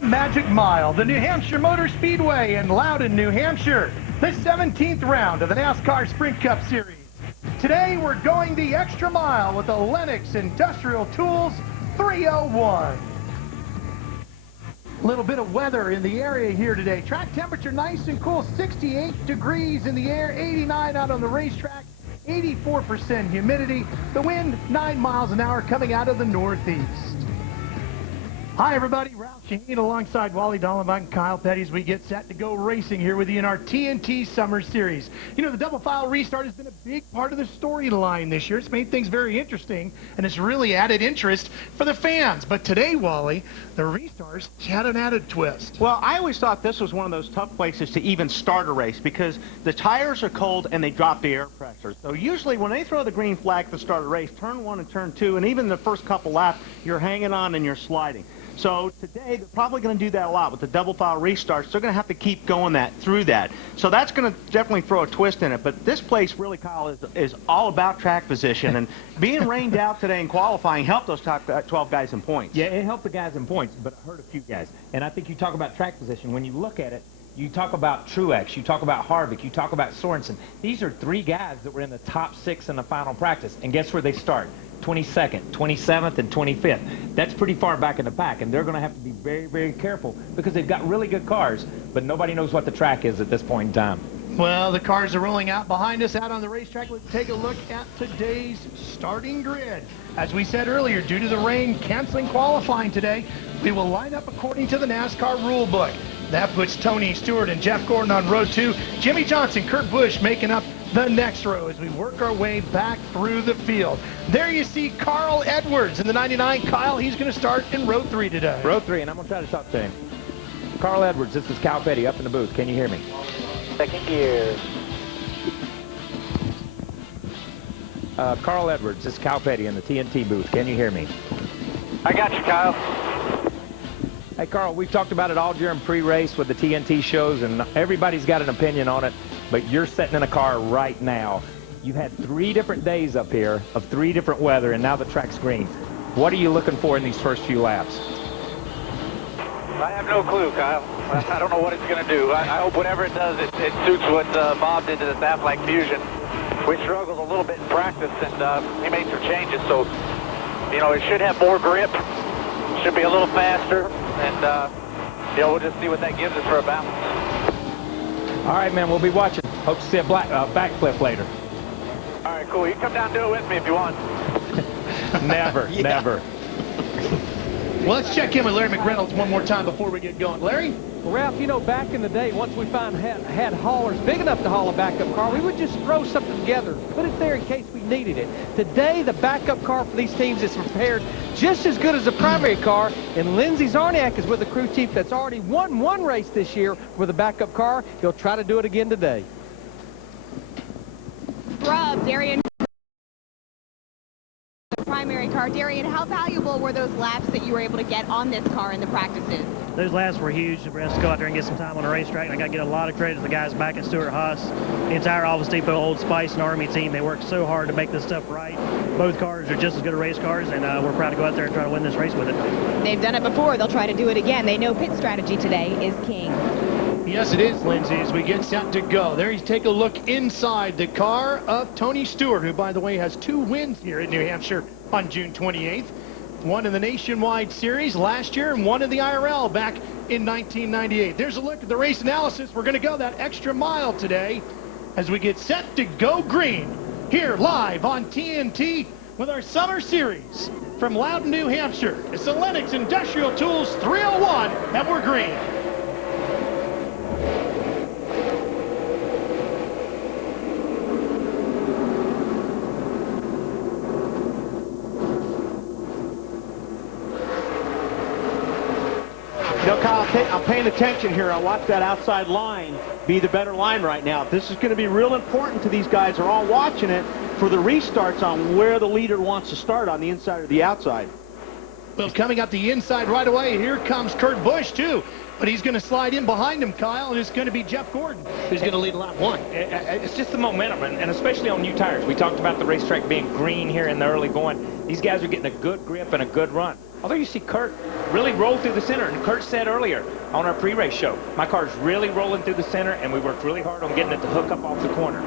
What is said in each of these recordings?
the Magic Mile, the New Hampshire Motor Speedway in Loudon, New Hampshire, the 17th round of the NASCAR Sprint Cup Series. Today we're going the extra mile with the Lenox Industrial Tools 301. A little bit of weather in the area here today. Track temperature nice and cool, 68 degrees in the air, 89 out on the racetrack, 84% humidity. The wind 9 miles an hour coming out of the northeast. Hi everybody, Ralph Sheheen alongside Wally and Kyle Petty as we get set to go racing here with you in our TNT Summer Series. You know, the double file restart has been a big part of the storyline this year. It's made things very interesting, and it's really added interest for the fans. But today, Wally, the restarts had an added twist. Well, I always thought this was one of those tough places to even start a race because the tires are cold and they drop the air pressure. So usually when they throw the green flag to start a race, turn 1 and turn 2, and even the first couple laps, you're hanging on and you're sliding. So today, they're probably going to do that a lot with the double file restarts. They're going to have to keep going through that. So that's going to definitely throw a twist in it. But this place really, Kyle, is all about track position. And being rained out today in qualifying helped those top 12 guys in points. Yeah, it helped the guys in points, but it hurt a few guys. And I think you talk about track position. When you look at it, you talk about Truex, you talk about Harvick, you talk about Sorensen. These are 3 guys that were in the top 6 in the final practice. And guess where they start? 22nd, 27th, and 25th. That's pretty far back in the pack, and they're going to have to be very, very careful because they've got really good cars, but nobody knows what the track is at this point in time. Well, the cars are rolling out behind us out on the racetrack. Let's take a look at today's starting grid. As we said earlier, due to the rain canceling qualifying today, we will line up according to the NASCAR rule book. That puts Tony Stewart and Jeff Gordon on row 2. Jimmy Johnson, Kurt Busch making up the next row as we work our way back through the field. There you see Carl Edwards in the 99. Kyle, he's going to start in row 3 today. Row 3, and I'm going to try to talk to him. Carl Edwards, this is Kyle Petty up in the booth. Can you hear me? Second gear. Carl Edwards, this is Kyle Petty in the TNT booth. Can you hear me? I got you, Kyle. Hey, Carl, we've talked about it all during pre-race with the TNT shows, and everybody's got an opinion on it, but you're sitting in a car right now. You've had 3 different days up here of 3 different weather, and now the track's green. What are you looking for in these first few laps? I have no clue, Kyle. I don't know what it's going to do. I hope whatever it does, it suits what Bob did to the Snap-like Fusion. We struggled a little bit in practice, and he made some changes, so, you know, it should have more grip, should be a little faster, and, you know, we'll just see what that gives us for a balance. All right, man, we'll be watching. Hope to see a backflip later. All right, cool. You can come down and do it with me if you want. Never, never. Well, let's check in with Larry McReynolds one more time before we get going. Larry? Well, Ralph, you know, back in the day, once we had haulers big enough to haul a backup car, we would just throw something together, put it there in case we needed it. Today, the backup car for these teams is prepared just as good as the primary car, and Lindsey Zarniak is with the crew chief that's already won 1 race this year with a backup car. He'll try to do it again today. Darian, the primary car. Darian, how valuable were those laps that you were able to get on this car in the practices? Those laps were huge for us to go out there and get some time on the racetrack. And I got to get a lot of credit to the guys back at Stewart Haas, the entire Office Depot, Old Spice, and Army team. They worked so hard to make this stuff right. Both cars are just as good as race cars, and we're proud to go out there and try to win this race with it. They've done it before. They'll try to do it again. They know pit strategy today is king. Yes, it is, Lindsey, as we get set to go. There you take a look inside the car of Tony Stewart, who, by the way, has 2 wins here in New Hampshire on June 28th. 1 in the Nationwide Series last year and 1 in the IRL back in 1998. There's a look at the race analysis. We're going to go that extra mile today as we get set to go green here live on TNT with our Summer Series from Loudon, New Hampshire. It's the Lenox Industrial Tools 301, and we're green. You know, Kyle, I'm paying attention here. I watch that outside line be the better line right now. This is going to be real important to these guys. They're all watching it for the restarts on where the leader wants to start, on the inside or the outside. Well, coming up the inside right away, here comes Kurt Busch, too. But he's going to slide in behind him, Kyle, and it's going to be Jeff Gordon who's going to lead lap 1. It's just the momentum, and especially on new tires. We talked about the racetrack being green here in the early going. These guys are getting a good grip and a good run. Although you see Kurt really roll through the center, and Kurt said earlier on our pre-race show, my car's really rolling through the center, and we worked really hard on getting it to hook up off the corner.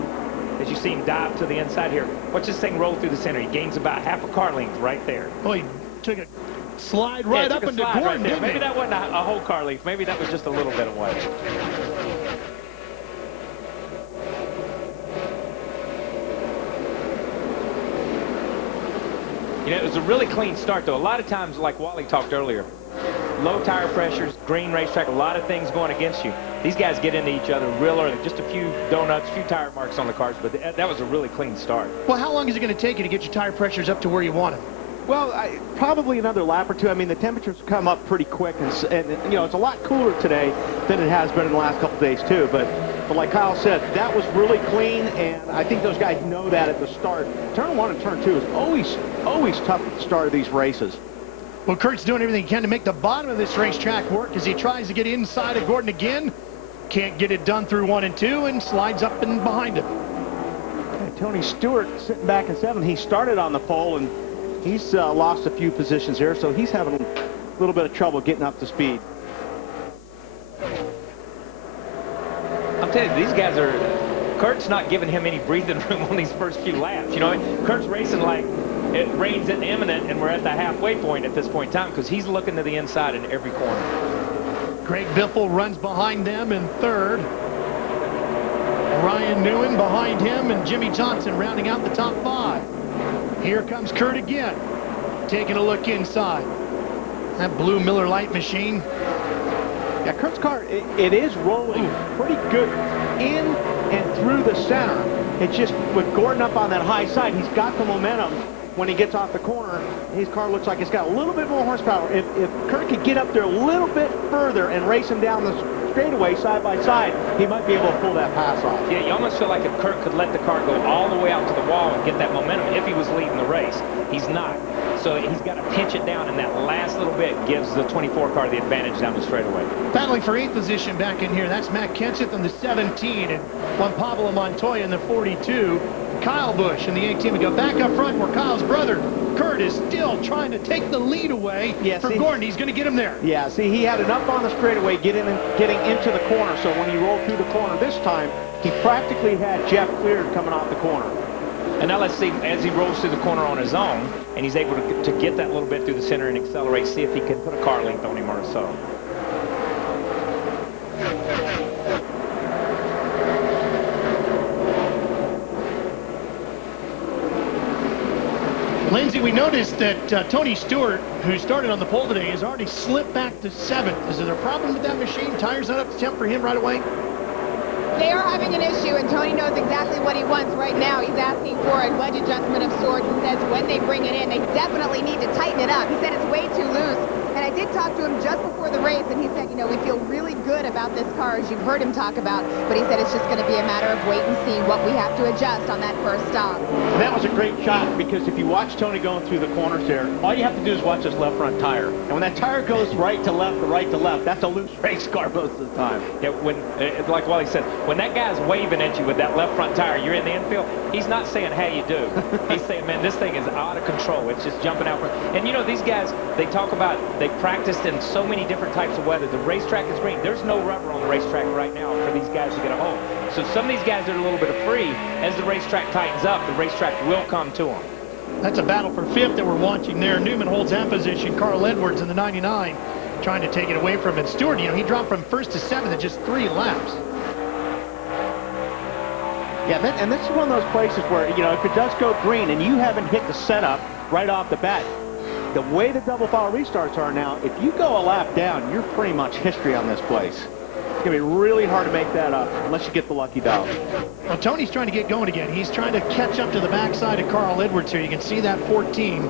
As you see him dive to the inside here. Watch this thing roll through the center. He gains about half a car length right there. Oh, he took a slide right up into Gordon, right didn't Maybe he? that wasn't a whole car length. Maybe that was just a little bit away. You know, it was a really clean start, though. A lot of times, like Wally talked earlier, low tire pressures, green racetrack, a lot of things going against you. These guys get into each other real early. Just a few donuts, a few tire marks on the cars, but that was a really clean start. Well, how long is it going to take you to get your tire pressures up to where you want them? Well, probably another lap or two. I mean, the temperatures come up pretty quick, and you know, it's a lot cooler today than it has been in the last couple of days, too. But like Kyle said, that was really clean, and I think those guys know that at the start. Turn 1 and turn 2 is always tough at the start of these races. Well, Kurt's doing everything he can to make the bottom of this racetrack work as he tries to get inside of Gordon again. Can't get it done through 1 and 2 and slides up and behind him. And Tony Stewart sitting back in 7th. He started on the pole, and he's lost a few positions here, so he's having a little bit of trouble getting up to speed. I'm telling you, these guys are, Kurt's not giving him any breathing room on these first few laps. You know, Kurt's racing like it rains imminent, and we're at the halfway point at this point in time because he's looking to the inside in every corner. Greg Biffle runs behind them in 3rd. Ryan Newman behind him, and Jimmy Johnson rounding out the top 5. Here comes Kurt again, taking a look inside. That blue Miller Lite machine. Yeah, Kurt's car, it is rolling pretty good in and through the center. It's just with Gordon up on that high side, he's got the momentum. When he gets off the corner, his car looks like it's got a little bit more horsepower. If Kurt could get up there a little bit further and race him down the straightaway side by side, he might be able to pull that pass off. Yeah, you almost feel like if Kurt could let the car go all the way out to the wall and get that momentum if he was leading the race. He's not. So he's got to pinch it down, and that last little bit gives the 24 car the advantage down the straightaway. Battling for 8th position back in here. That's Matt Kenseth in the 17, and Juan Pablo Montoya in the 42. Kyle Busch in the 18. We go back up front where Kyle's brother, Kurt, is still trying to take the lead away for Gordon. He's going to get him there. Yeah, see, he had enough on the straightaway getting into the corner, so when he rolled through the corner this time, he practically had Jeff cleared coming off the corner. And now let's see, as he rolls through the corner on his own, and he's able to get that little bit through the center and accelerate, see if he can put a car length on him or so. Lindsay, we noticed that Tony Stewart, who started on the pole today, has already slipped back to 7th. Is there a problem with that machine? Tires not up to temp for him right away? They are having an issue, and Tony knows exactly what he wants right now. He's asking for a wedge adjustment of sorts and says when they bring it in, they definitely need to tighten it up. He said it's way too loose. And I did talk to him just before the race, and he said, you know, we feel really good about this car, as you've heard him talk about. But he said it's just going to be a matter of wait and see what we have to adjust on that first stop. And that was a great shot, because if you watch Tony going through the corners there, all you have to do is watch this left front tire. And when that tire goes right to left, that's a loose race car most of the time. Yeah, when, like Wally said, when that guy's waving at you with that left front tire, you're in the infield, he's not saying, how you do. He's saying, man, this thing is out of control. It's just jumping out. And, you know, these guys, they talk about, they practiced in so many different types of weather. The racetrack is green. There's no rubber on the racetrack right now for these guys to get a hold. So some of these guys are a little bit free. As the racetrack tightens up, the racetrack will come to them. That's a battle for 5th that we're watching there. Newman holds that position. Carl Edwards in the 99 trying to take it away from him. And Stewart, you know, he dropped from 1st to 7th in just 3 laps. Yeah, and this is one of those places where, you know, if it does go green and you haven't hit the setup right off the bat, the way the double file restarts are now, if you go a lap down, you're pretty much history on this place. It's going to be really hard to make that up unless you get the lucky dog. Well, Tony's trying to get going again. He's trying to catch up to the backside of Carl Edwards here. You can see that 14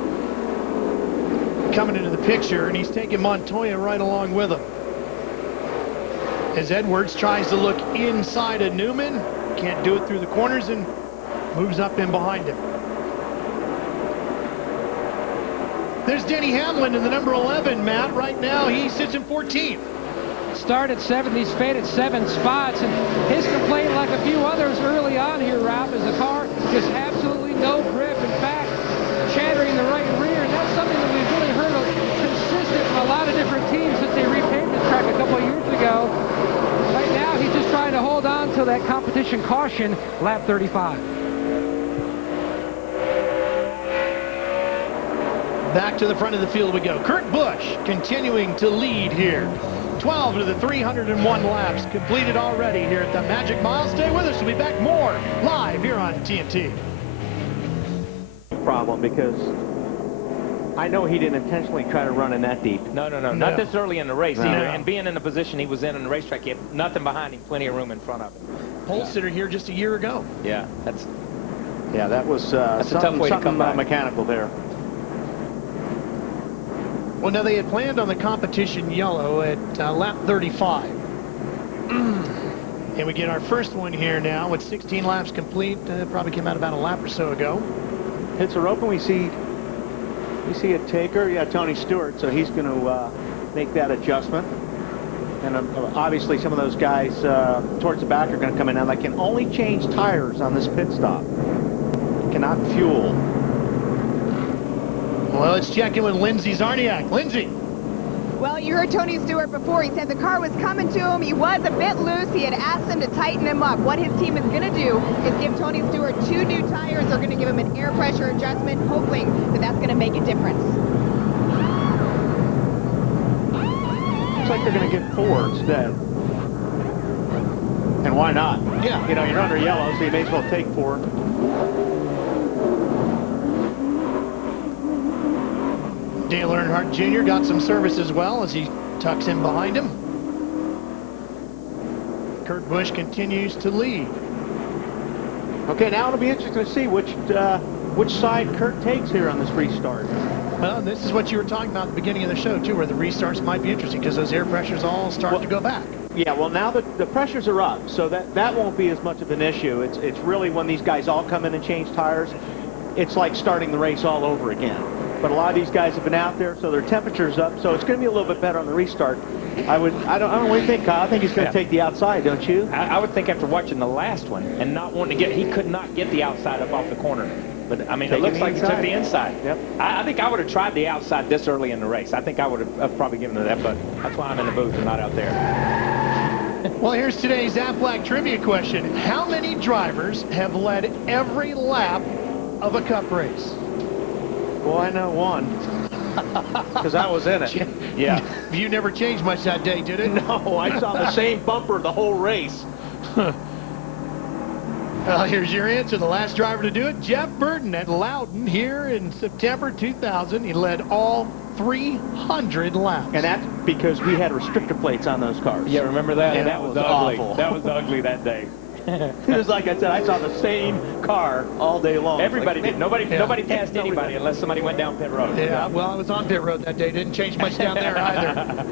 coming into the picture, and he's taking Montoya right along with him. As Edwards tries to look inside of Newman, can't do it through the corners and moves up in behind him. There's Denny Hamlin in the number 11, Matt. Right now, he sits in 14th. Started 7th, he's faded 7 spots, and his complaint, like a few others early on here, Ralph, is the car just absolutely no grip. In fact, shattering the right rear, and that's something that we've really heard a lot of different teams since they repaved this track a couple of years ago. Right now, he's just trying to hold on to that competition caution, lap 35. Back to the front of the field we go. Kurt Busch continuing to lead here. 12 to the 301 laps completed already here at the Magic Mile. Stay with us. We'll be back more live here on TNT. Problem, because I know he didn't intentionally try to run in that deep. No. Not this early in the race either. No. And being in the position he was in the racetrack, he had nothing behind him, plenty of room in front of him. Pole sitter here just a year ago. Yeah, that was a tough way to come back. Mechanical there. Well, now they had planned on the competition yellow at lap 35. And we get our first one here now with 16 laps complete. Probably came out about a lap or so ago. Pits are open. We see a taker. Yeah, Tony Stewart. So he's going to make that adjustment. And obviously some of those guys towards the back are going to come in now. They can only change tires on this pit stop. Cannot fuel. Well, let's check in with Lindsay Zarniak. Lindsay. Well, you heard Tony Stewart before. He said the car was coming to him. He was a bit loose. He had asked them to tighten him up. What his team is going to do is give Tony Stewart 2 new tires. They're going to give him an air pressure adjustment, hoping that that's going to make a difference. Looks like they're going to get 4 instead. And why not? Yeah. You know, you're under yellow, so you may as well take 4. Dale Earnhardt Jr. got some service as well as he tucks in behind him. Kurt Busch continues to lead. Okay, now it'll be interesting to see which side Kurt takes here on this restart. Well, this is what you were talking about at the beginning of the show, too, where the restarts might be interesting because those air pressures all start to go back. Yeah, well, now the pressures are up, so that won't be as much of an issue. It's really when these guys all come in and change tires, it's like starting the race all over again. But a lot of these guys have been out there, so their temperature's up, so it's going to be a little bit better on the restart. I don't know what do you think, Kyle? I think he's going to take the outside, don't you? I would think after watching the last one and not wanting to he could not get the outside up off the corner. But, I mean, it looks like he took the inside. Yep. I think I would have tried the outside this early in the race. I think I would have probably given it that, but that's why I'm in the booth and not out there. Well, here's today's Aflac trivia question. How many drivers have led every lap of a Cup race? Well, I know one, because I was in it. Yeah. You never changed much that day, did it? No, I saw the same bumper the whole race. Well, here's your answer. The last driver to do it, Jeff Burton at Loudon here in September 2000. He led all 300 laps. And that's because we had restrictor plates on those cars. Yeah, remember that? Yeah, that was awful. ugly. That was ugly that day. It was like I said, I saw the same car all day long. Everybody did. Nobody passed anybody unless somebody went down pit road. Yeah, well, I was on pit road that day. Didn't change much down there either.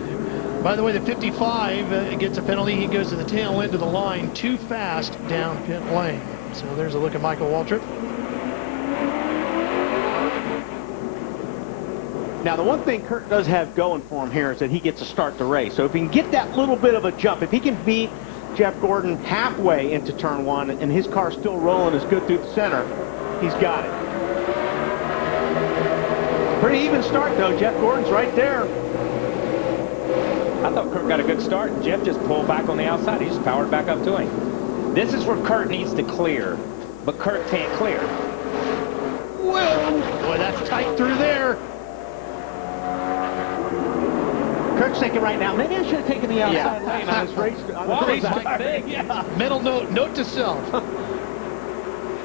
By the way, the 55 gets a penalty. He goes to the tail end of the line too fast down pit lane. So there's a look at Michael Waltrip. Now, the one thing Kurt does have going for him here is that he gets to start the race. So if he can get that little bit of a jump, if he can beat Jeff Gordon halfway into turn 1 and his car's still rolling as good through the center, he's got it. Pretty even start, though. Jeff Gordon's right there. I thought Kurt got a good start, and Jeff just pulled back on the outside. He just powered back up to him. This is where Kurt needs to clear, but Kurt can't clear. Whoa! Boy, that's tight through there. Kurt's thinking right now, maybe I should have taken the outside lane on this race. Yeah. Mental note to self.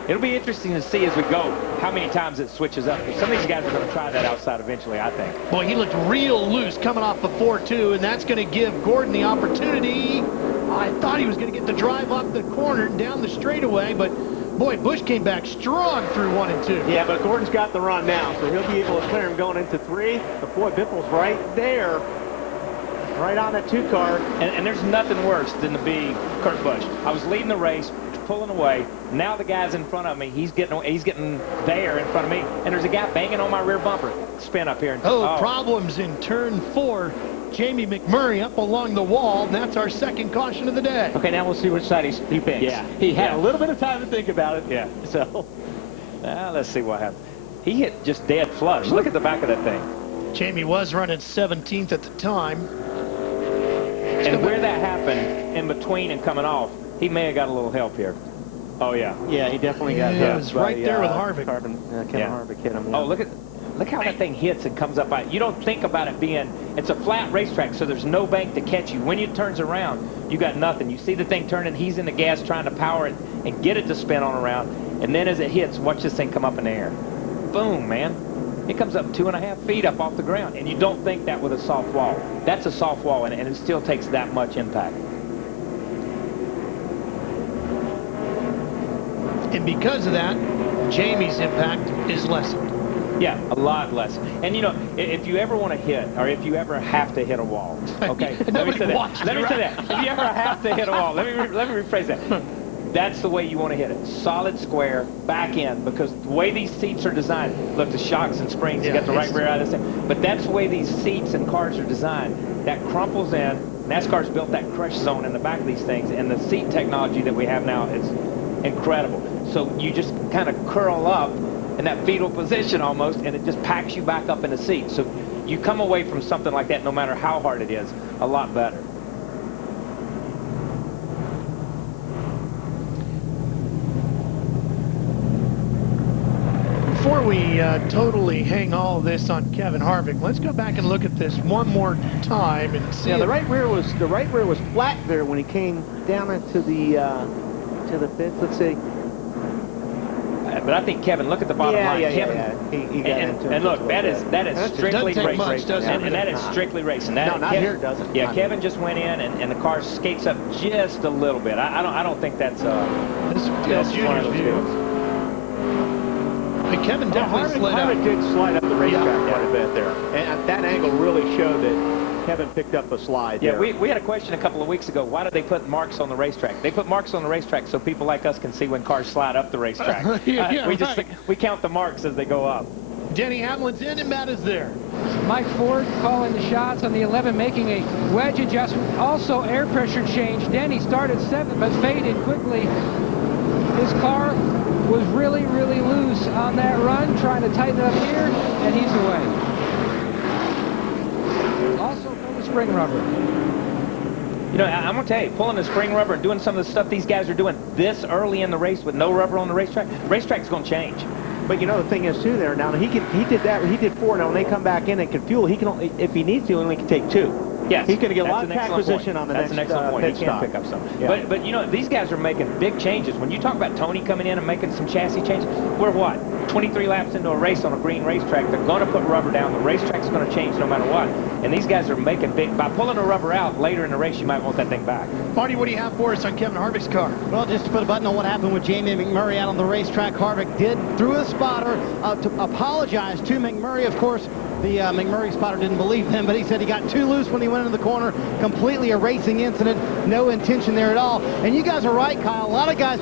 It'll be interesting to see as we go how many times it switches up. Some of these guys are going to try that outside eventually, I think. Boy, he looked real loose coming off the 4-2, and that's going to give Gordon the opportunity. I thought he was going to get the drive up the corner and down the straightaway, but boy, Busch came back strong through 1 and 2. Yeah, but Gordon's got the run now, so he'll be able to clear him going into 3. But boy, Biffle's right there. Right on that 2 car. And there's nothing worse than to be Kurt Busch. I was leading the race, pulling away. Now the guy's in front of me. He's getting there in front of me. And there's a guy banging on my rear bumper. Spin up here. And, problems in turn 4. Jamie McMurray up along the wall. And that's our second caution of the day. Okay, now we'll see which side he picks. Yeah. He had a little bit of time to think about it. Yeah. So now let's see what happens. He hit just dead flush. Look at the back of that thing. Jamie was running 17th at the time. And where that happened, in between and coming off, he may have got a little help here. Oh, yeah. Yeah, he definitely got hit. It was right there with Harvick. Kevin Harvick hit him. Yeah. Oh, look how that thing hits and comes up. You don't think about it being, it's a flat racetrack, so there's no bank to catch you. When it turns around, you got nothing. You see the thing turning, he's in the gas trying to power it and get it to spin on around. And then as it hits, watch this thing come up in the air. Boom, man. It comes up 2.5 feet up off the ground. And you don't think that with a soft wall. That's a soft wall, and it still takes that much impact. And because of that, Jamie's impact is lessened. Yeah, a lot less. And, you know, if you ever want to hit, or if you ever have to hit a wall, okay? Let me say that. Let me say that. If you ever have to hit a wall, let me rephrase that. That's the way you want to hit it. Solid square, back end, because the way these seats are designed, look, the shocks and springs, you got the right rear out of this thing. But that's the way these seats and cars are designed. That crumples in. NASCAR's built that crush zone in the back of these things, and the seat technology that we have now is incredible. So you just kind of curl up in that fetal position almost, and it just packs you back up in the seat. So you come away from something like that, no matter how hard it is, a lot better. Before we totally hang all of this on Kevin Harvick, let's go back and look at this one more time and see. Yeah, the right rear was flat there when he came down into the pits. Let's see. But I think Kevin, look at the bottom line. Kevin, he got into it. And look, that is strictly racing. And that is strictly racing. No, not here, it doesn't. Yeah, Kevin just went in, and the car skates up just a little bit. I don't think that's this is one of those deals. Kevin definitely slid up. Harvick did slide up the racetrack quite a bit there. And that angle really showed that Kevin picked up a slide there. Yeah, we had a question a couple of weeks ago. Why did they put marks on the racetrack? They put marks on the racetrack so people like us can see when cars slide up the racetrack. We count the marks as they go up. Denny Hamlin's in and Matt is there. Mike Ford calling the shots on the 11, making a wedge adjustment. Also air pressure change. Denny started 7th but faded quickly. His car was really, really loose on that run, trying to tighten it up here, and he's away. Also, pull the spring rubber. You know, I'm going to tell you, pulling the spring rubber and doing some of the stuff these guys are doing this early in the race with no rubber on the racetrack's going to change. But you know the thing is too there now he did that. He did 4 now. When they come back in and can fuel, he can only, if he needs to, only can take 2. Yes, he's going to get a lot of track position on the next pit point. He can stop. pick up some. Yeah. But you know, these guys are making big changes. When you talk about Tony coming in and making some chassis changes, we're what? 23 laps into a race on a green racetrack. They're going to put rubber down. The racetrack's going to change no matter what. And these guys are making big. By pulling the rubber out later in the race, you might want that thing back. Marty, what do you have for us on Kevin Harvick's car? Well, just to put a button on what happened with Jamie McMurray out on the racetrack, Harvick did, through a spotter, to apologize to McMurray. Of course, the McMurray spotter didn't believe him, but he said he got too loose when he went into the corner. Completely a racing incident. No intention there at all. And you guys are right, Kyle. A lot of guys,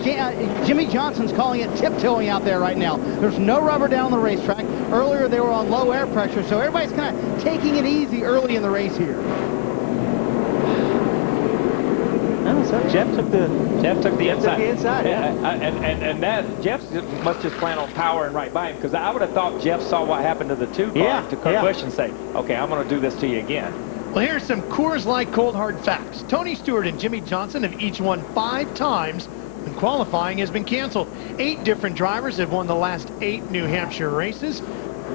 Jimmy Johnson's calling it tiptoeing out there right now. There's no rubber down the racetrack. Earlier, they were on low air pressure, so everybody's kind of taking it easy early in the race here. So Jeff took the inside. Yeah. And that Jeff must just plan on powering right by him, because I would have thought Jeff saw what happened to the 2 car to Kurt Busch and say, okay, I'm going to do this to you again. Well, here's some Coors Light cold hard facts. Tony Stewart and Jimmy Johnson have each won 5 times when qualifying has been canceled. 8 different drivers have won the last 8 New Hampshire races.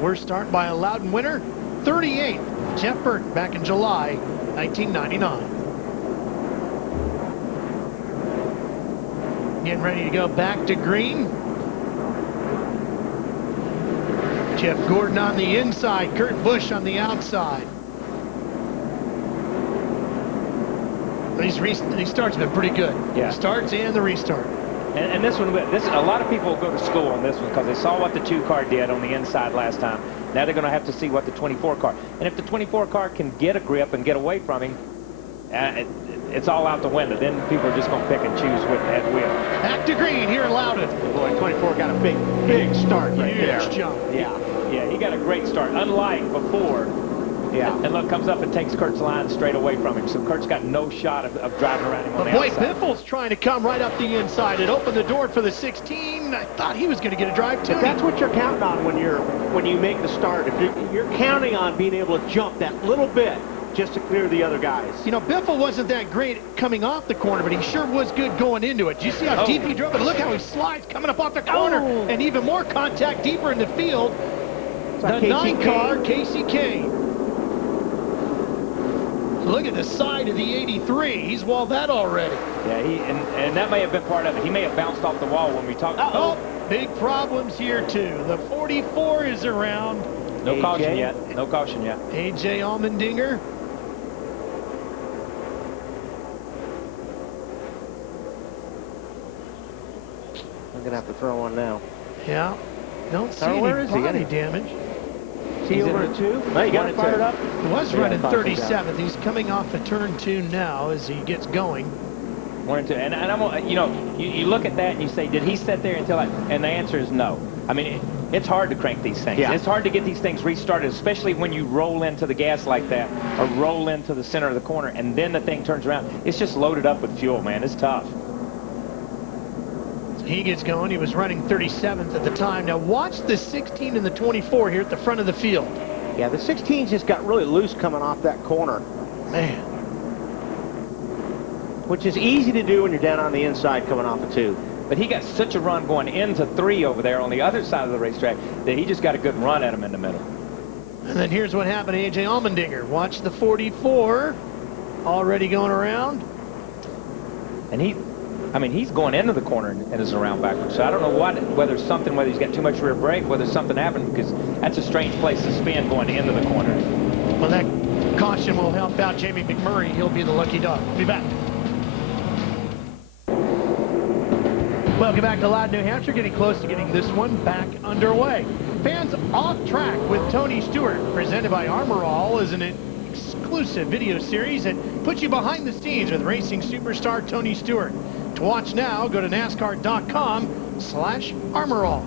Worst start by a Loudon winner, 38th, Jeff Burton back in July 1999. Getting ready to go back to green. Jeff Gordon on the inside, Kurt Busch on the outside. These starts have been pretty good. Yeah. Starts and the restart. And this one, a lot of people will go to school on this one because they saw what the 2 car did on the inside last time. Now they're going to have to see what the 24 car. And if the 24 car can get a grip and get away from him, it's all out the window. Then people are just going to pick and choose with that wheel. Back to green here in Loudon. Boy, 24 got a big start right there. Jump. Yeah, he got a great start. Unlike before, Yeah, and look, comes up and takes Kurt's line straight away from him. So Kurt's got no shot of driving around him on the boy, outside. Biffle's trying to come right up the inside. It opened the door for the 16. I thought he was going to get a drive, too. But that's what you're counting on when you make the start. If you're counting on being able to jump that little bit just to clear the other guys. You know, Biffle wasn't that great coming off the corner, but he sure was good going into it. Do you see how deep he drove it? Look how he slides coming up off the corner. And even more contact deeper in the field. The 9 car, Casey Kane. Look at the side of the 83. He's walled that already. Yeah, and that may have been part of it. He may have bounced off the wall when we talked. Oh, big problems here, too. The 44 is around. No caution yet. No caution yet. A.J. Allmendinger. I'm going to have to throw one now. Yeah. Don't see any body damage. Is he over at 2? No, you got it fired up. He was running 37th. He's coming off a turn 2 now as he gets going. 1 and 2. And I'm, you know, you look at that and you say, did he sit there until and the answer is no. I mean, it's hard to crank these things. Yeah. It's hard to get these things restarted, especially when you roll into the gas like that or roll into the center of the corner and then the thing turns around. It's just loaded up with fuel, man. It's tough. He gets going. He was running 37th at the time. Now watch the 16 and the 24 here at the front of the field. Yeah, the 16 just got really loose coming off that corner. Man. Which is easy to do when you're down on the inside coming off a 2. But he got such a run going into 3 over there on the other side of the racetrack that he just got a good run at him in the middle. And then here's what happened to A.J. Allmendinger. Watch the 44 already going around. And he's going into the corner and is around backwards. So I don't know whether he's got too much rear brake, whether something happened, because that's a strange place to spin going into the corner. Well, that caution will help out Jamie McMurray. He'll be the lucky dog. Be back. Welcome back to Loud, New Hampshire. Getting close to getting this one back underway. Fans Off Track with Tony Stewart, presented by Armor All, is an exclusive video series that puts you behind the scenes with racing superstar Tony Stewart. To watch now, go to NASCAR.com/ArmorAll.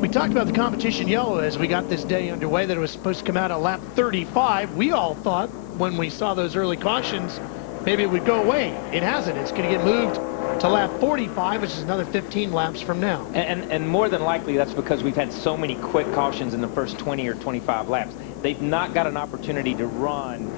We talked about the competition yellow as we got this day underway, that it was supposed to come out at lap 35. We all thought when we saw those early cautions, maybe it would go away. It hasn't. It's going to get moved to lap 45, which is another 15 laps from now. And more than likely, that's because we've had so many quick cautions in the first 20 or 25 laps. They've not got an opportunity to run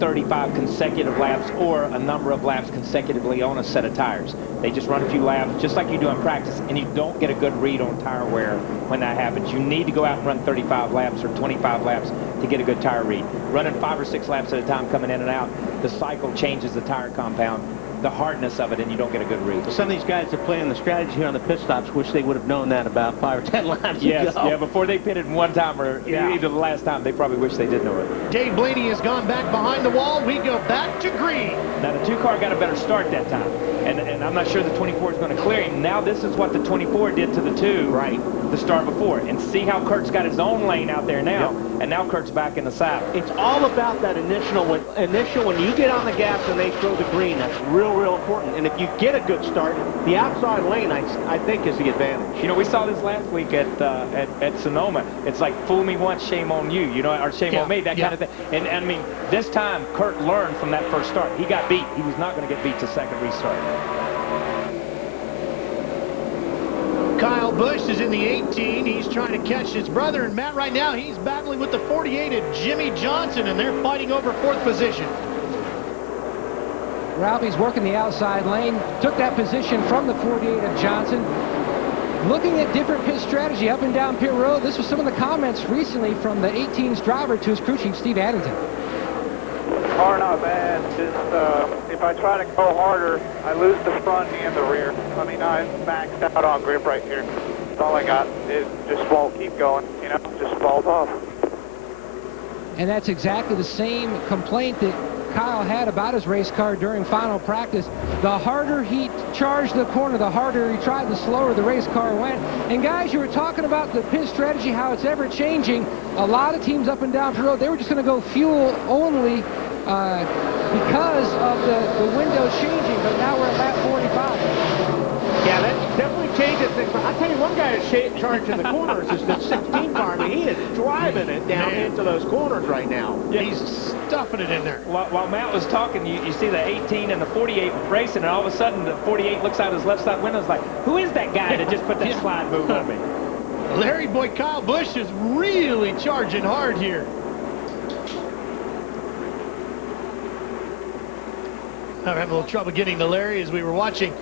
35 consecutive laps or a number of laps consecutively on a set of tires. They just run a few laps just like you do in practice, and you don't get a good read on tire wear when that happens. You need to go out and run 35 laps or 25 laps to get a good tire read. Running 5 or 6 laps at a time coming in and out, the cycle changes the tire compound, the hardness of it, and you don't get a good read. Some of these guys that play in the strategy here on the pit stops wish they would have known that about 5 or 10 laps ago. Yeah, before they pitted one time or either the last time, they probably wish they did know it. Dave Blaney has gone back behind the wall. We go back to green. Now, the 2 car got a better start that time, and I'm not sure the 24 is going to clear him. Now, this is what the 24 did to the 2 the start before. And see how Kurt's got his own lane out there now, and now Kurt's back in the saddle. It's all about that initial when you get on the gas and they throw the green. That's real important. And if you get a good start, the outside lane, I think, is the advantage. You know, we saw this last week at Sonoma. It's like, fool me once, shame on you, you know, or shame on me, that kind of thing. And I mean, this time, Kurt learned from that first start. He got beat. He was not going to get beat to second restart. Kyle Busch is in the 18. He's trying to catch his brother. And Matt, right now, he's battling with the 48 of Jimmy Johnson, and they're fighting over 4th position. Ralphie's working the outside lane, took that position from the 48 of Johnson. Looking at different pit strategy up and down pit road. This was some of the comments recently from the 18's driver to his crew chief, Steve Addington. Car not bad. Just if I try to go harder, I lose the front and the rear. I mean, I'm maxed out on grip right here. That's all I got. It just won't keep going. You know, just falls off. And that's exactly the same complaint that Kyle had about his race car during final practice. The harder he charged the corner, the harder he tried, the slower the race car went. And guys, you were talking about the pit strategy, how it's ever changing. A lot of teams up and down the road, they were just going to go fuel only because of the window changing, but now we're at lap 45. Yeah, that definitely changed just think, I tell you, one guy is charging the corners is the 16 car. I mean, he is driving it down into those corners right now. Yeah. He's stuffing it in there. While Matt was talking, you see the 18 and the 48 racing, and all of a sudden the 48 looks out his left side window. It's like, who is that guy that just put that slide move on me? Larry boy Kyle Busch is really charging hard here. I'm having a little trouble getting to Larry as we were watching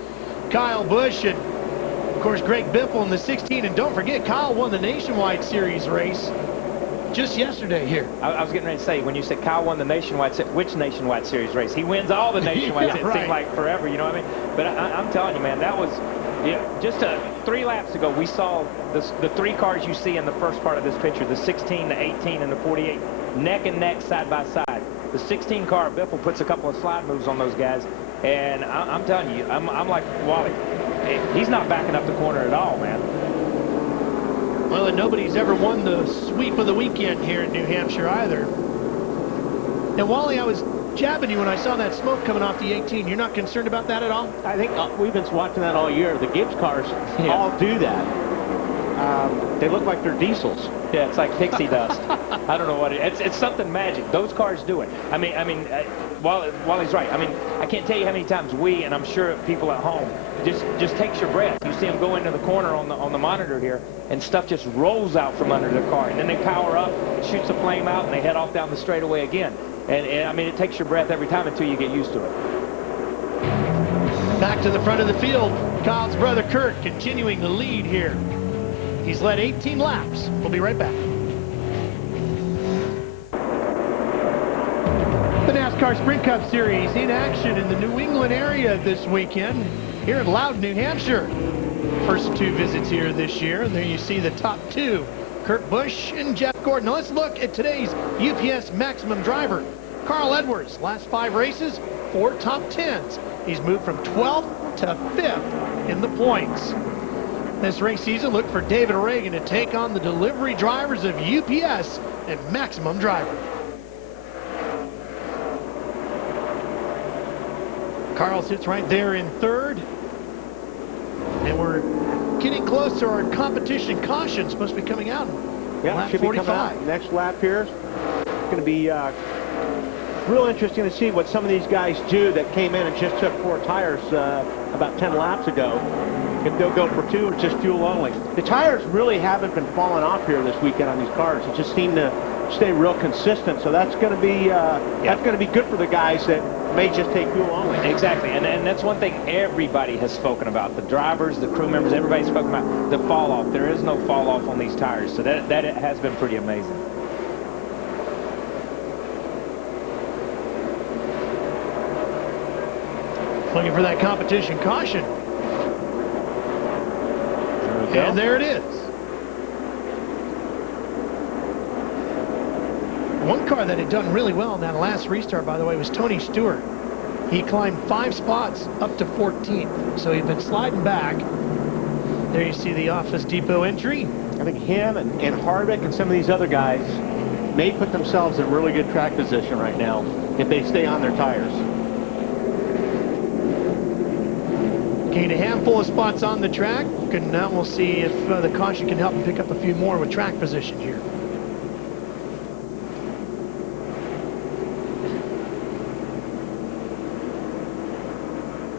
Kyle Busch and, of course, Greg Biffle in the 16. And don't forget, Kyle won the Nationwide Series race just yesterday here. I was getting ready to say, when you said Kyle won the Nationwide, which Nationwide Series race? He wins all the Nationwide. It seemed like forever, you know what I mean? But I'm telling you, man, that was just 3 laps ago. We saw the 3 cars you see in the first part of this picture, the 16, the 18, and the 48, neck and neck, side by side. The 16 car, Biffle puts a couple of slide moves on those guys, and I'm telling you, I'm like Wally. He's not backing up the corner at all, man. Well, and nobody's ever won the sweep of the weekend here in New Hampshire either. And Wally, I was jabbing you when I saw that smoke coming off the 18. You're not concerned about that at all? I think we've been watching that all year. The Gibbs cars all do that. They look like they're diesels. Yeah, it's like pixie dust. I don't know what it's something magic. Those cars do it. I mean, Wally's right. I mean, I can't tell you how many times we, and I'm sure people at home, just takes your breath. You see them go into the corner on the monitor here, and stuff just rolls out from under the car, and then they power up, shoots a flame out, and they head off down the straightaway again. And I mean, it takes your breath every time until you get used to it. Back to the front of the field, Kyle's brother Kurt continuing the lead here. He's led 18 laps. We'll be right back. The NASCAR Sprint Cup Series in action in the New England area this weekend here in Loudon, New Hampshire. First 2 visits here this year, and there you see the top 2, Kurt Busch and Jeff Gordon. Now let's look at today's UPS Maximum driver, Carl Edwards. Last 5 races, 4 top 10s. He's moved from 12th to 5th in the points. This race season, look for David Reagan to take on the delivery drivers of UPS and Maximum Driver. Carl sits right there in 3rd. And we're getting close to our competition caution. Supposed to be coming out. Yeah, should be coming out. Next lap here. It's going to be real interesting to see what some of these guys do that came in and just took 4 tires about 10 laps ago. If they'll go for 2 or just fuel only. The tires really haven't been falling off here this weekend on these cars. It just seemed to stay real consistent. So that's going to be that's going to be good for the guys that may just take fuel only. Exactly, and that's one thing everybody has spoken about. The drivers, the crew members, everybody's spoken about the fall off. There is no fall off on these tires, so that has been pretty amazing. Looking for that competition caution. And there it is. One car that had done really well in that last restart, by the way, was Tony Stewart. He climbed 5 spots up to 14th, so he'd been sliding back. There you see the Office Depot entry. I think him and Harvick and some of these other guys may put themselves in really good track position right now if they stay on their tires. Gained a handful of spots on the track, and now we'll see if the caution can help him pick up a few more with track position here.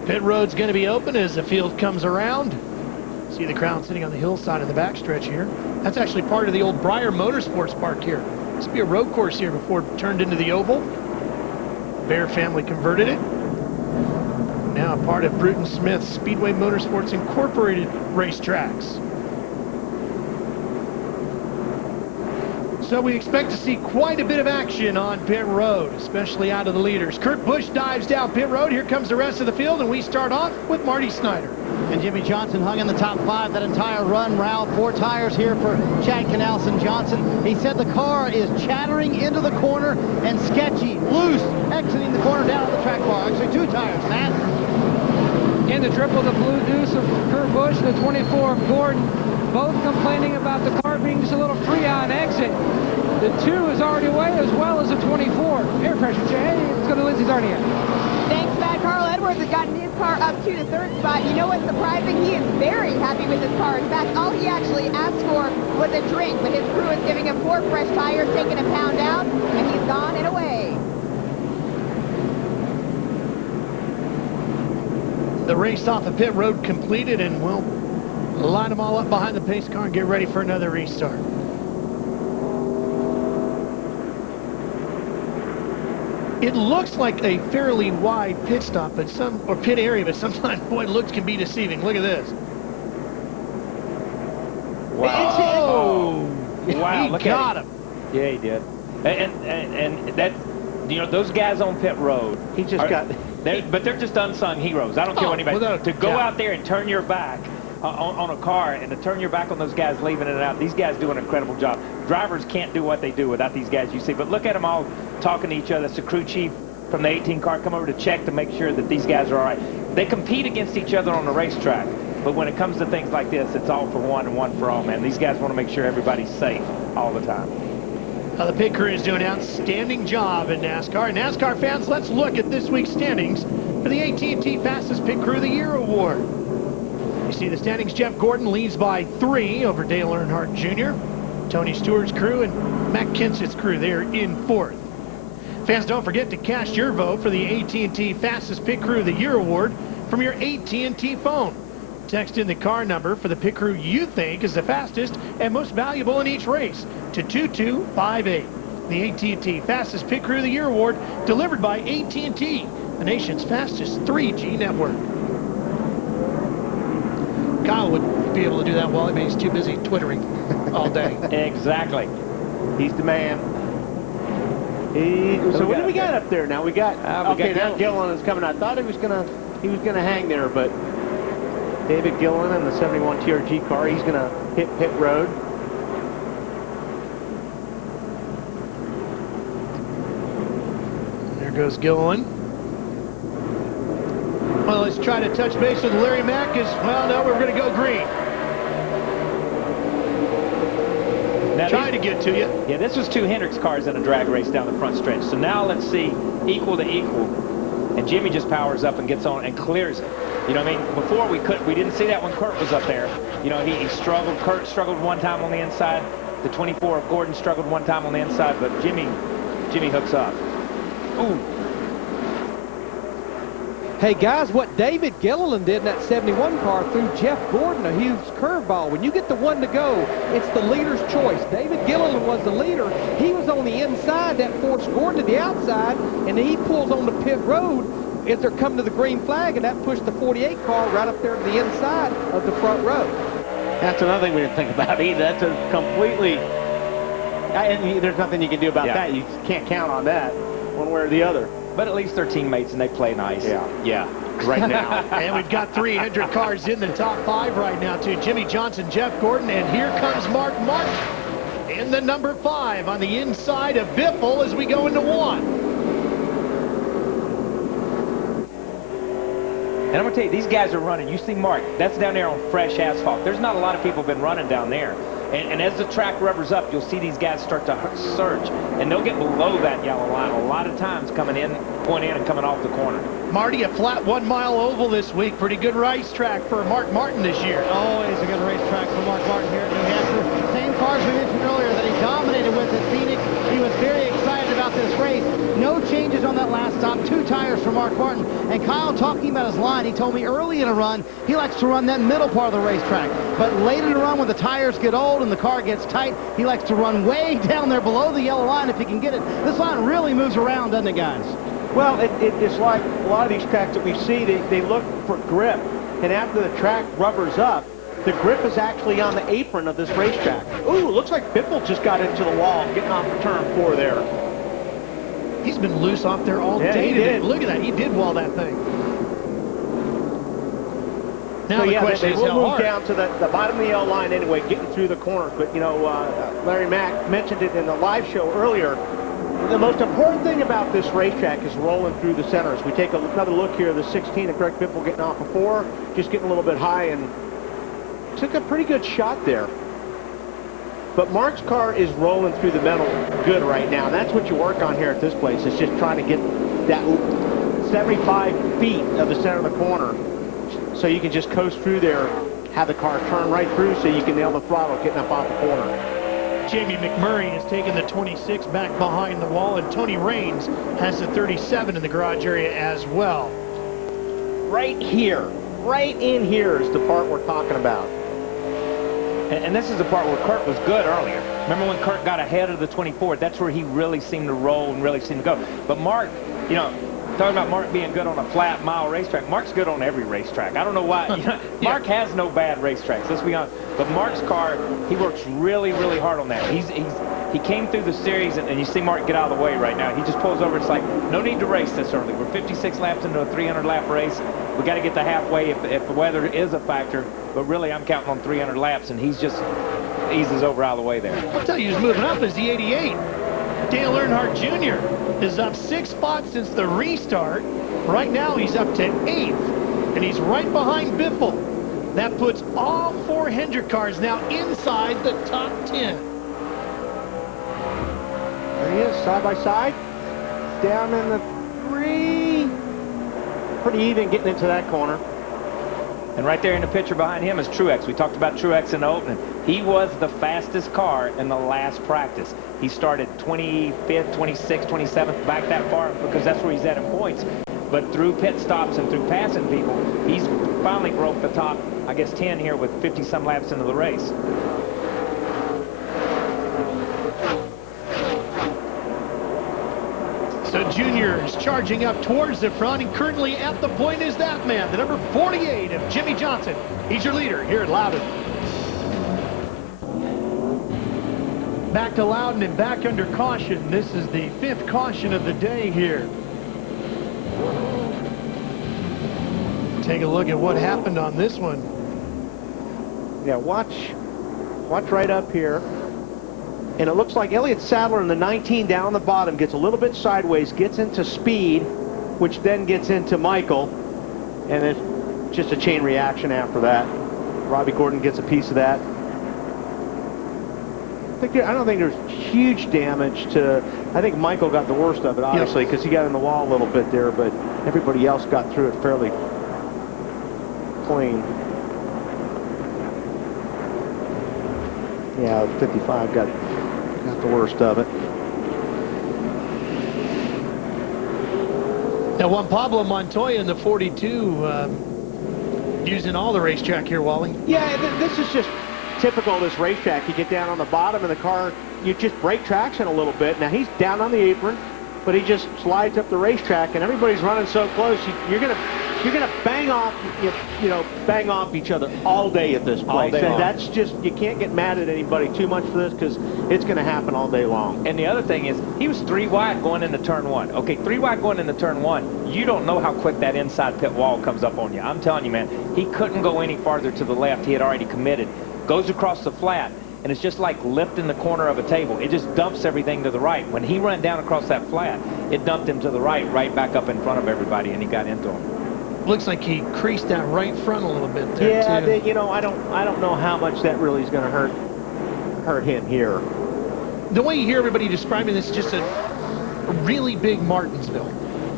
Pit road's going to be open as the field comes around. See the crowd sitting on the hillside in the backstretch here. That's actually part of the old Breyer Motorsports Park here. Used to be a road course here before it turned into the oval. Bear family converted it. Now a part of Bruton Smith's Speedway Motorsports Incorporated racetracks. So we expect to see quite a bit of action on pit road, especially out of the leaders. Kurt Busch dives down pit road. Here comes the rest of the field, and we start off with Marty Snyder. And Jimmy Johnson hung in the top 5 that entire run round. 4 tires here for Chad Canelson Johnson. He said the car is chattering into the corner and sketchy, loose, exiting the corner down the track bar. Actually 2 tires, Matt. In the triple, the blue deuce of Kurt Busch, the 24 of Gordon, both complaining about the car being just a little free on exit. The 2 is already away, as well as the 24. Air pressure change. Let's go to Lindsay Darnier. Thanks, Matt. Carl Edwards Edwards has gotten his car up to the 3rd spot. You know what's surprising? He is very happy with his car. In fact, all he actually asked for was a drink, but his crew is giving him 4 fresh tires, taking a pound out, and he's gone and away. The race off the pit road completed, and we'll line them all up behind the pace car and get ready for another restart. It looks like a fairly wide pit stop, but pit area, but sometimes, boy, looks can be deceiving. Look at this. Wow. Wow, He look got at him. Yeah, he did. And that, you know, those guys on pit road. He just got. But they're just unsung heroes. I don't care what anybody. without a To go doubt. out there and turn your back on a car and to turn your back on those guys leaving it out. These guys do an incredible job. Drivers can't do what they do without these guys you see. But look at them all talking to each other. It's the crew chief from the 18 car come over to check to make sure that these guys are all right. They compete against each other on the racetrack. But when it comes to things like this, it's all for one and one for all, man. These guys want to make sure everybody's safe all the time. The pit crew is doing an outstanding job in NASCAR. NASCAR fans, let's look at this week's standings for the AT&T Fastest Pit Crew of the Year award. You see the standings. Jeff Gordon leads by 3 over Dale Earnhardt Jr. Tony Stewart's crew and Matt Kenseth's crew, they're in 4th. Fans, don't forget to cast your vote for the AT&T Fastest Pit Crew of the Year award from your AT&T phone. Text in the car number for the pit crew you think is the fastest and most valuable in each race to 2258. The AT&T Fastest Pit Crew of the Year award delivered by AT&T, the nation's fastest 3G network. Kyle would be able to do that, Wally, but he's too busy twittering all day. Exactly. He's the man. So what do we got up there now? We got okay. Now Gilliland is coming. I thought he was gonna hang there, but David Gilliland in the 71 TRG car. He's gonna hit pit road. There goes Gilliland. Well, let's try to touch base with Larry Mack. Well, no, we're going to go green. Now Trying to get to you. Yeah, this was 2 Hendricks cars in a drag race down the front stretch. So now let's see equal to equal. And Jimmy just powers up and gets on and clears it. You know what I mean? Before we didn't see that when Kurt was up there. You know, he struggled. Kurt struggled one time on the inside. The 24 of Gordon struggled one time on the inside, but Jimmy hooks up. Ooh. Hey, guys, what David Gilliland did in that 71 car threw Jeff Gordon a huge curveball. When you get the 1 to go, it's the leader's choice. David Gilliland was the leader. He was on the inside. That forced Gordon to the outside, and then he pulls on the pit road as they're coming to the green flag, and that pushed the 48 car right up there to the inside of the front row. That's another thing we didn't think about either. That's a completely... And there's nothing you can do about that. You can't count on that one way or the other. But at least they're teammates and they play nice. Yeah, right now. And we've got 300 cars in the top 5 right now, too. Jimmy Johnson, Jeff Gordon, and here comes Mark Martin in the number 5 on the inside of Biffle as we go into 1. And I'm going to tell you, these guys are running. You see Mark, that's down there on fresh asphalt. There's not a lot of people been running down there. And as the track rubbers up, you'll see these guys start to surge. And they'll get below that yellow line a lot of times coming in, going in and coming off the corner. Marty, a flat 1-mile oval this week. Pretty good racetrack for Mark Martin this year. Always a good racetrack for Mark Martin here at New Hampshire. Same cars we mentioned earlier that he dominated with at Phoenix. He was very excited about this race. No changes on that last stop. 2 tires for Mark Martin. And Kyle, talking about his line, he told me early in a run, he likes to run that middle part of the racetrack. But late in the run, when the tires get old and the car gets tight, he likes to run way down there below the yellow line if he can get it. This line really moves around, doesn't it, guys? Well, it's like a lot of these tracks that we see, they look for grip. And after the track rubbers up, the grip is actually on the apron of this racetrack. Ooh, looks like Biffle just got into the wall, getting off of turn 4 there. He's been loose off there all day today. Look at that. He did wall that thing. Now the question is, we'll move down to the bottom of the yellow line anyway, getting through the corners. But, you know, Larry Mack mentioned it in the live show earlier. The most important thing about this racetrack is rolling through the centers. We take another look here, the 16 of Greg Biffle getting off of 4, just getting a little bit high, and took a pretty good shot there. But Mark's car is rolling through the metal good right now. That's what you work on here at this place. It's just trying to get that 75 feet of the center of the corner. So you can just coast through there, have the car turn right through so you can nail the throttle getting up off the corner. Jamie McMurray has taken the 26 back behind the wall, and Tony Raines has the 37 in the garage area as well. Right here, right in here is the part we're talking about. And this is the part where Kurt was good earlier. Remember when Kurt got ahead of the 24? That's where he really seemed to roll and really seemed to go. But Mark, you know, talking about Mark being good on a flat mile racetrack, Mark's good on every racetrack. I don't know why. You know, Mark has no bad racetracks, let's be honest. But Mark's car, he works really, really hard on that. He came through the series, and you see Mark get out of the way right now. He just pulls over. It's like, no need to race this early. We're 56 laps into a 300-lap race. We got to get to halfway if the weather is a factor. But really, I'm counting on 300 laps, and he's just eases over out of the way there. I'll tell you who's moving up is the 88. Dale Earnhardt Jr. is up 6 spots since the restart. Right now, he's up to 8th, and he's right behind Biffle. That puts all 4 Hendrick cars now inside the top 10. There he is, side by side. Down in the 3. Pretty even getting into that corner. And right there in the picture behind him is Truex. We talked about Truex in the opening. He was the fastest car in the last practice. He started 25th, 26th, 27th, back that far because that's where he's at in points. But through pit stops and through passing people, he's finally broke the top, I guess, 10 here with 50-some laps into the race. So Junior is charging up towards the front, and currently at the point is that man, the number 48 of Jimmy Johnson. He's your leader here at Loudon. Back to Loudon and back under caution. This is the 5th caution of the day here. Take a look at what happened on this one. Yeah, watch right up here. And it looks like Elliott Sadler in the 19 down the bottom gets a little bit sideways, gets into Speed, which then gets into Michael. And it's just a chain reaction after that. Robbie Gordon gets a piece of that. I don't think there's huge damage to... I think Michael got the worst of it, obviously, because he got in the wall a little bit there, but everybody else got through it fairly clean. Yeah, 55 got the worst of it. Now, Juan Pablo Montoya in the 42 using all the racetrack here, Wally. Yeah, this is just typical of this racetrack. You get down on the bottom of the car, you just break traction a little bit. Now, he's down on the apron, but he just slides up the racetrack, and everybody's running so close. You're gonna bang off, bang off each other all day at this place. And that's just, you can't get mad at anybody too much for this because it's going to happen all day long. And the other thing is, he was 3 wide going into turn 1. Okay, 3 wide going into turn 1. You don't know how quick that inside pit wall comes up on you. I'm telling you, man, he couldn't go any farther to the left. He had already committed. Goes across the flat, and it's just like lifting the corner of a table. It just dumps everything to the right. When he ran down across that flat, it dumped him to the right back up in front of everybody, and he got into him. Looks like he creased that right front a little bit there, too. Yeah, I don't know how much that really is going to hurt him here. The way you hear everybody describing this is just a really big Martinsville.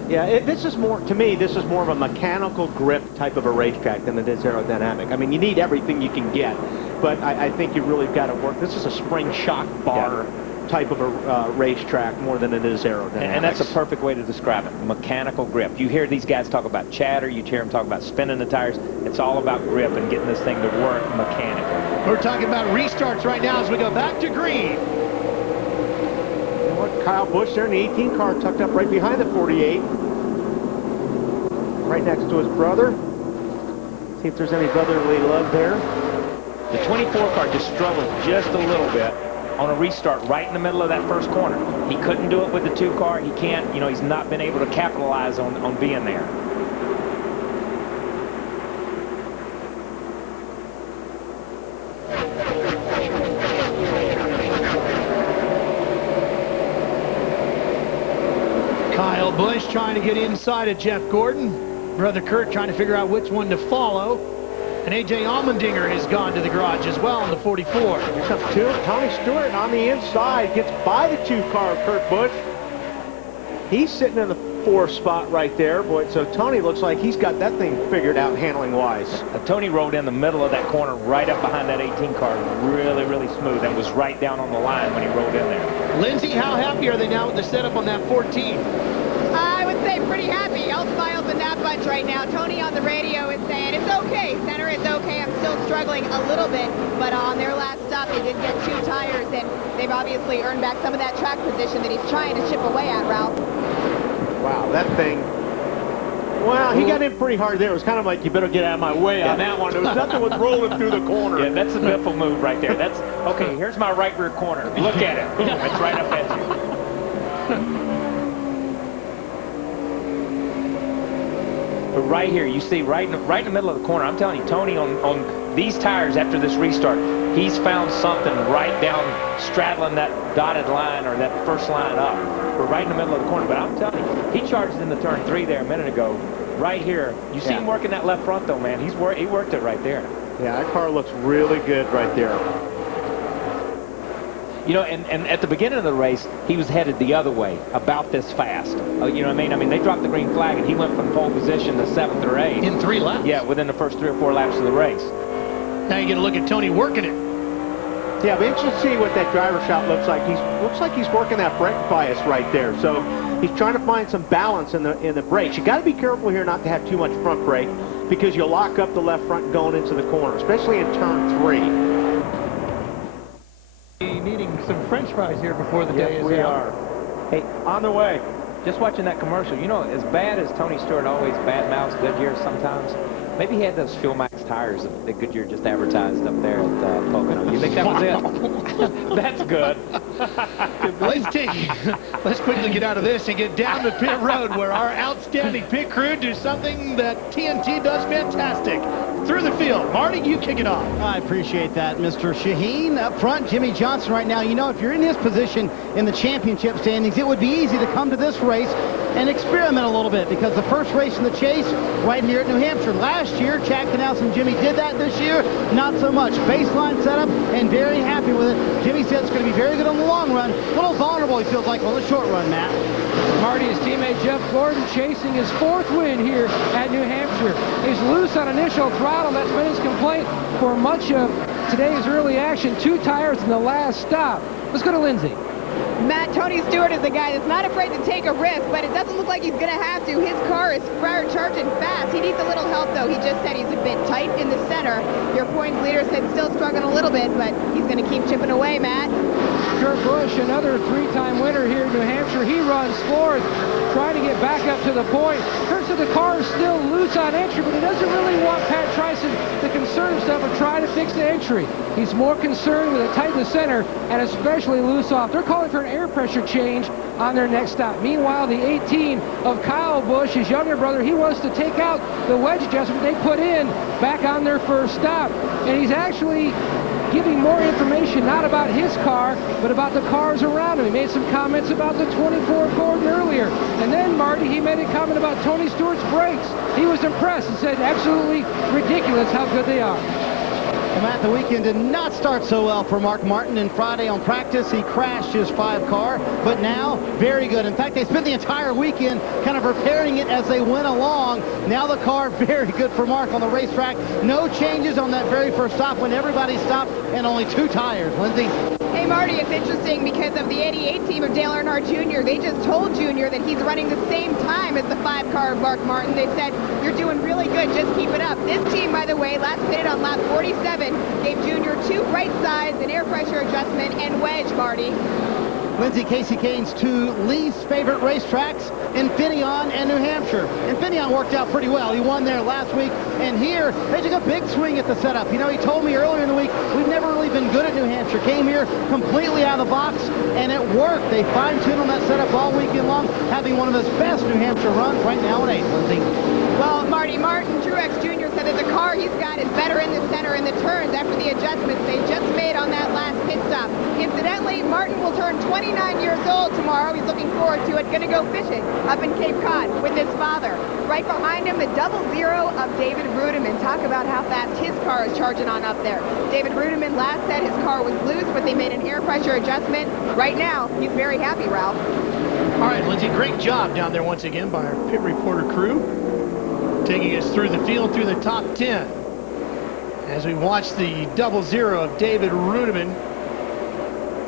Yeah, this is more, to me, this is more of a mechanical grip type of a racetrack than it is aerodynamic. I mean, you need everything you can get, but I think you really got to work. This is a spring shock bar type of a racetrack more than it is aerodynamic. And that's a perfect way to describe it, mechanical grip. You hear these guys talk about chatter, you hear them talk about spinning the tires. It's all about grip and getting this thing to work mechanically. We're talking about restarts right now as we go back to green. Kyle Busch there in the 18 car tucked up right behind the 48. Right next to his brother. See if there's any brotherly love there. The 24 car just struggled just a little bit on a restart right in the middle of that first corner. He couldn't do it with the 2 car. He can't, he's not been able to capitalize on being there. Kyle Busch trying to get inside of Jeff Gordon. Brother Kurt trying to figure out which one to follow. And A.J. Allmendinger has gone to the garage as well in the 44. Here comes Tony Stewart on the inside. Gets by the 2 car of Kurt Busch. He's sitting in the fourth spot right there. Boy, so Tony looks like he's got that thing figured out handling-wise. Tony rode in the middle of that corner right up behind that 18 car. Really, really smooth, and was right down on the line when he rode in there. Lindsay, how happy are they now with the setup on that 14? I would say pretty happy. All smiles in that bunch right now. Tony on the radio is saying, it's okay, center, it's okay. I'm still struggling a little bit, but on their last stop, they did get 2 tires, and they've obviously earned back some of that track position that he's trying to chip away at, Ralph. Wow, that thing. Well, he got in pretty hard there. It was kind of like, you better get out of my way on that one. There was nothing with rolling through the corner. Yeah, that's a biffle move right there. That's, okay, here's my right rear corner. Look at it. Boom, it's right up at you. But right here, you see, right in the middle of the corner, I'm telling you, Tony, on these tires after this restart, he's found something right down, straddling that dotted line or that first line up. We're right in the middle of the corner, but I'm telling you, he charged into turn 3 there a minute ago. Right here, you see him working that left front, though, man. He worked it right there. Yeah, that car looks really good right there. You know, and at the beginning of the race, he was headed the other way, about this fast. You know what I mean? I mean, they dropped the green flag, and he went from pole position to 7th or 8th. In 3 laps? Yeah, within the first 3 or 4 laps of the race. Now you get a look at Tony working it. Yeah, but interesting to see what that driver shot looks like. Looks like he's working that brake bias right there. So he's trying to find some balance in the brakes. You got to be careful here not to have too much front brake, because you'll lock up the left front going into the corner, especially in turn 3. Needing some French fries here before the day is we out. are. Hey, on the way. Just watching that commercial. You know, as bad as Tony Stewart always badmouths Goodyear sometimes, maybe he had those Fuel Max tires that Goodyear just advertised up there at Pocono. You think that was it? That's good. Let's quickly get out of this and get down to pit road, where our outstanding pit crew do something that TNT does fantastic. Through the field. Marty, you kick it off. I appreciate that, Mr. Sheheen. Up front, Jimmy Johnson right now. You know, if you're in his position in the championship standings, it would be easy to come to this race and experiment a little bit, because the first race in the chase right here at New Hampshire. Last year, Chad Canals and Jimmy did that. This year, not so much. Baseline setup, and very happy with it. Jimmy said it's going to be very good on the long run. A little vulnerable, he feels like, on the short run, Matt. Marty, his teammate Jeff Gordon chasing his 4th win here at New Hampshire. He's loose on initial throttle. That's been his complaint for much of today's early action. 2 tires in the last stop. Let's go to Lindsay. Matt, Tony Stewart is the guy that's not afraid to take a risk, but it doesn't look like he's going to have to. His car is charging fast. He needs a little help, though. He just said he's a bit tight in the center. Your points leader said still struggling a little bit, but he's going to keep chipping away, Matt. Kurt Busch, another 3-time winner here in New Hampshire. He runs 4th, trying to get back up to the point. Kurt said the car is still loose on entry, but he doesn't really want Pat Tryson to concern himself or try to fix the entry. He's more concerned with a tight in the center and especially loose off. They're calling for an air pressure change on their next stop. Meanwhile, the 18 of Kyle Busch, his younger brother, he wants to take out the wedge adjustment they put in back on their first stop. And he's actually giving more information, not about his car, but about the cars around him. He made some comments about the 24 Gordon earlier. And then, Marty, he made a comment about Tony Stewart's brakes. He was impressed and said absolutely ridiculous how good they are. Well, Matt, the weekend did not start so well for Mark Martin. And Friday on practice, he crashed his 5 car, but now very good. In fact, they spent the entire weekend kind of repairing it as they went along. Now the car very good for Mark on the racetrack. No changes on that very first stop when everybody stopped, and only 2 tires. Lindsay? Hey, Marty, it's interesting because of the 88 team of Dale Earnhardt Jr., they just told Junior that he's running the same time as the 5 car of Mark Martin. They said, you're doing really good, just keep it up. This team, by the way, last pitted on lap 47, gave Junior 2 right sides, an air pressure adjustment, and wedge, Marty. Lindsay, Casey Kane's 2 least favorite racetracks, Infineon and New Hampshire. Infineon worked out pretty well. He won there last week, and here they took a big swing at the setup. You know, he told me earlier in the week, we've never really been good at New Hampshire. Came here completely out of the box, and it worked. They fine-tuned on that setup all weekend long, having one of his best New Hampshire runs right now in 8th, Lindsay. Well, Marty, Martin Truex Jr. said that the car he's got is better in the center in the turns after the adjustments they just made on that last pit stop. Incidentally, Martin will turn 29 years old tomorrow. He's looking forward to it. Going to go fishing up in Cape Cod with his father. Right behind him, the 00 of David Rudiman. Talk about how fast his car is charging on up there. David Rudiman last said his car was loose, but they made an air pressure adjustment. Right now, he's very happy, Ralph. All right, Lindsay, great job down there once again by our pit reporter crew, taking us through the field, through the top 10. As we watch the 00 of David Rudeman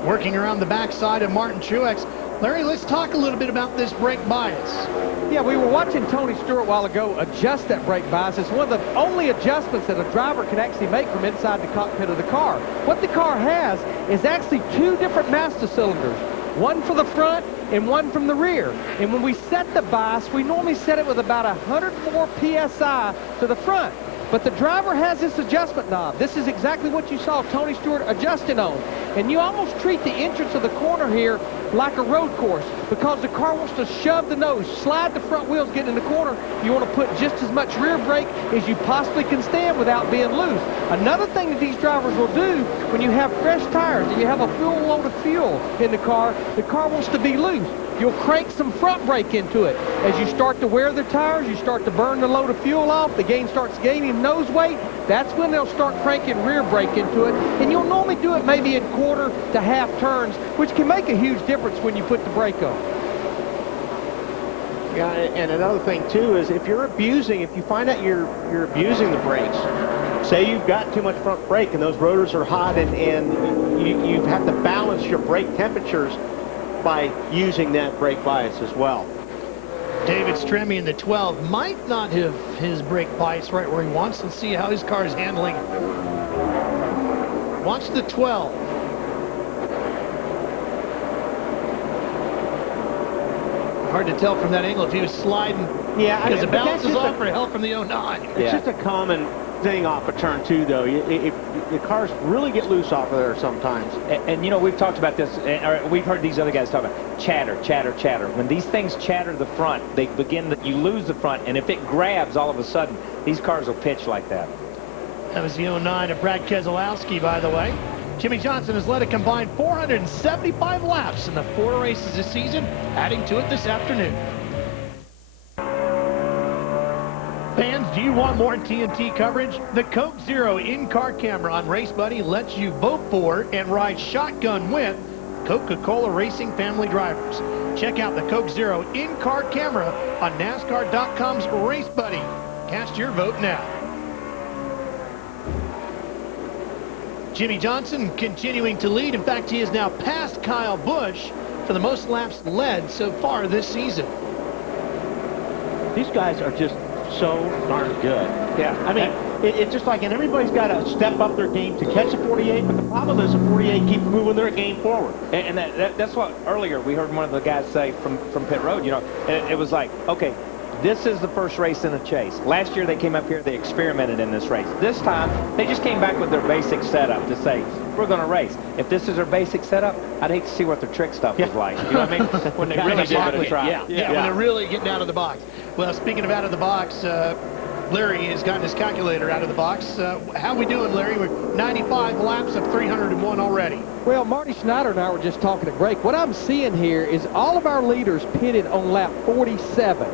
working around the backside of Martin Truex. Larry, let's talk a little bit about this brake bias. Yeah, we were watching Tony Stewart a while ago adjust that brake bias. It's one of the only adjustments that a driver can actually make from inside the cockpit of the car. What the car has is actually two different master cylinders, one for the front and one from the rear. And when we set the bias, we normally set it with about 104 PSI to the front. But the driver has this adjustment knob. This is exactly what you saw Tony Stewart adjusting on. And you almost treat the entrance of the corner here like a road course, because the car wants to shove the nose, slide the front wheels, get in the corner. You want to put just as much rear brake as you possibly can stand without being loose. Another thing that these drivers will do when you have fresh tires and you have a full load of fuel in the car wants to be loose. You'll crank some front brake into it. As you start to wear the tires, you start to burn the load of fuel off, the game starts gaining nose weight, that's when they'll start cranking rear brake into it. And you'll normally do it maybe in quarter to half turns, which can make a huge difference when you put the brake on. Yeah, and another thing too is if you find out you're abusing the brakes, say you've got too much front brake and those rotors are hot and you have to balance your brake temperatures by using that brake bias as well. David Stremme in the 12 might not have his brake bias right where he wants. Let's see how his car is handling it. Watch the 12. Hard to tell from that angle if he was sliding. Yeah, because the balance is off for help from the 09. It's just a common thing off a turn two, though. The cars really get loose off of there sometimes. And you know, we've talked about this, or we've heard these other guys talk about chatter, chatter, chatter. When these things chatter the front, they begin you lose the front, and if it grabs all of a sudden, these cars will pitch like that. That was the 09 of Brad Keselowski, by the way. Jimmie Johnson has led a combined 475 laps in the 4 races this season, adding to it this afternoon. Fans, do you want more TNT coverage? The Coke Zero in-car camera on Race Buddy lets you vote for and ride shotgun with Coca-Cola Racing family drivers. Check out the Coke Zero in-car camera on NASCAR.com's Race Buddy. Cast your vote now. Jimmie Johnson continuing to lead. In fact, he has now passed Kyle Busch for the most laps led so far this season. These guys are just so darn good. Yeah, I mean, it's just like, and everybody's got to step up their game to catch a 48, but the problem is the 48 keeps moving their game forward. And that's what earlier we heard one of the guys say from pit road, you know, it was like, okay, this is the first race in a chase. Last year they came up here, they experimented in this race. This time, they just came back with their basic setup to say, we're going to race. If this is their basic setup, I'd hate to see what their trick stuff was like. You know what I mean? When they really give it a try. Yeah, when they're really getting out of the box. Well, speaking of out of the box, Larry has gotten his calculator out of the box. How we doing, Larry? We're 95 laps of 301 already. Well, Marty Schneider and I were just talking at break. What I'm seeing here is all of our leaders pitted on lap 47.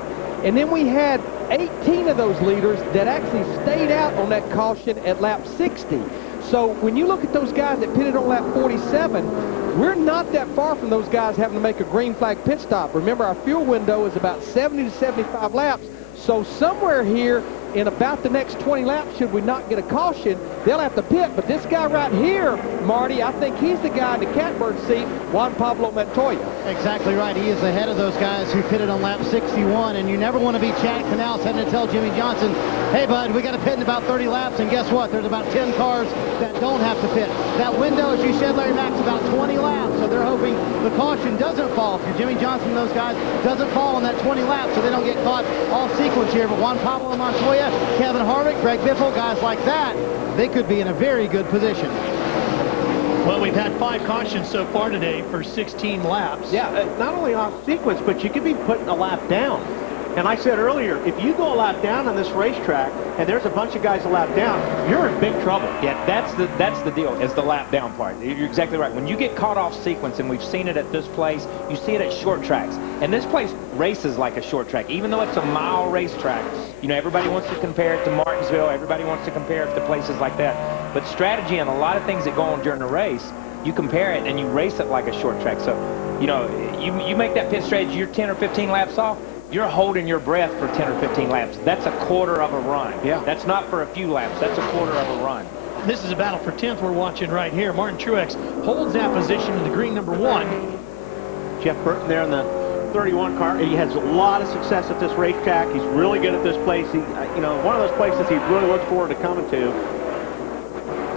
And then we had 18 of those leaders that actually stayed out on that caution at lap 60. So when you look at those guys that pitted on lap 47, we're not that far from those guys having to make a green flag pit stop. Remember, our fuel window is about 70 to 75 laps. So somewhere here in about the next 20 laps, should we not get a caution, they'll have to pit. But this guy right here, Marty, I think he's the guy in the catbird seat, Juan Pablo Montoya. Exactly right. He is ahead of those guys who pitted on lap 61. And you never want to be Chad Canals having to tell Jimmie Johnson, hey, bud, we got to pit in about 30 laps. And guess what? There's about 10 cars that don't have to pit. That window, as you said, Larry Max, about 20 laps. So they're hoping the caution doesn't fall. For Jimmie Johnson and those guys, doesn't fall on that 20 laps so they don't get caught all sequence here. But Juan Pablo Montoya, Kevin Harvick, Greg Biffle, guys like that, they could be in a very good position. Well, we've had 5 cautions so far today for 16 laps. Yeah, not only off sequence, but you could be putting a lap down. And I said earlier, if you go a lap down on this racetrack and there's a bunch of guys a lap down, you're in big trouble. Yeah, that's the deal, is the lap down part. You're exactly right. When you get caught off sequence, and we've seen it at this place, you see it at short tracks. And this place races like a short track. Even though it's a mile racetrack, you know, everybody wants to compare it to Martinsville. Everybody wants to compare it to places like that. But strategy and a lot of things that go on during the race, you compare it and you race it like a short track. So, you know, you make that pit strategy, you're 10 or 15 laps off, you're holding your breath for 10 or 15 laps. That's a quarter of a run. Yeah. That's not for a few laps. That's a quarter of a run. This is a battle for 10th we're watching right here. Martin Truex holds that position in the green number 1. Jeff Burton there in the 31 car. He has a lot of success at this racetrack. He's really good at this place. He, you know, one of those places he really looks forward to coming to.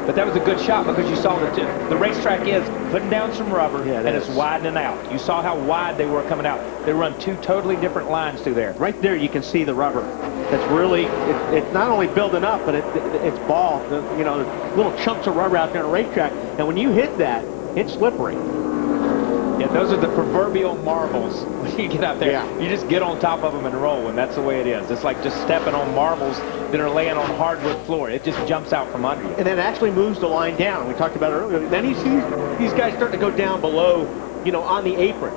But that was a good shot because you saw the racetrack is putting down some rubber, yeah, and it's widening out. You saw how wide they were coming out. They run 2 totally different lines through there. Right there you can see the rubber. That's really, it's not only building up, but it's ball. You know, little chunks of rubber out there on a racetrack. And when you hit that, it's slippery. Yeah, those are the proverbial marbles. When you get out there, yeah. You just get on top of them and roll, and that's the way it is. It's like just stepping on marbles that are laying on hardwood floor. It just jumps out from under you. And then it actually moves the line down. We talked about it earlier. Then he sees these guys starting to go down below, you know, on the apron,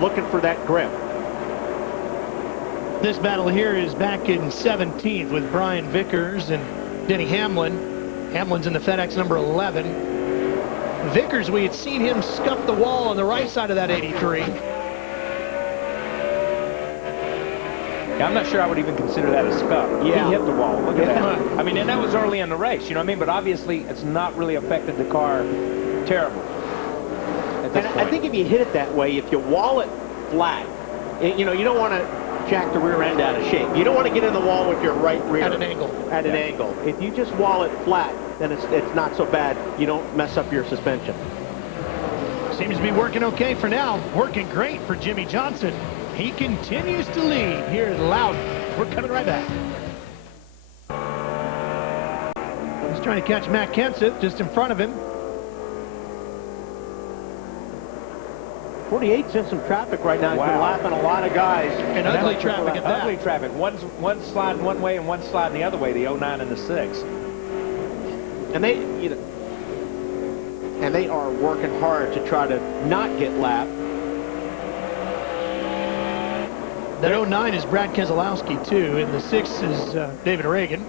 looking for that grip. This battle here is back in 17th with Brian Vickers and Denny Hamlin. Hamlin's in the FedEx number 11. Vickers, we had seen him scuff the wall on the right side of that 83. Yeah, I'm not sure I would even consider that a scuff. Yeah. He hit the wall. Look at that. I mean, and that was early in the race, you know what I mean? But obviously, it's not really affected the car terribly at this point. I think if you hit it that way, if you wall it flat, you know, you don't want to jack the rear end out of shape. You don't want to get in the wall with your right rear. At an angle. At an angle. If you just wall it flat, then it's not so bad. You don't mess up your suspension. Seems to be working okay for now. Working great for Jimmy Johnson. He continues to lead here at Loudon. We're coming right back. He's trying to catch Matt Kenseth just in front of him. 48's in some traffic right now. He's been Wow. lapping a lot of guys. And ugly traffic at that. Ugly traffic. One's sliding one way and one's sliding the other way, the 09 and the 6. And they, you know, and they are working hard to try to not get lapped. That 09 is Brad Keselowski, too, and the 6 is David Reagan.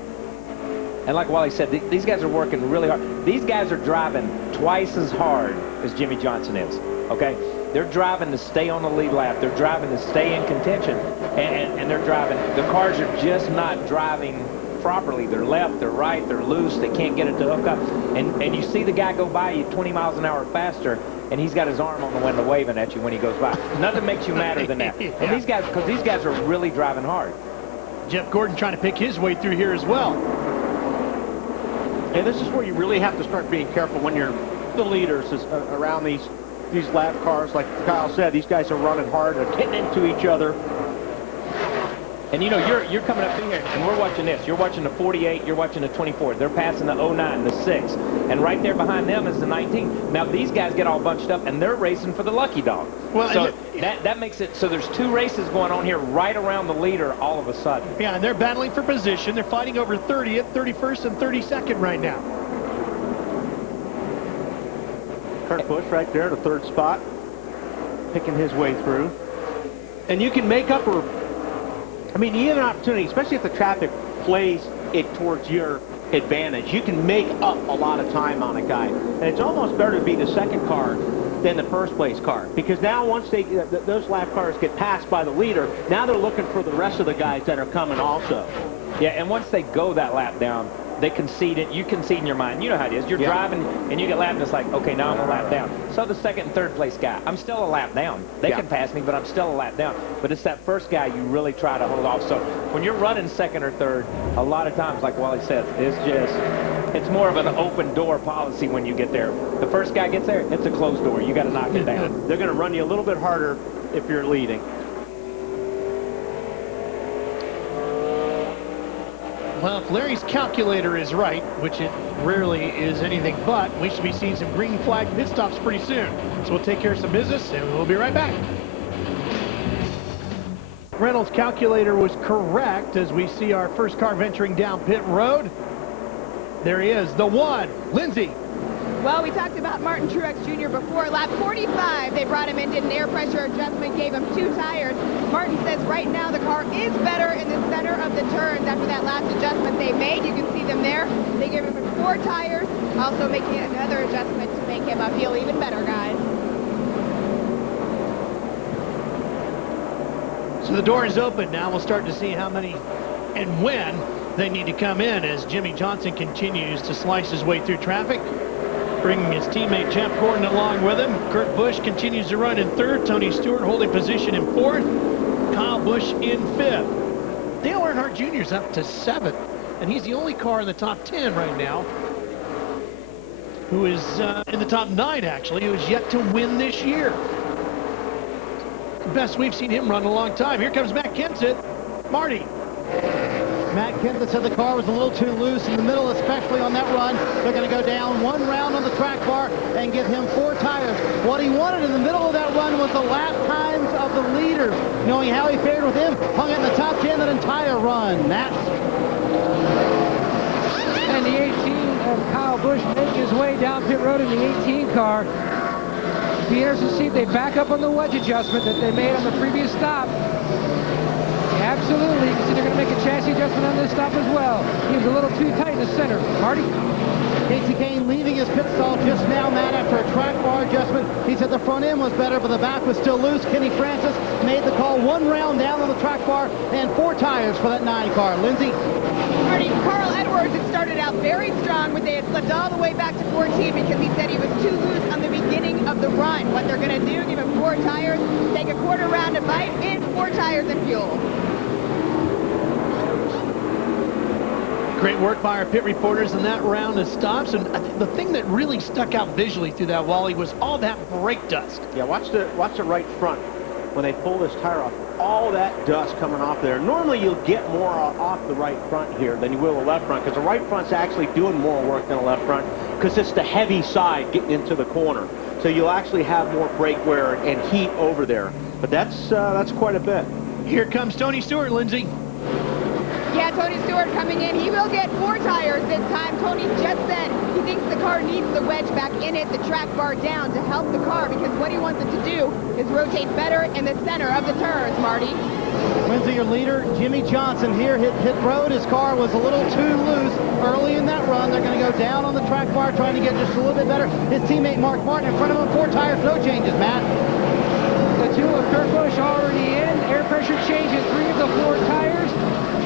And like Wally said, these guys are working really hard. These guys are driving twice as hard as Jimmy Johnson is, okay? They're driving to stay on the lead lap. They're driving to stay in contention, and they're driving. The cars are just not driving properly. They're left, they're right, they're loose. They can't get it to hook up. And you see the guy go by you 20 miles an hour faster, and he's got his arm on the window waving at you when he goes by. Nothing makes you madder than that. Yeah. And these guys, because these guys are really driving hard. Jeff Gordon trying to pick his way through here as well. And this is where you really have to start being careful when you're the leaders around these lap cars. Like Kyle said, these guys are running hard. They're getting into each other. And you know, you're coming up through here, and we're watching this. You're watching the 48, you're watching the 24. They're passing the 09, the 6. And right there behind them is the 19. Now, these guys get all bunched up, and they're racing for the lucky dog. Well, so that makes it so there's 2 races going on here right around the leader all of a sudden. Yeah, and they're battling for position. They're fighting over 30th, 31st, and 32nd right now. Kurt Busch right there, the 3rd spot, picking his way through. And you can make up, or I mean, you have an opportunity, especially if the traffic plays it towards your advantage. You can make up a lot of time on a guy. And it's almost better to be the 2nd car than the 1st place car. Because now once those lap cars get passed by the leader, now they're looking for the rest of the guys that are coming also. Yeah, and once they go that lap down, they concede it. You concede in your mind. You know how it is. You're driving, and you get lapped, and it's like, okay, now I'm a lap down. So the 2nd and 3rd place guy, I'm still a lap down. They can pass me, but I'm still a lap down. But it's that 1st guy you really try to hold off. So when you're running 2nd or 3rd, a lot of times, like Wally said, it's more of an open door policy when you get there. The 1st guy gets there, it's a closed door. You got to knock it down. They're going to run you a little bit harder if you're leading. Well, if Larry's calculator is right, which it rarely is anything but, we should be seeing some green flag pit stops pretty soon. So we'll take care of some business, and we'll be right back. Reynolds' calculator was correct as we see our 1st car venturing down pit road. There he is, the 1, Lindsay. Well, we talked about Martin Truex Jr. before. Lap 45, they brought him in, did an air pressure adjustment, gave him 2 tires. Martin says right now the car is better in the center of the turns after that last adjustment they made. You can see them there. They gave him 4 tires, also making another adjustment to make him feel even better, guys. So the door is open. Now we'll start to see how many and when they need to come in as Jimmie Johnson continues to slice his way through traffic, bringing his teammate Jeff Gordon along with him. Kurt Busch continues to run in third. Tony Stewart holding position in fourth. Kyle Busch in fifth. Dale Earnhardt Jr. is up to seventh, and he's the only car in the top 10 right now who is in the top 9, actually, who is yet to win this year. The best we've seen him run in a long time. Here comes Matt Kenseth. Marty. Matt Kenseth said the car was a little too loose in the middle, especially on that run. They're going to go down one round on the track bar and give him 4 tires. What he wanted in the middle of that run was the lap times of the leaders. Knowing how he fared with him, hung it in the top 10 that entire run. Matt. And the 18 of Kyle Busch making his way down pit road in the 18 car. Be interested to see if they back up on the wedge adjustment that they made on the previous stop. Absolutely. You can see they're going to make a chassis adjustment on this stop as well. He was a little too tight in the center. Marty? Casey Kane leaving his pit stall just now, Matt, after a track bar adjustment. He said the front end was better, but the back was still loose. Kenny Francis made the call, 1 round down on the track bar and 4 tires for that 9 car. Lindsay? Marty, Carl Edwards had started out very strong, but they had slipped all the way back to 14 because he said he was too loose on the beginning of the run. What they're going to do, give him 4 tires, take a quarter round of bite, and 4 tires and fuel. Great work by our pit reporters in that round of stops. And the thing that really stuck out visually through that, Wally, was all that brake dust. Yeah, watch the right front when they pull this tire off. All that dust coming off there. Normally you'll get more off the right front here than you will the left front, because the right front's actually doing more work than the left front, because it's the heavy side getting into the corner. So you'll actually have more brake wear and heat over there. But that's quite a bit. Here comes Tony Stewart, Lindsay. Yeah, Tony Stewart coming in. He will get 4 tires this time. Tony just said he thinks the car needs the wedge back in it, the track bar down to help the car, because what he wants it to do is rotate better in the center of the turns, Marty. Lindsay, your leader, Jimmie Johnson here, hit road. His car was a little too loose early in that run. They're going to go down on the track bar, trying to get just a little bit better. His teammate Mark Martin in front of him, 4 tires, no changes, Matt. The 2 of Kurt Busch already in. Air pressure change in 3 of the 4 tires.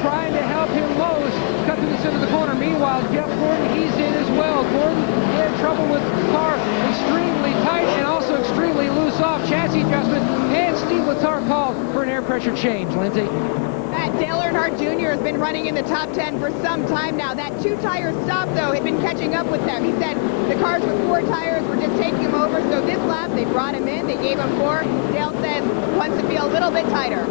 Trying to help him most cut through the center of the corner. Meanwhile, Jeff Gordon, he's in as well. Gordon had trouble with the car, extremely tight and also extremely loose off chassis adjustment. And Steve Letarte called for an air pressure change. Lindsay? Dale Earnhardt Jr. has been running in the top 10 for some time now. That 2-tire stop, though, had been catching up with them. He said the cars with 4 tires were just taking him over. So this lap, they brought him in. They gave him 4. Dale says wants to feel a little bit tighter.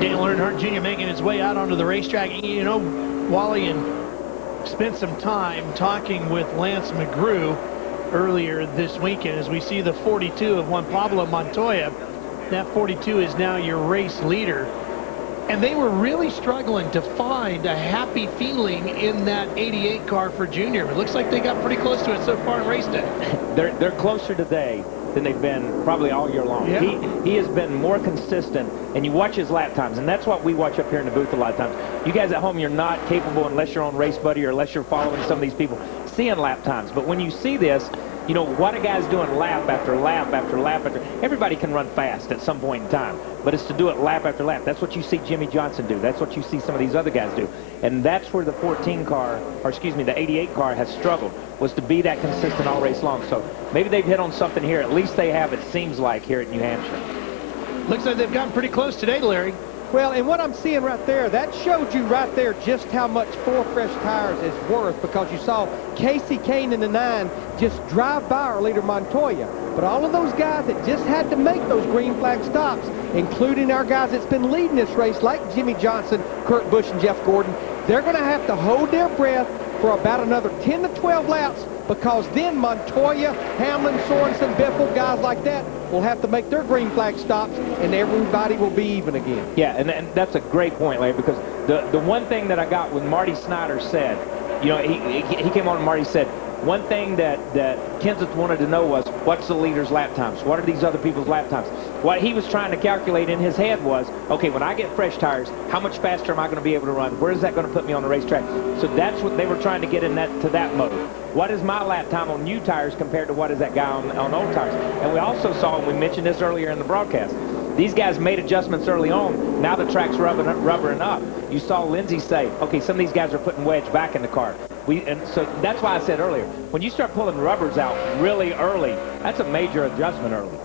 Dale Earnhardt Jr. making his way out onto the racetrack. You know, Wally and spent some time talking with Lance McGrew earlier this weekend as we see the 42 of Juan Pablo Montoya. That 42 is now your race leader. And they were really struggling to find a happy feeling in that 88 car for Junior. It looks like they got pretty close to it so far in race day. They're closer today than they've been probably all year long. Yeah. He has been more consistent, and you watch his lap times, and that's what we watch up here in the booth a lot of times. You guys at home, you're not capable, unless you're on Race Buddy or unless you're following some of these people, seeing lap times. But when you see this, you know what a guy's doing lap after lap after lap after. Everybody can run fast at some point in time, but it's to do it lap after lap. That's what you see Jimmie Johnson do. That's what you see some of these other guys do. And that's where the 14 car, or excuse me, the 88 car has struggled, was to be that consistent all race long. So maybe they've hit on something here. At least they have, it seems like, here at New Hampshire. Looks like they've gotten pretty close today, Larry. Well, and what I'm seeing right there, that showed you right there just how much 4 fresh tires is worth, because you saw Casey Kane in the 9 just drive by our leader Montoya. But all of those guys that just had to make those green flag stops, including our guys that's been leading this race, like Jimmie Johnson, Kurt Busch, and Jeff Gordon, they're going to have to hold their breath for about another 10 to 12 laps, because then Montoya, Hamlin, Sorensen, Biffle, guys like that will have to make their green flag stops, and everybody will be even again. Yeah, and that's a great point, Larry, because the one thing that I got when Marty Snyder said, you know, he came on and Marty said, one thing that Kenseth wanted to know was, what's the leader's lap times? What are these other people's lap times? What he was trying to calculate in his head was, okay, when I get fresh tires, how much faster am I going to be able to run? Where is that going to put me on the racetrack? So that's what they were trying to get in to that mode. What is my lap time on new tires compared to what is that guy on old tires? And we also saw, and we mentioned this earlier in the broadcast, these guys made adjustments early on. Now the track's rubbering up. You saw Lindsey say, okay, some of these guys are putting wedge back in the car. And so that's why I said earlier, when you start pulling rubbers out really early, that's a major adjustment early.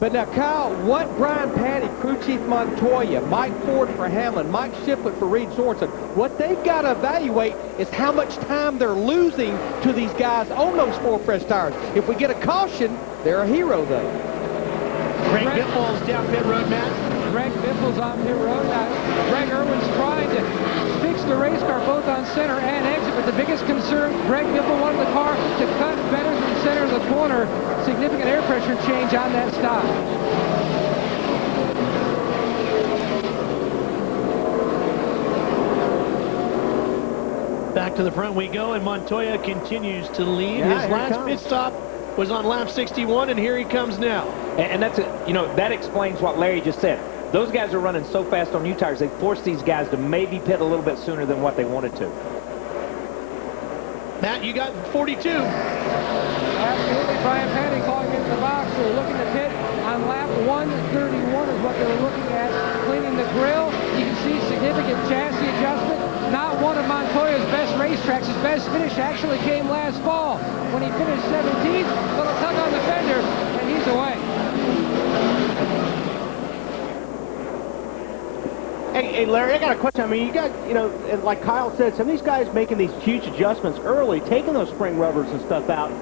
But now, Kyle, what Brian Patty, crew chief Montoya, Mike Ford for Hamlin, Mike Shiplett for Reed Sorensen, what they've got to evaluate is how much time they're losing to these guys on those 4 fresh tires. If we get a caution, they're a hero, though. Greg Biffle's down pit road, Matt. Greg Biffle's on pit road. Greg Irwin's trying to fix the race car both on center and exit, but the biggest concern, Greg Biffle wanted the car to cut better than center of the corner. Significant air pressure change on that stop. Back to the front we go, and Montoya continues to lead. Yeah, his last pit stop was on lap 61, and here he comes now. And that's, that explains what Larry just said. Those guys are running so fast on new tires, they force these guys to maybe pit a little bit sooner than what they wanted to. Matt, you got 42. Absolutely. Brian Patty calling into the box. We're looking to pit on lap 131 is what they were looking at. Cleaning the grill. You can see significant chassis adjustment. Not one of Montoya's best racetracks. His best finish actually came last fall when he finished 17th. Little tug on the fender, and he's away. Hey, Larry, I got a question. I mean, you got, like Kyle said, some of these guys making these huge adjustments early, taking those spring rubbers and stuff out,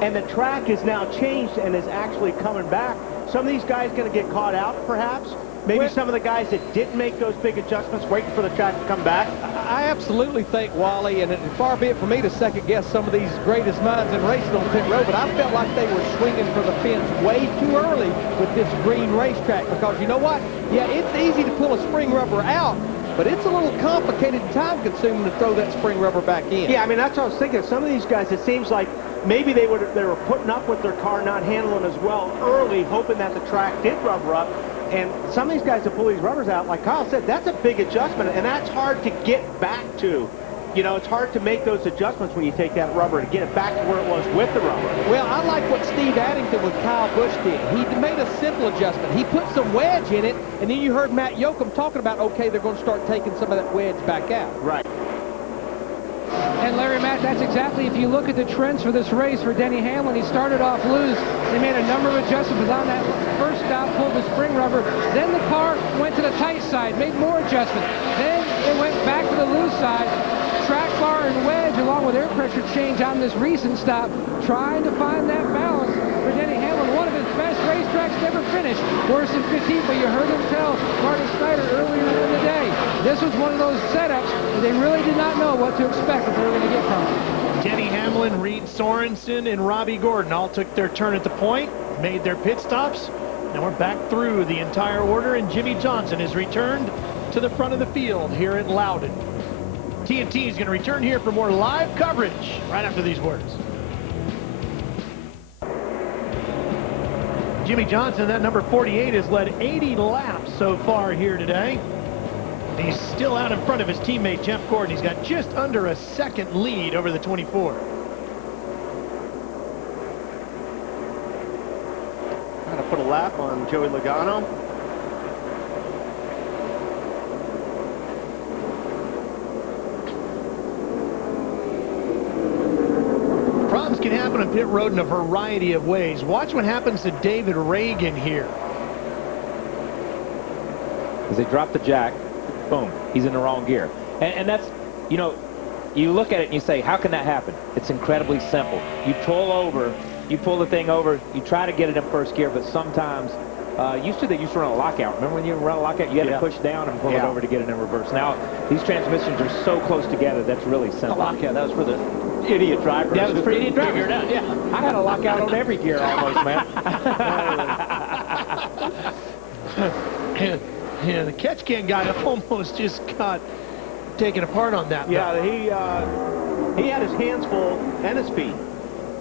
and the track is now changed and is actually coming back. Some of these guys going to get caught out, perhaps? Maybe some of the guys that didn't make those big adjustments, waiting for the track to come back? I absolutely think, Wally, and far be it for me to second-guess some of these greatest minds in racing on pit road, but I felt like they were swinging for the fence way too early with this green racetrack, because you know what? Yeah, it's easy to pull a spring rubber out, but it's a little complicated and time-consuming to throw that spring rubber back in. Yeah, I mean, that's what I was thinking. Some of these guys, it seems like maybe they were putting up with their car not handling as well early, hoping that the track did rubber up. And some of these guys that pull these rubbers out, like Kyle said, that's a big adjustment, and that's hard to get back to. It's hard to make those adjustments when you take that rubber and get it back to where it was with the rubber. Well, I like what Steve Addington with Kyle Busch did. He made a simple adjustment. He put some wedge in it, and then you heard Matt Yoakum talking about, okay, they're going to start taking some of that wedge back out. Right. And Larry, Matt, that's exactly, if you look at the trends for this race for Denny Hamlin, he started off loose. They made a number of adjustments on that first stop, pulled the spring rubber. Then the car went to the tight side, made more adjustments. Then it went back to the loose side. Track bar and wedge, along with air pressure change on this recent stop, trying to find that balance for Denny Hamlin. One of his best racetracks never finished. Worse than 15th, but you heard him tell Marty Snyder earlier in the day. This was one of those setups that they really did not know what to expect that they were going to get from him. Denny Hamlin, Reed Sorensen, and Robbie Gordon all took their turn at the point, made their pit stops. Now we're back through the entire order, and Jimmy Johnson has returned to the front of the field here at Loudon. TNT is going to return here for more live coverage right after these words. Jimmy Johnson, that number 48, has led 80 laps so far here today. He's still out in front of his teammate Jeff Gordon. He's got just under a second lead over the 24. Trying to put a lap on Joey Logano. Problems can happen on pit road in a variety of ways. Watch what happens to David Reagan here. As they drop the jack, boom, he's in the wrong gear. And that's, you look at it and you say, how can that happen? It's incredibly simple. You pull over, you pull the thing over, you try to get it in first gear, but sometimes, they used to run a lockout. Remember when you run a lockout, you had to push down and pull it over to get it in reverse. Now, these transmissions are so close together, that's really simple. A lockout, that was for the idiot driver. Yeah, it was for idiot drivers. Figure it out, yeah. I had a lockout on every gear almost, man. Yeah, the catch can guy almost just got taken apart on that. Yeah, he had his hands full and his feet.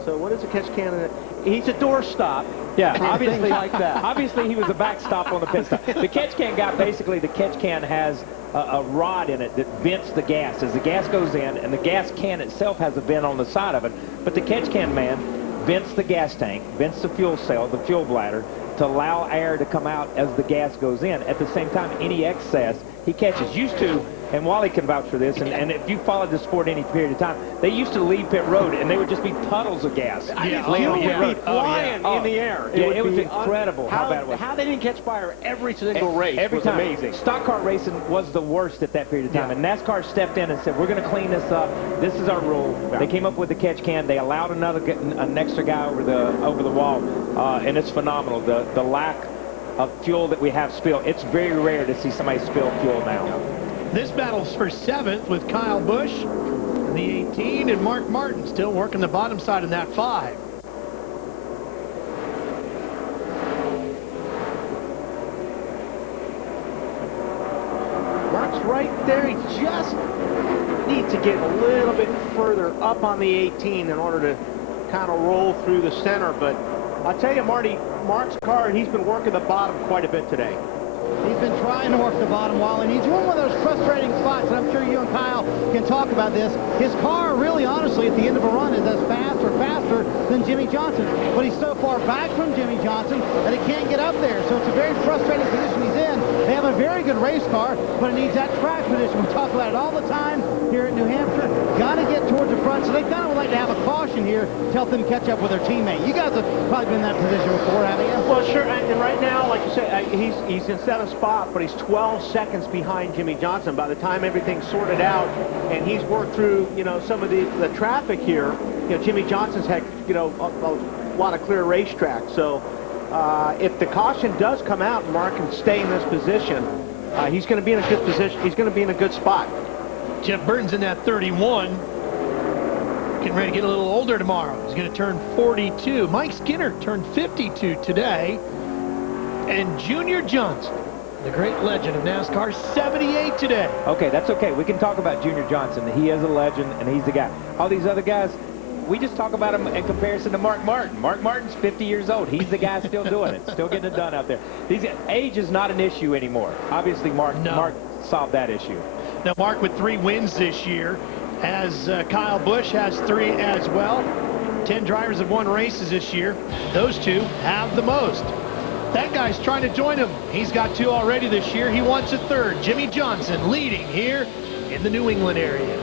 So what is a catch can? He's a doorstop. Yeah, Things obviously like that. Obviously, he was a backstop on the pit stop. The catch can guy, basically, the catch can has a rod in it that vents the gas as the gas goes in, and the gas can itself has a vent on the side of it. But the catch can man vents the gas tank, vents the fuel cell, the fuel bladder, to allow air to come out as the gas goes in. At the same time, any excess he catches. Used to, and Wally can vouch for this, and if you followed the sport any period of time, they used to leave pit road, and they would just be puddles of gas. Yeah, You would yeah. be flying in the air. It was incredible how bad it was. How they didn't catch fire every single race Every was time. amazing. Stock car racing was the worst at that period of time, and NASCAR stepped in and said, we're going to clean this up. This is our rule. They came up with the catch can. They allowed an extra guy over the wall, and it's phenomenal. The lack of fuel that we have spilled. It's very rare to see somebody spill fuel now. This battle's for 7th with Kyle Busch in the 18 and Mark Martin still working the bottom side in that 5. Mark's right there. He just needs to get a little bit further up on the 18 in order to kind of roll through the center. But I'll tell you, Marty, Mark's car, he's been working the bottom quite a bit today. He's been trying to work the bottom wall, and he's in one of those frustrating spots, and I'm sure you and Kyle can talk about this. His car, really, honestly, at the end of a run is as fast or faster than Jimmy Johnson, but he's so far back from Jimmy Johnson that he can't get up there, so it's a very frustrating position he's in. They have a very good race car, but it needs that track position. We talk about it all the time here at New Hampshire. Got to get towards the front, so they kind of would like to have a caution here to help them catch up with their teammate. You guys have probably been in that position before, haven't you? Well, sure, and right now, like you said, he's in 7th spot, but he's 12 seconds behind Jimmy Johnson. By the time everything's sorted out and he's worked through, some of the traffic here, Jimmy Johnson's had, a lot of clear racetrack. So if the caution does come out and Mark can stay in this position, he's going to be in a good position. He's going to be in a good spot. Jeff Burton's in that 31. Getting ready to get a little older tomorrow. He's going to turn 42. Mike Skinner turned 52 today. And Junior Johnson, the great legend of NASCAR, 78 today. Okay, that's okay. We can talk about Junior Johnson. He is a legend, and he's the guy. All these other guys, we just talk about him in comparison to Mark Martin. Mark Martin's 50 years old. He's the guy still doing it, still getting it done out there. Age is not an issue anymore. Obviously, Mark solved that issue. Now, Mark with 3 wins this year, as Kyle Busch has 3 as well. 10 drivers have won races this year. Those 2 have the most. That guy's trying to join him. He's got 2 already this year. He wants a 3rd. Jimmy Johnson leading here in the New England area.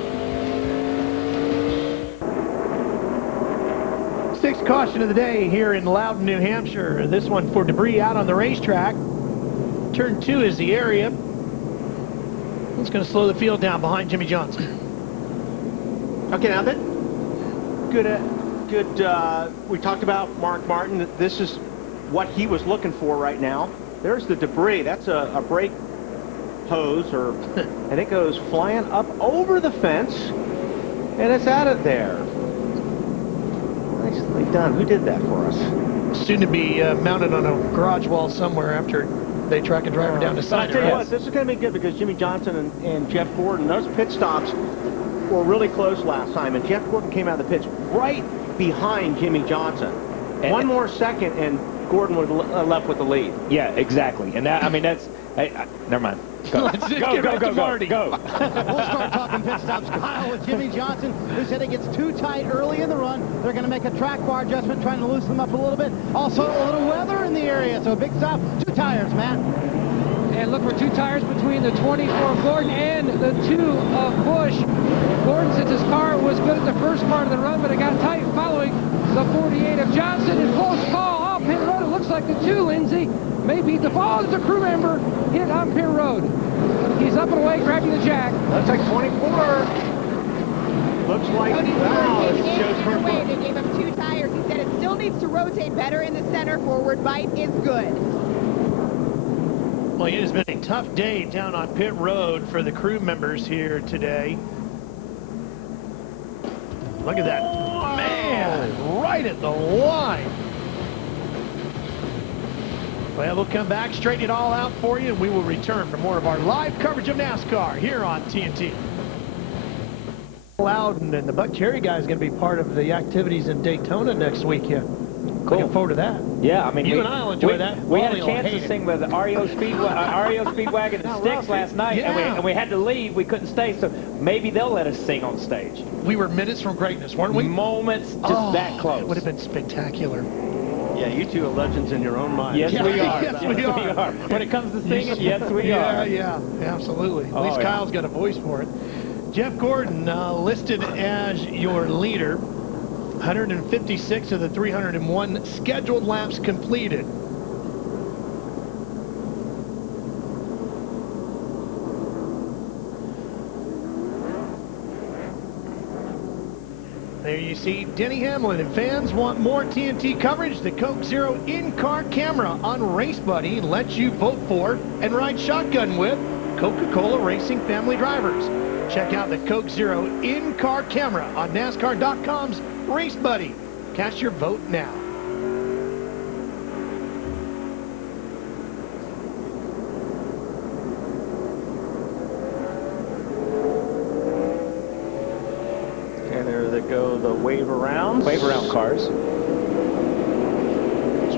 6th caution of the day here in Loudon, New Hampshire. This one for debris out on the racetrack. Turn 2 is the area. It's going to slow the field down behind Jimmy Johnson. Okay, now that we talked about Mark Martin. This is what he was looking for right now. There's the debris. That's a brake hose, and it goes flying up over the fence, and it's out of there. Nicely done. Who did that for us? Soon to be mounted on a garage wall somewhere after they track a driver down the side. I tell you what, this is going to be good because Jimmy Johnson and Jeff Gordon, those pit stops were really close last time, and Jeff Gordon came out of the pits right behind Jimmy Johnson. One more second, and Gordon would have left with the lead. Yeah, exactly. And that, I mean, that's... never mind. Go. Let's go. We'll start talking pit stops, Kyle, with Jimmy Johnson, who said it gets too tight early in the run. They're going to make a track bar adjustment, trying to loosen them up a little bit. Also, a little weather in the area, so a big stop. 2 tires, Matt. And look for 2 tires between the 24 of Gordon and the 2 of Busch. Gordon says his car was good at the first part of the run, but it got tight following the 48 of Johnson. And close call off pit road. It looks like the 2, Lindsay, may beat the fall. There's a crew member hit on pit road. He's up and away, grabbing the jack. That's like 24. Looks like They gave him 2 tires. He said it still needs to rotate better in the center. Forward bite is good. Well, it has been a tough day down on pit road for the crew members here today. Look at that. Man, right at the line. Well, we'll come back, straighten it all out for you, and we will return for more of our live coverage of NASCAR here on TNT. Loudon and the Buck Cherry guy is going to be part of the activities in Daytona next weekend. Cool. Looking forward to that. Yeah, I mean, you and I will enjoy that. We had a Wally chance will to hate sing with REO Speedwagon and Sticks last night, Yeah. and we had to leave. We couldn't stay, so maybe they'll let us sing on stage. We were minutes from greatness, weren't we? Moments, just that close. It would have been spectacular. Yeah, you two are legends in your own mind. Yes, we are. Yes, we are. When it comes to singing, yes, we are. Yeah, absolutely. At least Kyle's got a voice for it. Jeff Gordon listed as your leader. 156 of the 301 scheduled laps completed. There you see Denny Hamlin, and fans want more TNT coverage. The Coke Zero in-car camera on Race Buddy lets you vote for and ride shotgun with Coca-Cola Racing family drivers. Check out the Coke Zero in-car camera on NASCAR.com's Race Buddy. Cast your vote now. And there they go, the wave around. Wave around cars. So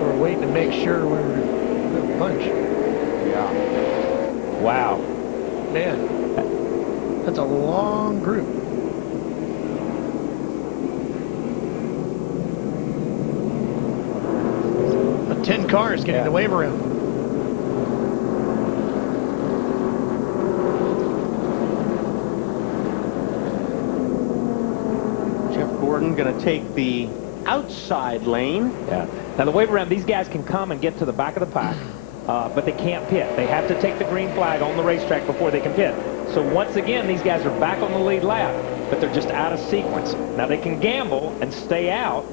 we're waiting to make sure we're a bunch. Yeah. Wow. Man, that's a long group. But 10 cars getting the wave around. Jeff Gordon going to take the outside lane. Yeah. Now, the wave around, these guys can come and get to the back of the pack, but they can't pit. They have to take the green flag on the racetrack before they can pit. So once again, these guys are back on the lead lap, but they're just out of sequence. Now, they can gamble and stay out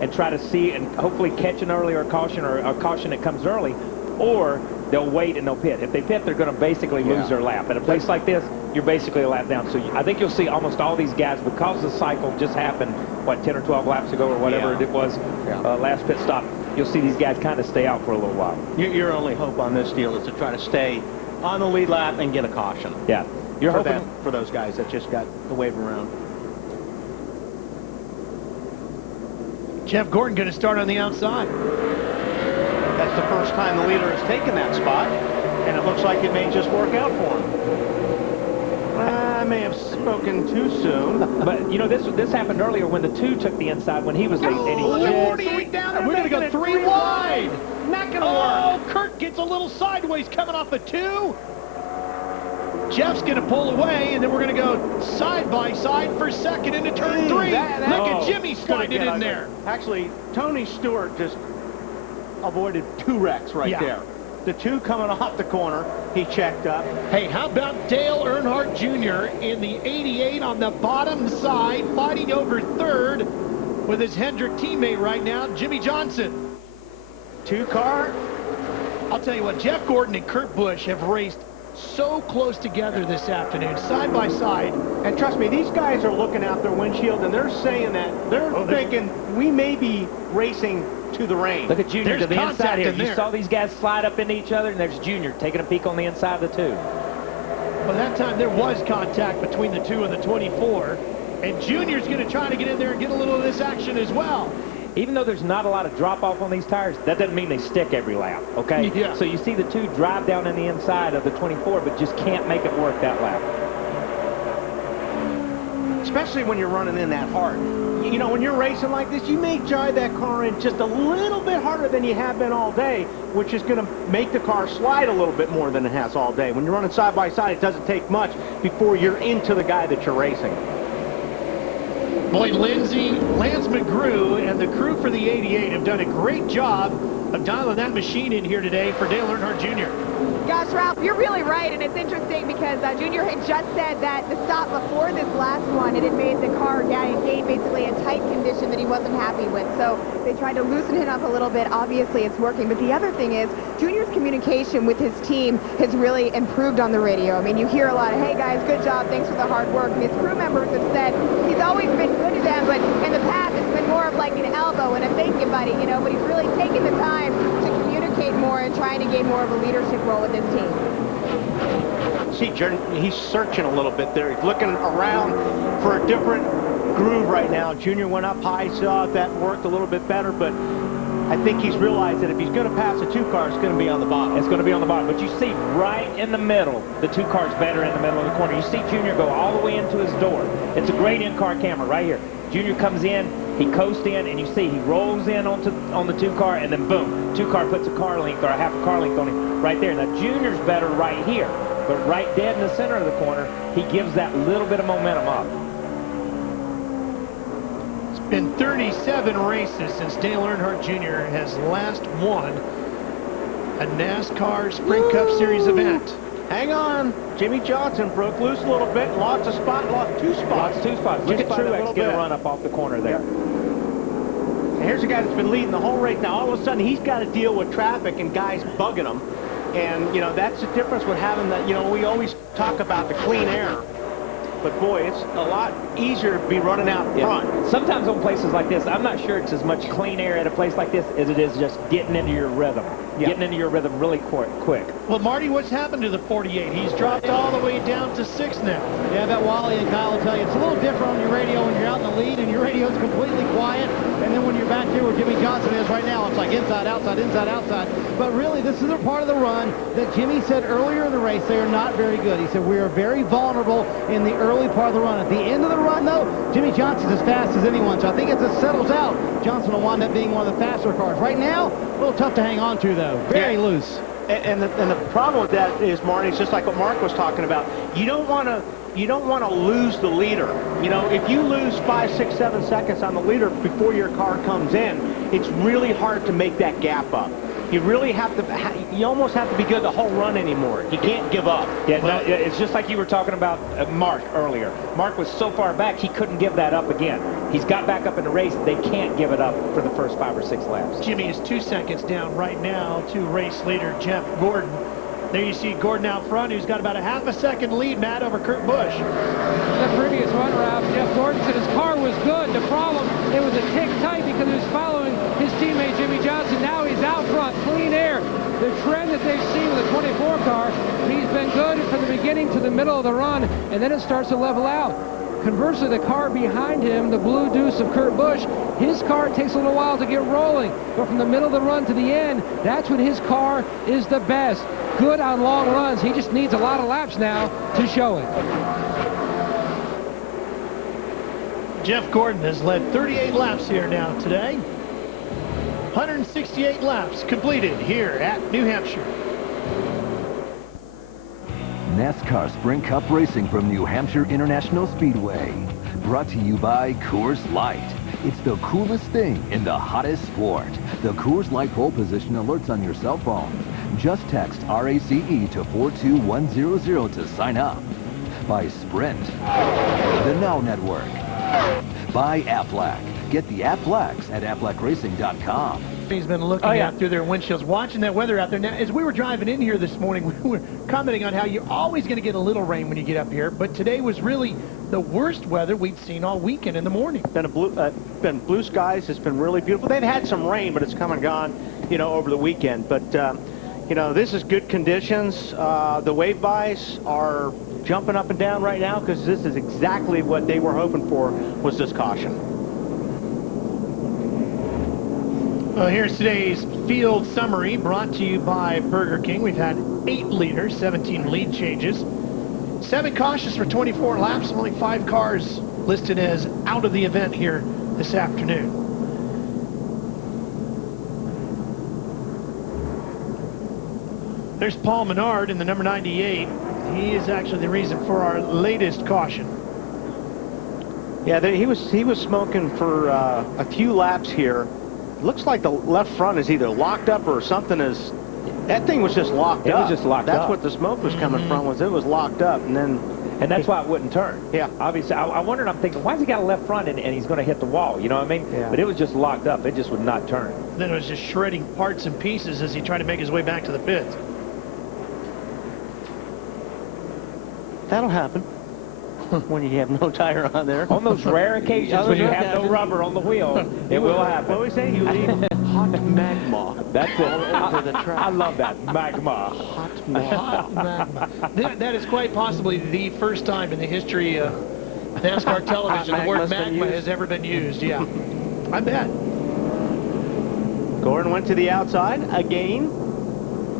and try to see and hopefully catch an earlier caution or a caution that comes early, or they'll wait and they'll pit. If they pit, they're going to basically lose their lap. At a place like this, you're basically a lap down. So I think you'll see almost all these guys, because the cycle just happened, what, 10 or 12 laps ago or whatever it was, last pit stop, you'll see these guys kind of stay out for a little while. Your only hope on this deal is to try to stay on the lead lap and get a caution. Yeah. You're hoping for those guys that just got the wave around. Jeff Gordon going to start on the outside. That's the first time the leader has taken that spot, and it looks like it may just work out for him. I may have spoken too soon. But, you know, this happened earlier when the 2 took the inside when he was late. And he 48 down, and we're going to go 3 wide. Not going to work. Kurt gets a little sideways coming off the 2. Jeff's going to pull away, and then we're going to go side by side for second into turn 3. Look at Jimmy sliding it in there. Actually, Tony Stewart just avoided 2 wrecks right there. The 2 coming off the corner, he checked up. Hey, how about Dale Earnhardt Jr. in the 88 on the bottom side, fighting over 3rd with his Hendrick teammate right now, Jimmy Johnson. 2 car. I'll tell you what, Jeff Gordon and Kurt Busch have raced so close together this afternoon, side by side. And trust me, these guys are looking out their windshield, and they're saying that they're thinking we may be racing to the rain. Look at Junior to the inside here. You saw these guys slide up into each other, and there's Junior taking a peek on the inside of the 2. Well, that time there was contact between the 2 and the 24, and Junior's going to try to get in there and get a little of this action as well. Even though there's not a lot of drop-off on these tires, that doesn't mean they stick every lap, okay? Yeah. So you see the 2 drive down in the inside of the 24, but just can't make it work that lap. Especially when you're running in that hard. You know, when you're racing like this, you may drive that car in just a little bit harder than you have been all day, which is going to make the car slide a little bit more than it has all day. When you're running side by side, it doesn't take much before you're into the guy that you're racing. Boy, Lance McGrew and the crew for the 88 have done a great job of dialing that machine in here today for Dale Earnhardt Jr. Gosh, Ralph, you're really right, and it's interesting because Junior had just said that the stop before this last one, it had made the car gain basically a tight condition that he wasn't happy with. So they tried to loosen it up a little bit. Obviously, it's working. But the other thing is, Junior's communication with his team has really improved on the radio. I mean, you hear a lot of, hey, guys, good job, thanks for the hard work. And his crew members have said he's always been good to them, but in the past, it's been more of like an elbow and a thank you, buddy, you know, but he's really taken the time to communicate more and trying to gain more of a leadership role with his team. see he's searching a little bit there. He's looking around for a different groove right now. Junior went up high, saw that worked a little bit better, but I think he's realized that if he's going to pass the 2 car, it's going to be on the bottom. It's going to be on the bottom. But you see right in the middle, the 2 cars better in the middle of the corner. You see Junior go all the way into his door. It's a great in-car camera right here. Junior comes in, he coasts in, and you see he rolls in on the 2 car, and then boom, 2 car puts a car length or a half a car length on him right there. Now Junior's better right here, but right dead in the center of the corner, he gives that little bit of momentum up. Been 37 races since Dale Earnhardt Jr. has last won a NASCAR Sprint Cup Series event. Hang on. Jimmy Johnson broke loose a little bit, lost a spot, lost 2 spots. Lost 2 spots. Look at Truex get a run up off the corner there. And here's a guy that's been leading the whole race. Now, all of a sudden, he's got to deal with traffic and guys bugging him. And, you know, that's the difference with having that. You know, we always talk about the clean air. But, boy, it's a lot easier to be running out front. Sometimes on places like this, I'm not sure it's as much clean air at a place like this as it is just getting into your rhythm. Getting into your rhythm really quick. Well, Marty, what's happened to the 48? He's dropped all the way down to 6 now. Yeah, I bet Wally and Kyle will tell you it's a little different on your radio when you're out in the lead and your radio's completely quiet. And then when you're back here where Jimmy Johnson is right now, it's like inside, outside, inside, outside. But really, this is a part of the run that Jimmy said earlier in the race they are not very good. He said we are very vulnerable in the early part of the run. At the end of the run, though, Jimmy Johnson's as fast as anyone. So I think as it settles out, Johnson will wind up being one of the faster cars. Right now, a little tough to hang on to, though. Very loose. And the problem with that is, Marty, it's just like what Mark was talking about. You don't want to lose the leader. You know, if you lose 5, 6, 7 seconds on the leader before your car comes in, it's really hard to make that gap up. You really have to, you almost have to be good the whole run anymore. You can't give up. Yeah, no, it's just like you were talking about Mark earlier. Mark was so far back, he couldn't give that up again. He's got back up in the race. They can't give it up for the first 5 or 6 laps. Jimmy is 2 seconds down right now to race leader Jeff Gordon. There you see Gordon out front, who's got about a half a second lead, Matt, over Kurt Busch. The previous run route, Jeff Gordon said his car was good. The problem, it was a tick tight because he was following his teammate Jimmy Johnson. Now he's out front, clean air. The trend that they've seen with the 24 car, he's been good from the beginning to the middle of the run, and then it starts to level out. Conversely, the car behind him, the blue deuce of Kurt Busch, his car takes a little while to get rolling. But from the middle of the run to the end, that's when his car is the best. Good on long runs. He just needs a lot of laps now to show it. Jeff Gordon has led 38 laps here now today. 168 laps completed here at New Hampshire. NASCAR Sprint Cup Racing from New Hampshire International Speedway. Brought to you by Coors Light. It's the coolest thing in the hottest sport. The Coors Light pole position alerts on your cell phone. Just text RACE to 42100 to sign up. By Sprint. The Now Network. By Aflac. Get the Aflacs at aflacracing.com. He's been looking out through their windshields, watching that weather out there. Now, as we were driving in here this morning, we were commenting on how you're always going to get a little rain when you get up here, but today was really the worst weather we'd seen all weekend in the morning. Been blue skies. It's been really beautiful. They've had some rain, but it's come and gone, you know, over the weekend. But, you know, this is good conditions. The wave buys are jumping up and down right now because this is exactly what they were hoping for, was this caution. Well, here's today's field summary brought to you by Burger King. We've had 8 leaders, 17 lead changes, 7 cautions for 24 laps, only 5 cars listed as out of the event here this afternoon. There's Paul Menard in the number 98. He is actually the reason for our latest caution. Yeah, he was smoking for a few laps here. Looks like the left front is either locked up or something is. That thing was just locked up. It was just locked up. That's what the smoke was coming from, was it was locked up, and that's why it wouldn't turn. Yeah. Obviously, I wondered, I'm thinking, why's he got a left front and he's going to hit the wall? You know what I mean? Yeah. But it was just locked up. It just would not turn. Then it was just shredding parts and pieces as he tried to make his way back to the pits. That'll happen. when you have no tire on there. On those rare occasions when you have no rubber on the wheel, it will happen. What do we say? You leave hot magma. That's it. All over the track. I love that. Magma. Hot magma. That is quite possibly the first time in the history of NASCAR television the word magma has ever been used. Yeah, I bet. Gordon went to the outside again.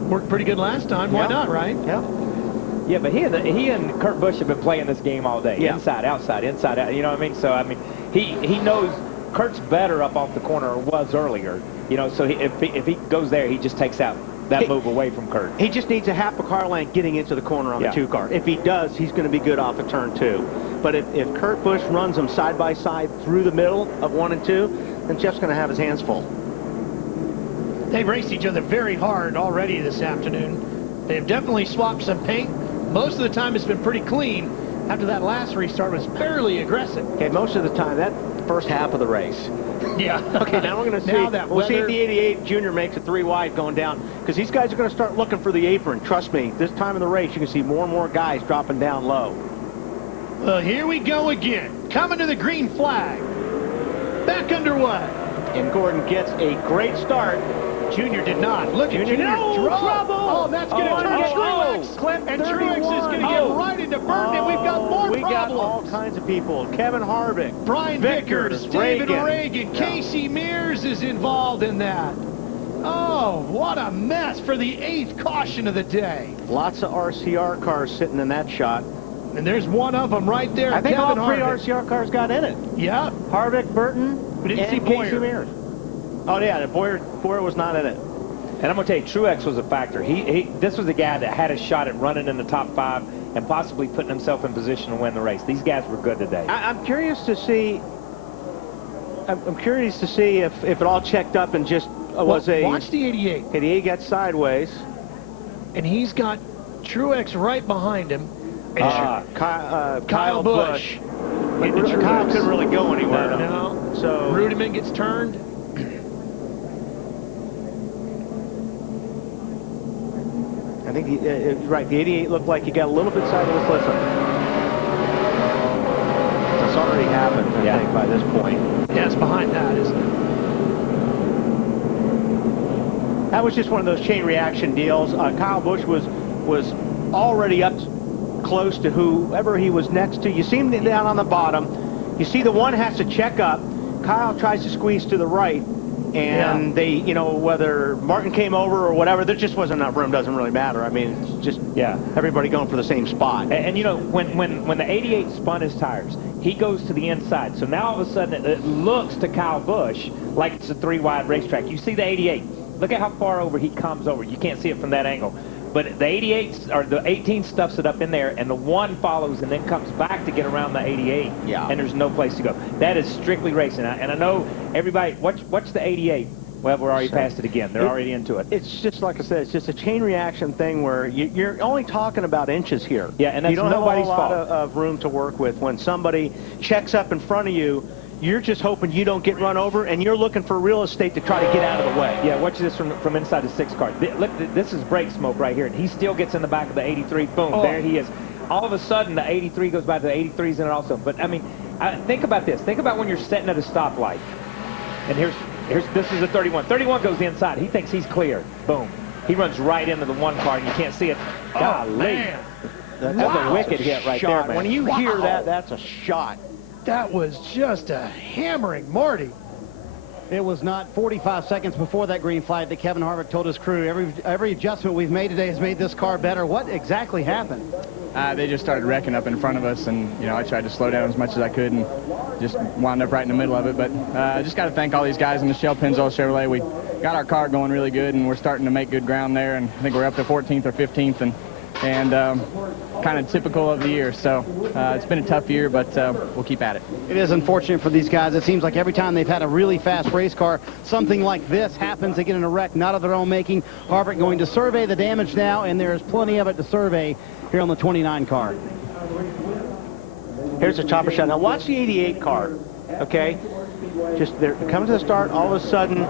Worked pretty good last time. Why not, right? Yeah. Yeah, but he and Kurt Busch have been playing this game all day. Yeah. Inside, outside, inside, out. You know what I mean? So, I mean, he knows Kurt's better up off the corner, or was earlier. You know, so if he goes there, he just takes out that move away from Kurt. He just needs a half a car length getting into the corner on the 2 car. If he does, he's going to be good off of turn 2. But if Kurt Busch runs them side by side through the middle of 1 and 2, then Jeff's going to have his hands full. They've raced each other very hard already this afternoon. They've definitely swapped some paint. Most of the time it's been pretty clean. After that last restart was fairly aggressive. Okay, most of the time, that first half of the race. Yeah. Okay, now we're going to see. We'll see if the 88 Junior makes it 3 wide going down, because these guys are going to start looking for the apron. Trust me, this time of the race, you can see more and more guys dropping down low. Well, here we go again. Coming to the green flag. Back underway. And Gordon gets a great start. Junior did not. Look at Junior. Trouble! Oh, that's going to turn Truex. And Truex is going to get right into Burton, and we've got more problems. We got all kinds of people. Kevin Harvick, Brian Vickers, David Reagan, Yeah. Casey Mears is involved in that. Oh, what a mess for the 8th caution of the day. Lots of RCR cars sitting in that shot. And there's one of them right there. I think Kevin all 3 Harvick. RCR cars got in it. Yeah. Harvick, Burton, We didn't see and Casey Boyer. Mears. Oh, yeah, Boyer was not in it. And I'm going to tell you, Truex was a factor. This was the guy that had a shot at running in the top 5 and possibly putting himself in position to win the race. These guys were good today. I'm curious to see. I'm curious to see if it all checked up and just was a. Watch the 88. 88 got sideways. And he's got Truex right behind him. And Kyle Busch. Kyle couldn't really go anywhere. No. So Rudiman gets turned. I think right. The 88 looked like he got a little bit sideways. Listen, it's already happened. I think by this point. Yeah, it's behind that, isn't it? That was just one of those chain reaction deals. Kyle Busch was already up close to whoever he was next to. You see him down on the bottom. You see the one has to check up. Kyle tries to squeeze to the right. And they, you know, whether Martin came over or whatever, there just wasn't enough room. Doesn't really matter. I mean, it's just everybody going for the same spot. And you know, when the 88 spun his tires, he goes to the inside. So now all of a sudden it looks to Kyle Busch like it's a 3-wide racetrack. You see the 88. Look at how far over he comes over. You can't see it from that angle. But the 88 or the 18 stuffs it up in there, and the 1 follows and then comes back to get around the 88. Yeah. And there's no place to go. That is strictly racing. And I know everybody, watch the 88. Well, we're already past it again. They're already into it. It's just, like I said, it's just a chain reaction thing where you're only talking about inches here. Yeah, and that's you don't nobody's have a lot fault. of room to work with. When somebody checks up in front of you, you're just hoping you don't get run over, and you're looking for real estate to try to get out of the way. Yeah, watch this from inside the 6 car. Look, this is brake smoke right here, and he still gets in the back of the 83. Boom, there he is. All of a sudden, the 83 goes by to the 83's in it also. But, I mean, think about this. Think about when you're sitting at a stoplight, and this is the 31. 31 goes inside. He thinks he's clear. Boom. He runs right into the 1 car, and you can't see it. Golly. Man. That's a wicked hit right there, man. When you hear that, that's a shot. That was just a hammering, Marty. It was not 45 seconds before that green flag that Kevin Harvick told his crew, every adjustment we've made today has made this car better. What exactly happened? They just started wrecking up in front of us, and, you know, I tried to slow down as much as I could and just wound up right in the middle of it. But I just got to thank all these guys in the Shell Pennzoil Chevrolet. We got our car going really good, and we're starting to make good ground there, and I think we're up to 14th or 15th, and kind of typical of the year. So it's been a tough year, but we'll keep at it. It is unfortunate for these guys. It seems like every time they've had a really fast race car, something like this happens. They get in a wreck, not of their own making. Harvick going to survey the damage now, and there's plenty of it to survey here on the 29 car. Here's a chopper shot. Now watch the 88 car, okay? Just there, comes to the start, all of a sudden,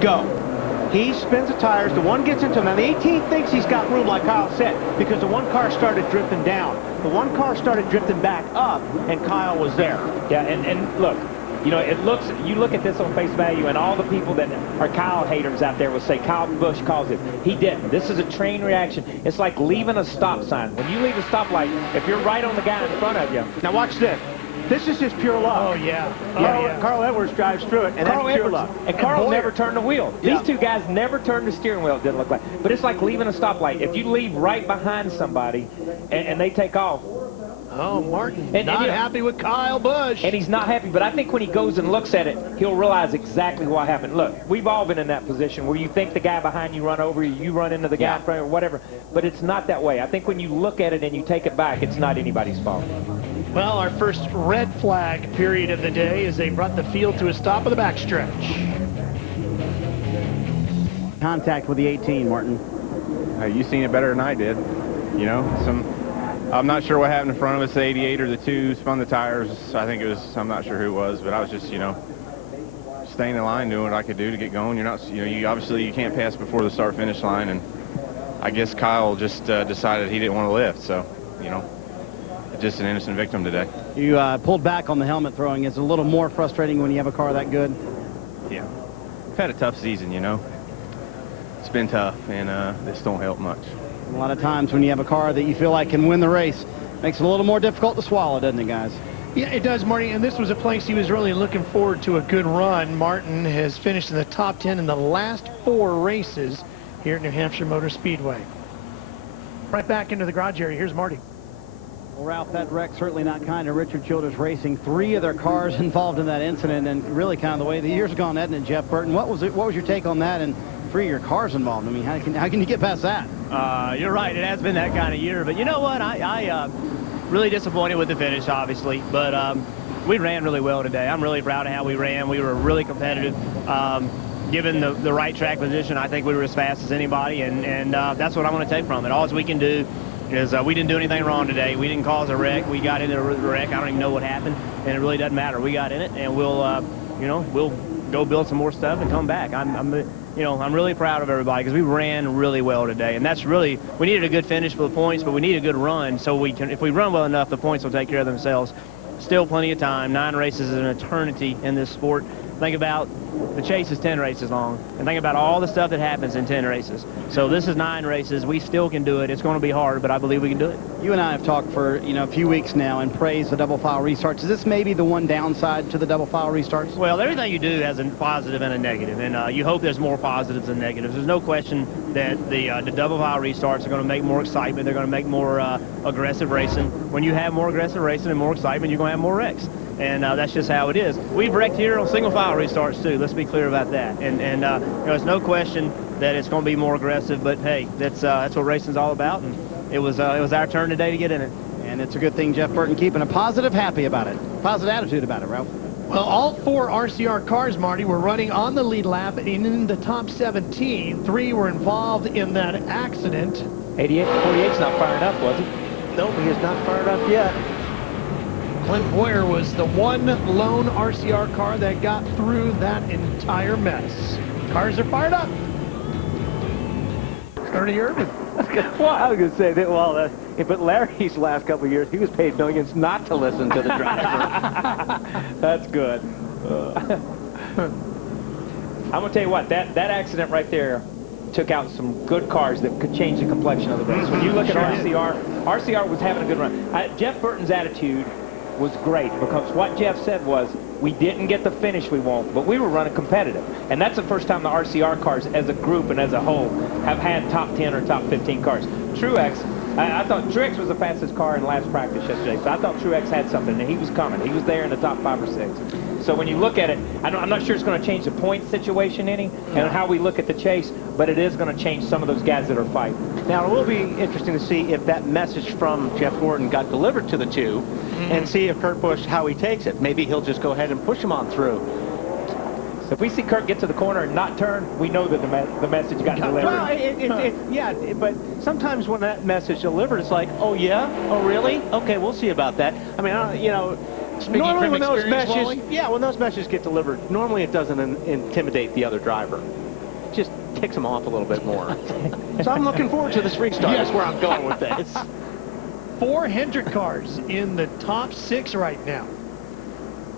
go. He spins the tires, the 1 gets into him. Now the 18 thinks he's got room, like Kyle said, because the 1 car started drifting down. the one car started drifting back up, and Kyle was there. Yeah, and look, you know, you look at this on face value, and all the people that are Kyle haters out there will say Kyle Busch caused it. He didn't. This is a train reaction. It's like leaving a stop sign. When you leave a stoplight, if you're right on the guy in front of you. Now watch this. This is just pure luck. Oh, yeah. Carl Edwards drives through it, and Carl that's pure Edwards, luck. and Carl never turned the wheel. Yeah. These two guys never turned the steering wheel, it didn't look like. But it's like leaving a stoplight. If you leave right behind somebody and they take off. Oh, Martin, And not you know, happy with Kyle Busch. And he's not happy, but I think when he goes and looks at it, he'll realize exactly what happened. Look, we've all been in that position where you think the guy behind you run over you, you run into the guy in front of you, or whatever. But it's not that way. I think when you look at it and you take it back, it's not anybody's fault. Well, our first red flag period of the day as they brought the field to a stop of the backstretch. Contact with the 18, Martin. You seen it better than I did. You know, I'm not sure what happened in front of us. The 88 or the 2 spun the tires. I think it was, I'm not sure who it was, but I was just, you know, staying in line, doing what I could do to get going. You're not, you know, obviously you can't pass before the start-finish line, and I guess Kyle just decided he didn't want to lift. So, you know, just an innocent victim today. You pulled back on the helmet throwing. Is it a little more frustrating when you have a car that good? Yeah. We've had a tough season, you know. It's been tough, and this don't help much. A lot of times when you have a car that you feel like can win the race, makes it a little more difficult to swallow, doesn't it, guys? Yeah, it does, Marty, and this was a place he was really looking forward to a good run. Martin has finished in the top 10 in the last 4 races here at New Hampshire Motor Speedway. Right back into the garage area. Here's Marty. Well, Ralph, that wreck certainly not kind to Richard Childers Racing. 3 of their cars involved in that incident, and really kind of the way the year's gone, hasn't it, Jeff Burton? What was your take on that, and 3 of your cars involved? I mean, how can you get past that? You're right. It has been that kind of year. But you know what? I really disappointed with the finish, obviously. But we ran really well today. I'm really proud of how we ran. We were really competitive. Given the right track position, I think we were as fast as anybody. And that's what I'm going to take from it. All we can do is we didn't do anything wrong today. We didn't cause a wreck. We got into a wreck. I don't even know what happened. And it really doesn't matter. We got in it, and we'll go build some more stuff and come back. I'm really proud of everybody because we ran really well today, and that's really, we needed a good finish for the points, but we need a good run so we can, if we run well enough, the points will take care of themselves. Still plenty of time. 9 races is an eternity in this sport. Think about the chase is 10 races long, and think about all the stuff that happens in 10 races. So this is 9 races. We still can do it. It's going to be hard, but I believe we can do it. You and I have talked for a few weeks now and praised the double file restarts. Is this maybe the one downside to the double file restarts? Well, everything you do has a positive and a negative, and you hope there's more positives than negatives. There's no question that the double file restarts are going to make more excitement. They're going to make more aggressive racing. When you have more aggressive racing and more excitement, you're going to have more wrecks. And that's just how it is. We've wrecked here on single file restarts too. Let's be clear about that. And there's no question that it's going to be more aggressive. But hey, that's what racing's all about. And it was our turn today to get in it. And it's a good thing Jeff Burton keeping a positive attitude about it, Ralph. Well, all 4 RCR cars, Marty, were running on the lead lap and in the top 17. 3 were involved in that accident. 48's not firing up, was he? Nope, he is not fired up yet. Clint Boyer was the one lone RCR car that got through that entire mess. Cars are fired up. Ernie Irvin. Well, I was going to say that, well, but Larry's last couple of years, he was paid millions not to listen to the driver. That's good. I'm going to tell you what, that accident right there took out some good cars that could change the complexion of the race. When you look at RCR was having a good run. Jeff Burton's attitude was great because what Jeff said was, we didn't get the finish we want, but we were running competitive. And that's the first time the RCR cars as a group and as a whole have had top 10 or top 15 cars. Truex, I thought Truex was the fastest car in last practice yesterday, so I thought Truex had something, and he was coming. He was there in the top 5 or 6. So when you look at it, I'm not sure it's going to change the point situation any and how we look at the chase, but it is going to change some of those guys that are fighting. Now, it will be interesting to see if that message from Jeff Gordon got delivered to the 2 and see if Kurt Busch, how he takes it. Maybe he'll just go ahead and push him on through. So if we see Kurt get to the corner and not turn, we know that the message got delivered. Well, yeah, but sometimes when that message delivered, it's like, oh, yeah? Oh, really? Okay, we'll see about that. I mean, normally when those messages, when those messages get delivered, normally it doesn't intimidate the other driver. It just ticks them off a little bit more. So I'm looking forward to this restart. That's where I'm going with this. 4 Hendrick cars in the top 6 right now.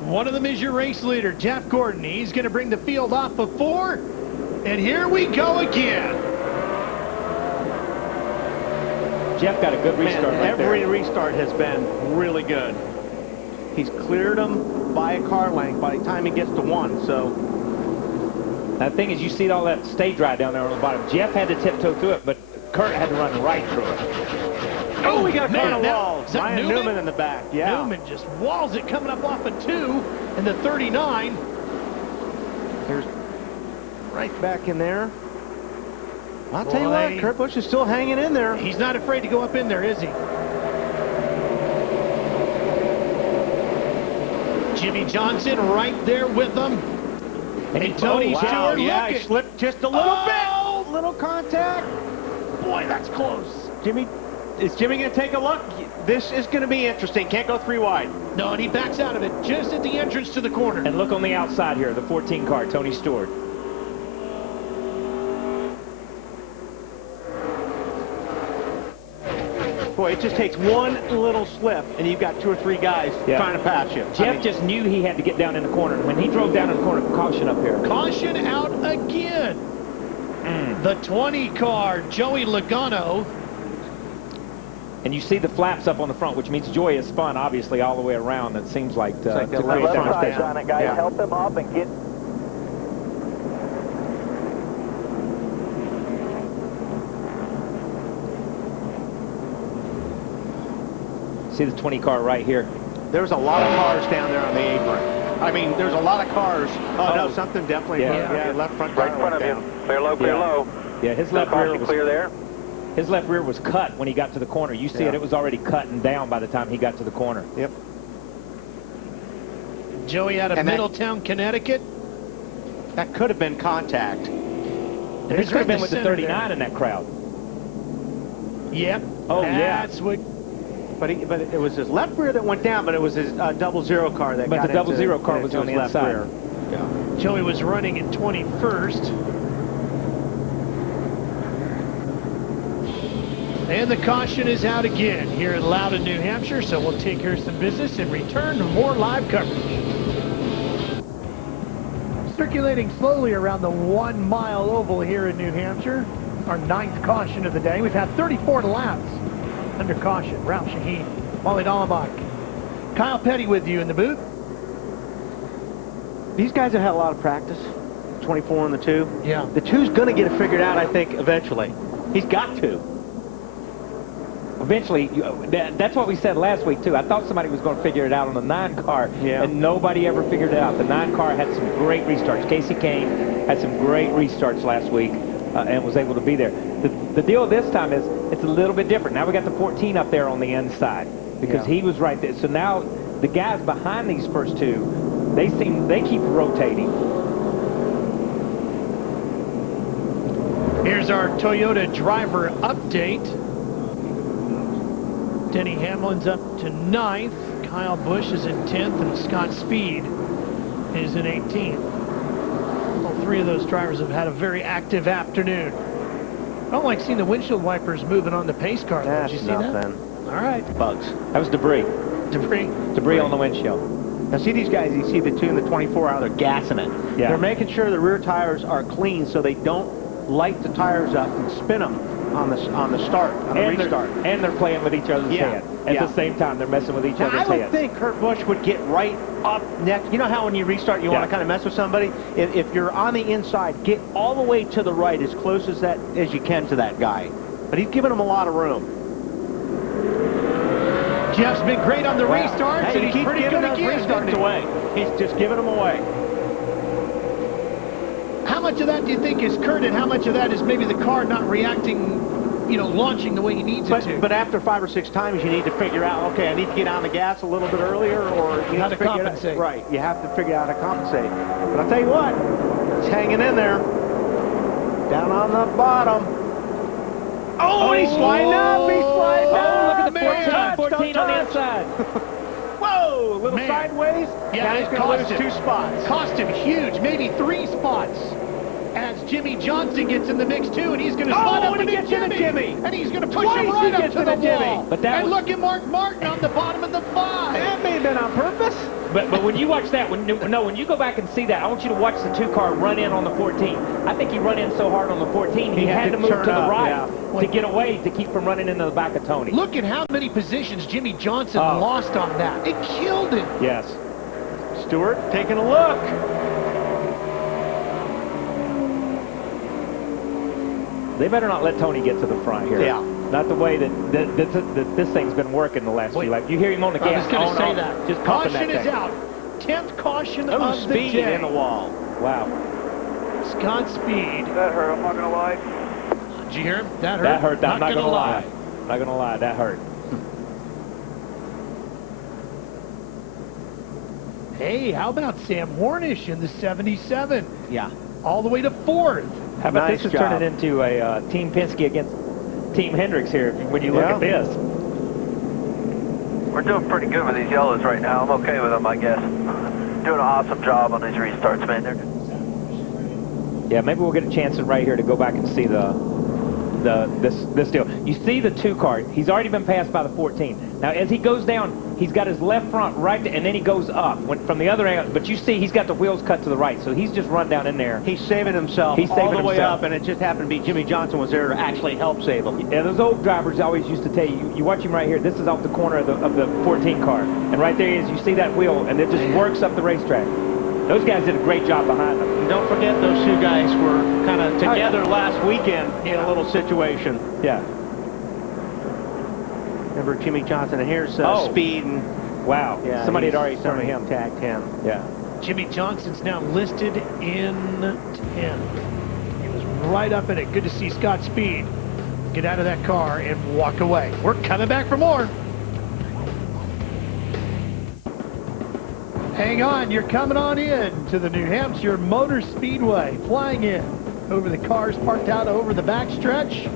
One of them is your race leader, Jeff Gordon. He's going to bring the field off of 4. And here we go again. Jeff got a good restart right there. Every restart has been really good. He's cleared them by a car length by the time he gets to 1. So the thing is, you see all that stage ride down there on the bottom. Jeff had to tiptoe through it, but Kurt had to run right through it. Oh, we got a man, corner wall. is that Ryan Newman in the back. Yeah. Newman just walls it coming up off of 2 and the 39. There's right back in there. I'll tell you what, Kurt Busch is still hanging in there. He's not afraid to go up in there, is he? Jimmy Johnson right there with them. And Tony Stewart, he slipped just a little bit. Little contact. Boy, that's close. Is Jimmy going to take a look? This is going to be interesting. Can't go 3 wide. No, and he backs out of it just at the entrance to the corner. And look on the outside here, the 14 car, Tony Stewart. Boy, it just takes one little slip, and you've got 2 or 3 guys trying to pass you. Jeff just knew he had to get down in the corner. When he drove down in the corner, caution up here. Caution out again. The 20 car, Joey Logano. And you see the flaps up on the front, which means Joey has spun, obviously, all the way around. It seems like to create that on it, guys. Help him up and get... See the 20 car right here. There's a lot of cars down there on the apron. I mean, there's a lot of cars. Oh, no, something definitely. Yeah, left front tire right in front of down. you. Clear low, clear low. Yeah, his left rear was clear there. His left rear was cut when he got to the corner. You see it was already cut and down by the time he got to the corner. Yep. Joey out of Middletown, Connecticut. That could have been contact. And this could have been with the 39 in that crowd. Yep. Oh, that's what. But it was his left rear that went down, but it was his 00 car that got But the into, 00 car was on the left inside. rear. Yeah. Joey was running in 21st. And the caution is out again here in Loudon, New Hampshire, so we'll take care of some business and return to more live coverage. Circulating slowly around the 1 mile oval here in New Hampshire. Our 9th caution of the day. We've had 34 laps under caution. Ralph Sheheen, Wally Dallenbach, Kyle Petty with you in the booth. These guys have had a lot of practice. 24 on the 2. Yeah. The 2's going to get it figured out, I think, eventually. He's got to. Eventually, that's what we said last week, too. I thought somebody was going to figure it out on the 9 car, and nobody ever figured it out. The 9 car had some great restarts. Casey Kane had some great restarts last week and was able to be there. The deal this time is it's a little bit different. Now we got the 14 up there on the inside because he was right there. So now the guys behind these first 2, they keep rotating. Here's our Toyota driver update. Denny Hamlin's up to 9th. Kyle Busch is in 10th, and Scott Speed is in 18th. All 3 of those drivers have had a very active afternoon. I don't like seeing the windshield wipers moving on the pace car. Did you see that? All right. Bugs. That was debris. Debris on the windshield. Now see these guys, you see the 2 and the 24 out, they're gassing it. Yeah. They're making sure the rear tires are clean so they don't light the tires up and spin them on the start, on the restart. And they're playing with each other's head. At the same time, they're messing with each other's head. I would think Kurt Busch would get right up next. You know how when you restart, you want to kind of mess with somebody? If you're on the inside, get all the way to the right as close as you can to that guy. But he's giving him a lot of room. Jeff's been great on the restarts, and he's pretty good again. Restarts away. He's just giving them away. How much of that do you think is Kurt, and how much of that is maybe the car not reacting, launching the way he needs it to? But after 5 or 6 times, you need to figure out, okay, I need to get on the gas a little bit earlier, or you have to compensate. Right, you have to figure out how to compensate. But I'll tell you what, it's hanging in there. Down on the bottom. Oh, he's sliding up, he's sliding up. Look at the 14 on the inside. Whoa, a little sideways. Yeah, now he's going to lose 2 spots. Cost him huge, maybe 3 spots. As Jimmy Johnson gets in the mix too, and he's going to slide up into Jimmy. And he's going to push him right up to the wall. And look at Mark Martin on the bottom of the 5. That may have been on purpose. But when you watch that, when you go back and see that, I want you to watch the 2-car run in on the 14. I think he run in so hard on the 14, he had to move to the right to get away to keep from running into the back of Tony. Look at how many positions Jimmy Johnson lost on that. It killed him. Yes. Stewart taking a look. They better not let Tony get to the front here. Yeah. Not the way that this thing's been working the last few laps. You hear him on the gas. I was going to say that. Just caution is out. 10th caution of the speed day. in the wall. Wow. Scott Speed. That hurt, I'm not going to lie. Did you hear him? That hurt? That hurt. I'm not going to lie. Not going to lie. That hurt. Hey, how about Sam Hornish in the 77? Yeah. All the way to 4th. How about Nice this is job. turning into a Team Penske against Team Hendricks here when you look at this. We're doing pretty good with these yellows right now. I'm okay with them, I guess. Doing an awesome job on these restarts, man. They're good. Yeah, maybe we'll get a chance right here to go back and see this deal. You see the 2-car. He's already been passed by the 14. Now, as he goes down, he's got his left front right, and then he goes up from the other angle. But you see, he's got the wheels cut to the right, so he's just run down in there. He's saving himself all the way up, and it just happened to be Jimmy Johnson was there to actually help save him. Yeah, those old drivers always used to tell you, you watch him right here, this is off the corner of the 14 car. And right there he is, you see that wheel, and it just works up the racetrack. Those guys did a great job behind them. And don't forget, those two guys were kind of together last weekend in a little situation. Yeah. Remember Jimmy Johnson, and here's Speed. And, wow. Yeah, somebody had already thrown him. Tagged him. Yeah. Jimmy Johnson's now listed in 10. He was right up in it. Good to see Scott Speed get out of that car and walk away. We're coming back for more. Hang on, you're coming on in to the New Hampshire Motor Speedway. Flying in over the cars parked out over the backstretch.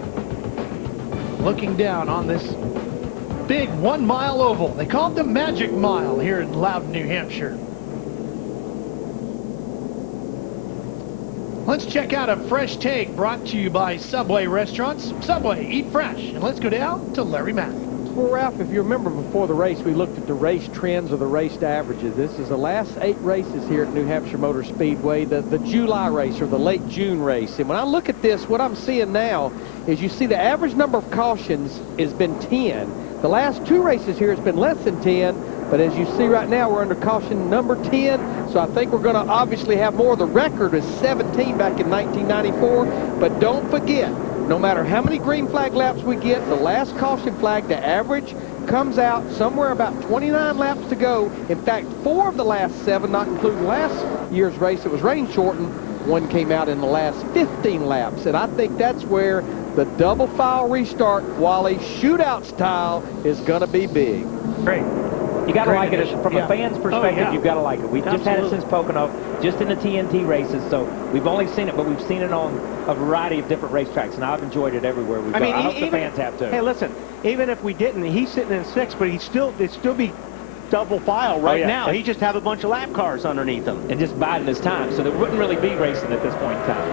Looking down on this big 1-mile oval. They call it the Magic Mile here in Loudon, New Hampshire. Let's check out a fresh take brought to you by Subway Restaurants. Subway, eat fresh. And let's go down to Larry Mack. Well, Ralph, if you remember before the race, we looked at the race trends or the race averages. This is the last 8 races here at New Hampshire Motor Speedway, the July race or the late June race. And when I look at this, what I'm seeing now is you see the average number of cautions has been 10. The last 2 races here has been less than 10, but as you see right now, we're under caution number 10. So I think we're going to obviously have more. The record is 17 back in 1994, but don't forget, no matter how many green flag laps we get, the last caution flag, the average comes out somewhere about 29 laps to go. In fact, 4 of the last 7, not including last year's race, it was rain shortened. 1 came out in the last 15 laps. And I think that's where the double file restart, Wally, shootout style is going to be big. Great. You got to like it from a fan's perspective. You've got to like it. We've just had it since Pocono, just in the TNT races. So we've only seen it, but we've seen it on a variety of different racetracks, and I've enjoyed it everywhere we've gone. I hope the fans have too. Hey, listen, even if we didn't, he's sitting in 6th, but it'd still be double file right now. He'd just have a bunch of lap cars underneath him. And just biding his time, so there wouldn't really be racing at this point in time.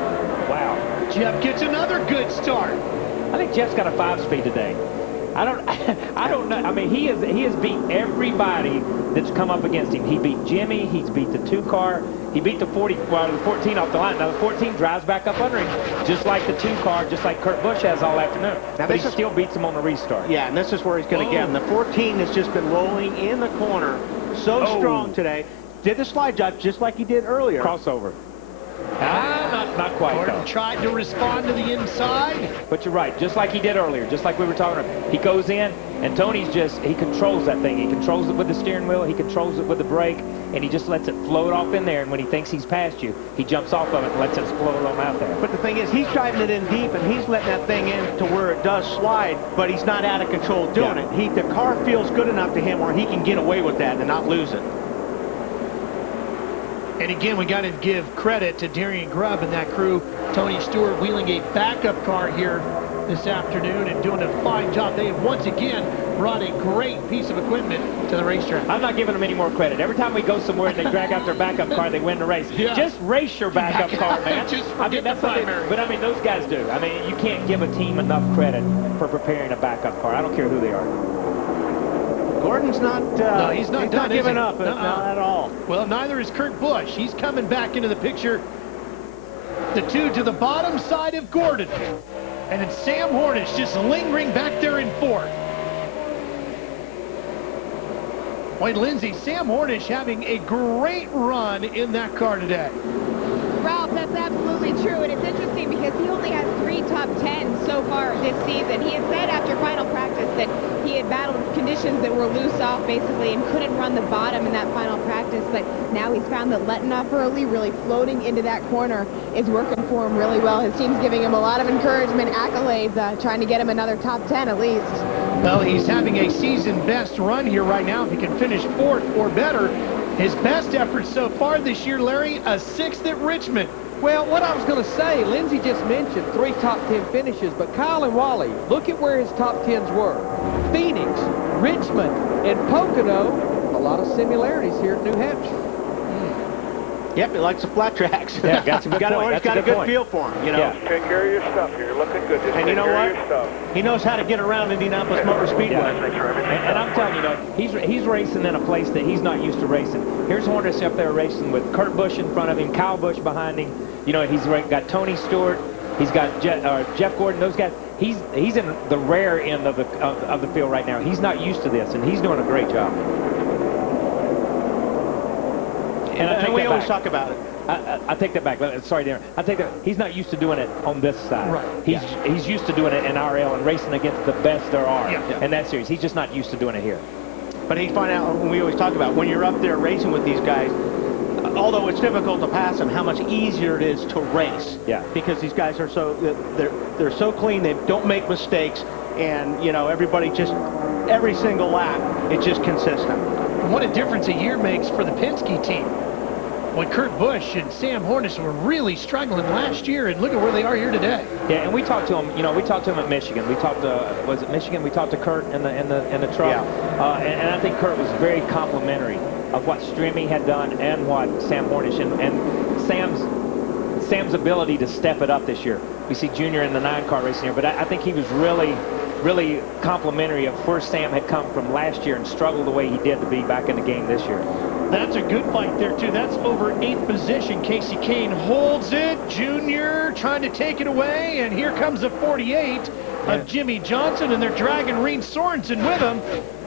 Wow. Jeff gets another good start. I think Jeff's got a 5-speed today. I don't know. I mean, he has beat everybody that's come up against him. He beat Jimmy. He's beat the 2-car. He beat the 14 off the line. Now the 14 drives back up under him, just like the 2-car, just like Kurt Busch has all afternoon. Now, but he still beats him on the restart. Yeah, and this is where he's going to get him. The 14 has just been rolling in the corner so strong today. Did the slide job just like he did earlier. Crossover. Not quite, Gordon though. tried to respond to the inside. But you're right, just like he did earlier, just like we were talking about. He goes in, and Tony's he controls that thing. He controls it with the steering wheel, he controls it with the brake, and he just lets it float off in there, and when he thinks he's passed you, he jumps off of it and lets it float on out there. But the thing is, he's driving it in deep, and he's letting that thing in to where it does slide, but he's not out of control doing it. The car feels good enough to him where he can get away with that and not lose it. And again, we got to give credit to Darian Grubb and that crew. Tony Stewart wheeling a backup car here this afternoon and doing a fine job. They have once again brought a great piece of equipment to the racetrack. I'm not giving them any more credit. Every time we go somewhere and they drag out their backup car, they win the race. Yeah. Just race your backup car, man. Just forget the primary. But I mean, those guys do. I mean, you can't give a team enough credit for preparing a backup car. I don't care who they are. Gordon's not. No, he's not giving up. Not at all. Well, neither is Kurt Busch. He's coming back into the picture. The two to the bottom side of Gordon. And it's Sam Hornish just lingering back there in fourth. Wayne Lindsay, Sam Hornish having a great run in that car today. Ralph, that's absolutely true, and it's interesting because he only has 3 top 10s so far this season. He had said after final practice that he had battled conditions that were loose off, basically, and couldn't run the bottom in that final practice, but now he's found that letting off early, really floating into that corner, is working for him really well. His team's giving him a lot of encouragement, accolades, trying to get him another top 10 at least. Well, he's having a season-best run here right now. If he can finish fourth or better, his best effort so far this year, Larry, a 6th at Richmond. Well, what I was going to say, Lindsay just mentioned 3 top 10 finishes, but Kyle and Wally, look at where his top 10s were. Phoenix, Richmond, and Pocono. A lot of similarities here in New Hampshire. Yep, he likes the flat tracks. Yeah, got some good point. Got a good feel for him, you know. Yeah. Take care of your stuff here. You're looking good. Just And you take know care what? of your stuff. He knows how to get around Indianapolis Motor Speedway. Yeah. And I'm telling you, he's racing in a place that he's not used to racing. Here's Hornish up there racing with Kurt Busch in front of him, Kyle Busch behind him. You know, he's got Tony Stewart. He's got Jeff Gordon. Those guys. He's in the rare end of the field right now. He's not used to this, and he's doing a great job. And we always talk about it. I take that back. Sorry, Darren. I take that. He's not used to doing it on this side. Right. He's used to doing it in RL and racing against the best there are Yeah. in that series. He's just not used to doing it here. But he find out, we always talk about, when you're up there racing with these guys, although it's difficult to pass them, how much easier it is to race. Yeah. Because these guys are they're so clean, they don't make mistakes, and you know, everybody just every single lap, it's just consistent. What a difference a year makes for the Penske team. When Kurt Busch and Sam Hornish were really struggling last year, and look at where they are here today. Yeah, and we talked to him. You know, we talked to him at Michigan. We talked to was it Michigan? We talked to Kurt in the truck. Yeah. And I think Kurt was very complimentary of what Strimmy had done and what Sam Hornish and Sam's ability to step it up this year. We see Junior in the 9-car racing here, but I think he was really complimentary of where Sam had come from last year and struggled the way he did to be back in the game this year. That's a good fight there, too. That's over 8th position. Casey Kane holds it. Junior trying to take it away, and here comes a 48 of Jimmy Johnson, and they're dragging Reed Sorensen with them.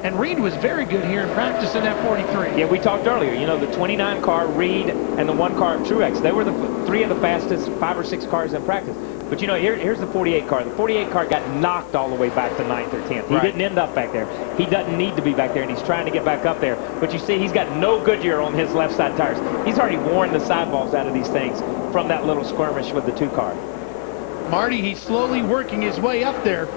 And Reed was very good here in practice in that 43. Yeah, we talked earlier. You know, the 29 car, Reed, and the 1 car of Truex, they were the 3 of the fastest 5 or 6 cars in practice. But, you know, here's the 48 car. The 48 car got knocked all the way back to 9th or 10th. He didn't end up back there. He doesn't need to be back there, and he's trying to get back up there. But you see, he's got no Goodyear on his left side tires. He's already worn the sidewalls out of these things from that little skirmish with the 2 car. Marty, he's slowly working his way up there.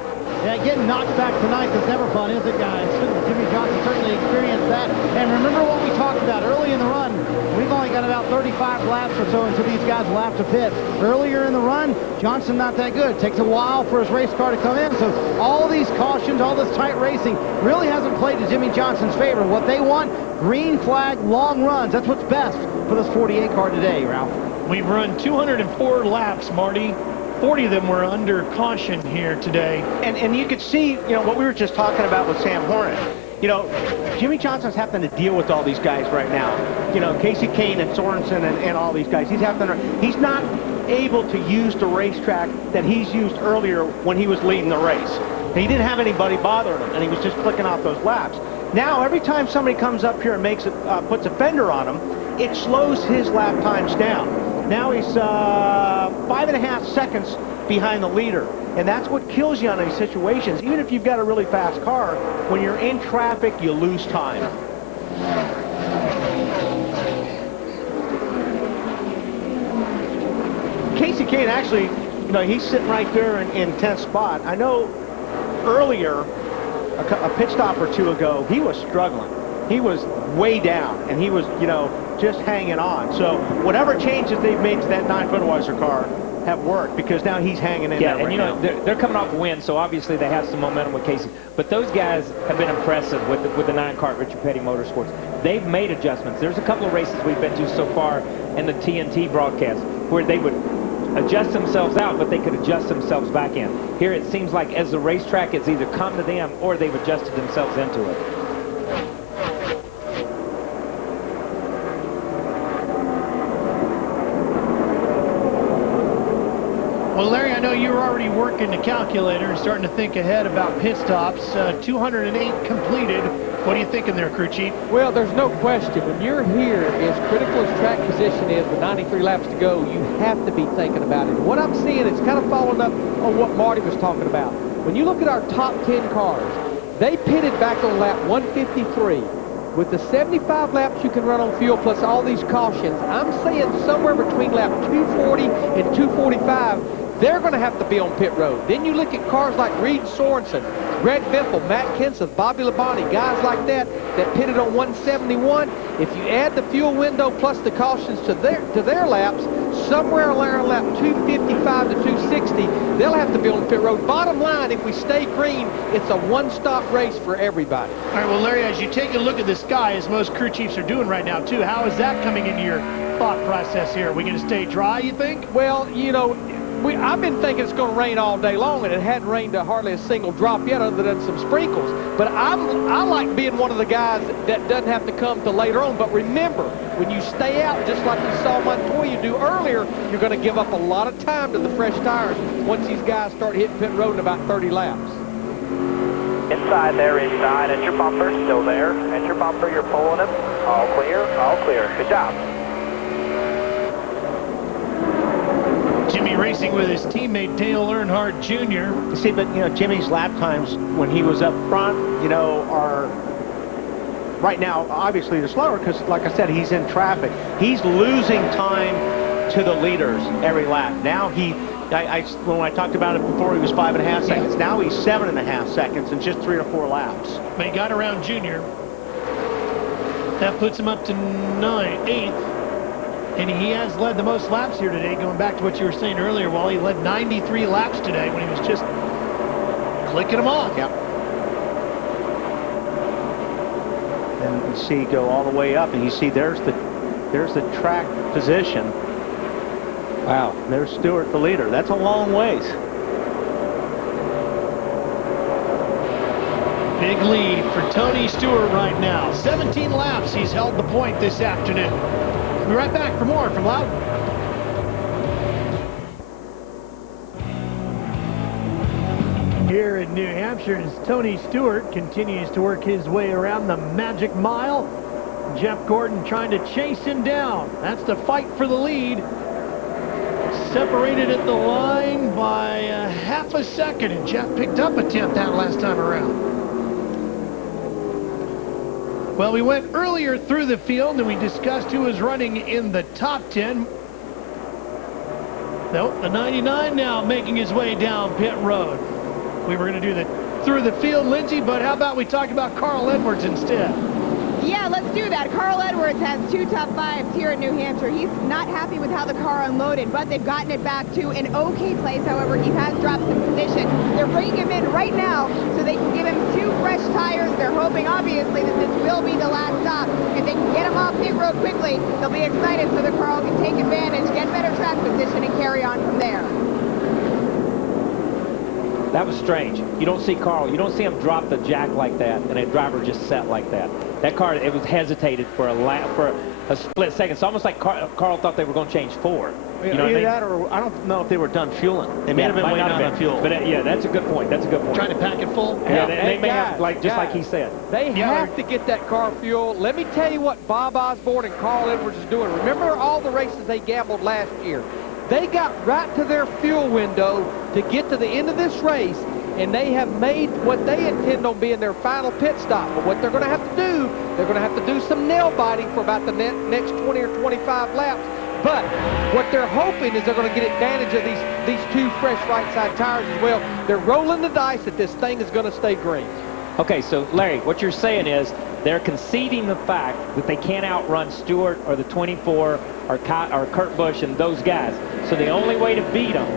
Yeah, getting knocked back tonight is never fun, is it, guys? Jimmy Johnson certainly experienced that. And remember what we talked about early in the run. We've only got about 35 laps or so until these guys will have to pit. Earlier in the run, Johnson not that good. Takes a while for his race car to come in. So all these cautions, all this tight racing really hasn't played to Jimmy Johnson's favor. What they want, green flag, long runs. That's what's best for this 48 car today, Ralph. We've run 204 laps, Marty. 40 of them were under caution here today. And you could see, you know, what we were just talking about with Sam Hornish. You know, Jimmy Johnson's having to deal with all these guys right now. You know, Casey Kane and Sorensen and all these guys. He's not able to use the racetrack that he's used earlier when he was leading the race. And he didn't have anybody bothering him, and he was just flicking off those laps. Now, every time somebody comes up here and puts a fender on him, it slows his lap times down. Now he's 5.5 seconds behind the leader. And that's what kills you on these situations. Even if you've got a really fast car, when you're in traffic, you lose time. Casey Kane actually, you know, he's sitting right there in 10th spot. I know earlier, a pit stop or 2 ago, he was struggling. He was way down, and he was, you know, just hanging on. So whatever changes they've made to that 9 Budweiser car have worked, because now he's hanging in there and right you know, now. they're coming off a win, so obviously they have some momentum with Casey. But those guys have been impressive with the 9-cart Richard Petty Motorsports. They've made adjustments. There's a couple of races we've been to so far in the TNT broadcast where they would adjust themselves out, but they could adjust themselves back in. Here it seems like as the racetrack has either come to them or they've adjusted themselves into it. Well, Larry, I know you were already working the calculator and starting to think ahead about pit stops. 208 completed. What are you thinking there, crew chief? Well, there's no question. When you're here, as critical as track position is with 93 laps to go, you have to be thinking about it. What I'm seeing is kind of following up on what Marty was talking about. When you look at our top 10 cars, they pitted back on lap 153. With the 75 laps you can run on fuel plus all these cautions, I'm saying somewhere between lap 240 and 245, they're going to have to be on pit road. Then you look at cars like Reed Sorensen, Greg Biffle, Matt Kenseth, Bobby Labonte, guys like that pitted on 171. If you add the fuel window plus the cautions to their laps, somewhere around lap 255 to 260, they'll have to be on pit road. Bottom line, if we stay green, it's a one-stop race for everybody. All right, well, Larry, as you take a look at the sky, as most crew chiefs are doing right now, too, how is that coming into your thought process here? Are we going to stay dry, you think? Well, you know, I've been thinking it's going to rain all day long, and it hadn't rained hardly a single drop yet other than some sprinkles. But I like being one of the guys that doesn't have to come till later on. But remember, when you stay out, just like we saw Montoya do earlier, you're going to give up a lot of time to the fresh tires once these guys start hitting pit road in about 30 laps. Inside there, inside. At your bumper, still there. At your bumper, you're pulling him. All clear, all clear. Good job. Jimmy racing with his teammate Dale Earnhardt Jr. See, but, you know, Jimmy's lap times when he was up front, you know, are right now, obviously, they're slower because, like I said, he's in traffic. He's losing time to the leaders every lap. Now when I talked about it before, he was 5.5 seconds. Now he's 7.5 seconds in just 3 or 4 laps. But he got around Junior. That puts him up to 8th. And he has led the most laps here today, going back to what you were saying earlier, Wally. He led 93 laps today when he was just clicking them off. Yep. And you see go all the way up, and you see there's the track position. Wow. There's Stewart, the leader. That's a long ways. Big lead for Tony Stewart right now. 17 laps he's held the point this afternoon. We'll be right back for more from Loudon. Here in New Hampshire, as Tony Stewart continues to work his way around the magic mile. Jeff Gordon trying to chase him down. That's the fight for the lead. Separated at the line by half a second, and Jeff picked up a 10th that last time around. Well, we went earlier through the field and we discussed who was running in the top 10. Nope, the 99 now making his way down pit road. We were going to do the through the field, Lindsay, but how about we talk about Carl Edwards instead? Yeah, let's do that. Carl Edwards has 2 top 5s here in New Hampshire. He's not happy with how the car unloaded, but they've gotten it back to an okay place. However, he has dropped some position. They're bringing him in right now so they can give him 2 fresh tires. They're hoping, obviously, that this will be the last stop. If they can get him off pit road quickly, they'll be excited so the car can take advantage, get better track position, and carry on from there. That was strange. You don't see Carl. You don't see him drop the jack like that and a driver just set like that. That car, it was hesitated for a split second. It's almost like Carl thought they were going to change 4. You know what I mean? That, or I don't know if they were done fueling. They may have been waiting on fuel. But yeah, that's a good point. That's a good point. Trying to pack it full? Yeah, they may have, just like he said. They have to get that car fuel. Let me tell you what Bob Osborne and Carl Edwards is doing. Remember all the races they gambled last year? They got right to their fuel window to get to the end of this race, and they have made what they intend on being their final pit stop. But what they're going to have to do, they're going to have to do some nail biting for about the next 20 or 25 laps. But what they're hoping is they're going to get advantage of these 2 fresh right side tires as well. They're rolling the dice that this thing is going to stay green. Okay, so Larry, what you're saying is they're conceding the fact that they can't outrun Stewart or the 24 or Kurt Busch and those guys. So the only way to beat them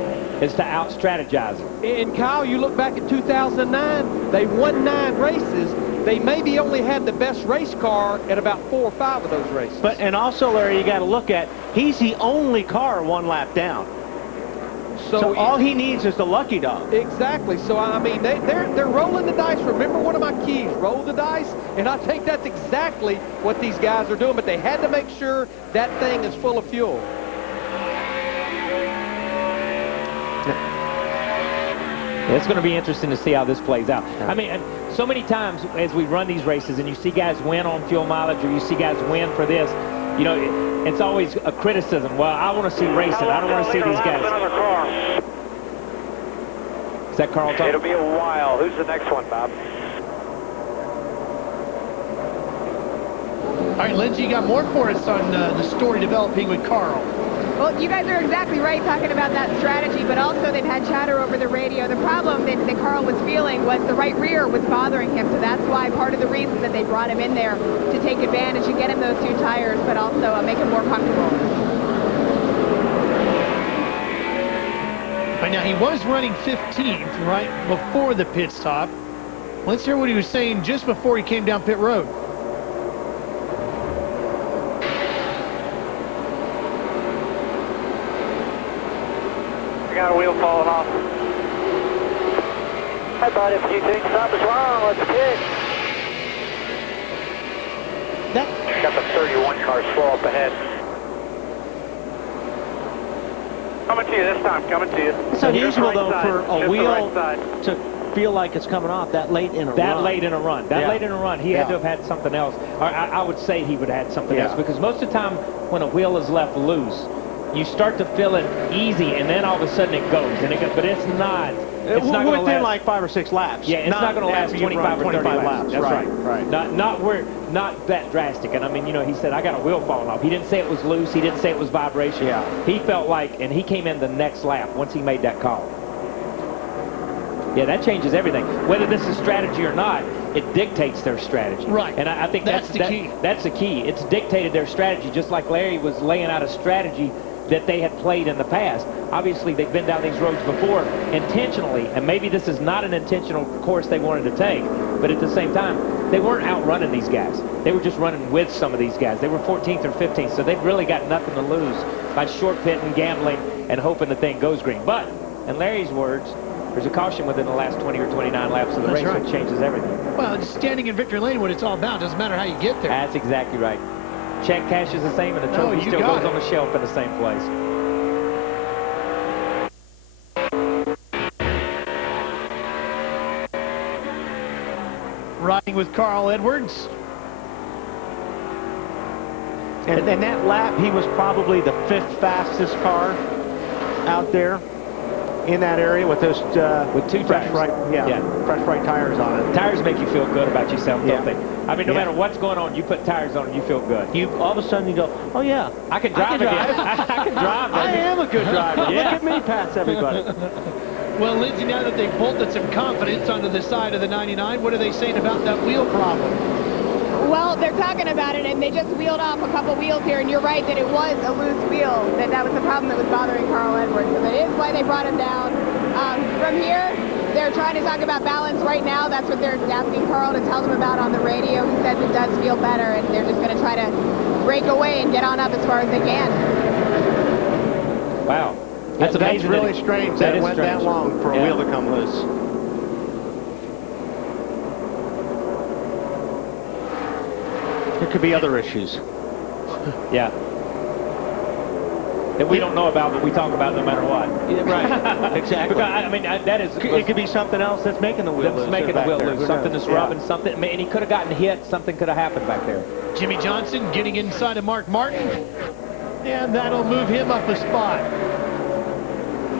is to out-strategize them. And Kyle, you look back at 2009, they won 9 races. They maybe only had the best race car at about 4 or 5 of those races. And also, Larry, you got to look at, he's the only car 1 lap down. So all he needs is the lucky dog. Exactly. So, I mean, they're rolling the dice. Remember one of my keys, roll the dice. And I think that's exactly what these guys are doing. But they had to make sure that thing is full of fuel. It's going to be interesting to see how this plays out. I mean, and so many times as we run these races and you see guys win on fuel mileage or you see guys win for this, you know, it's always a criticism. Well, I want to see racing. I don't want to see these guys. Is that Carl talking? It'll be a while. Who's the next one, Bob? All right, Lindsay, you got more for us on the story developing with Carl. Well, you guys are exactly right talking about that strategy, but also they've had chatter over the radio. The problem that Carl was feeling was the right rear was bothering him, so that's why part of the reason that they brought him in there to take advantage and get him those 2 tires, but also make him more comfortable. Right now, he was running 15th right before the pit stop. Let's hear what he was saying just before he came down pit road. Got a wheel falling off. Hi, bud. If you think something's wrong, let's pit. Got the 31 car slow up ahead. Coming to you this time. Coming to you. It's unusual, though, for a wheel to feel like it's coming off that late in a run. That late in a run. He had to have had something else. Or I would say he would have had something else, because most of the time when a wheel is left loose, you start to feel it easy, and then all of a sudden it goes. But it's not. It's not going to last like 5 or 6 laps. Yeah, it's not going to last 25 or 30 laps. That's right. Not that drastic. And I mean, you know, he said, I got a wheel falling off. He didn't say it was loose. He didn't say it was vibration. Yeah. He felt like, and he came in the next lap once he made that call. Yeah, that changes everything. Whether this is strategy or not, it dictates their strategy. Right. And I think that's the key. That's the key. It's dictated their strategy, just like Larry was laying out a strategy that they had played in the past. Obviously, they've been down these roads before intentionally, and maybe this is not an intentional course they wanted to take, but at the same time, they weren't outrunning these guys. They were just running with some of these guys. They were 14th or 15th, so they've really got nothing to lose by short pitting, gambling, and hoping the thing goes green. But, in Larry's words, there's a caution within the last 20 or 29 laps of the race, which changes everything. Well, just standing in victory lane, what it's all about. Doesn't matter how you get there. That's exactly right. Check cash is the same, and the trophy still goes on the shelf in the same place. Riding with Carl Edwards. And that lap, he was probably the 5th fastest car out there in that area with those with 2 fresh tires. fresh right tires on it. Tires make you feel good about yourself, don't they? I mean, no matter what's going on, you put tires on and you feel good. You all of a sudden you go, oh yeah, I can drive again. I can drive. I am a good driver. Look at me pass everybody. Well, Lindsay, now that they've bolted some confidence onto the side of the 99, what are they saying about that wheel problem? Well, they're talking about it, and they just wheeled off a couple wheels here, and you're right that it was a loose wheel, that was the problem that was bothering Carl Edwards. So that is why they brought him down. From here, they're trying to talk about balance right now. That's what they're asking Carl to tell them about on the radio. He says it does feel better, and they're just going to try to break away and get on up as far as they can. Wow. That's amazing. That's really strange that it went that long for a wheel to come loose. There could be other issues. Yeah. That we don't know about, but we talk about no matter what. Yeah, right. Exactly. Because, I mean, that is... It could be something else that's making the wheel loose. That's making the wheel loose. Something that's rubbing, something... And he could have gotten hit. Something could have happened back there. Jimmy Johnson getting inside of Mark Martin. And that'll move him up a spot.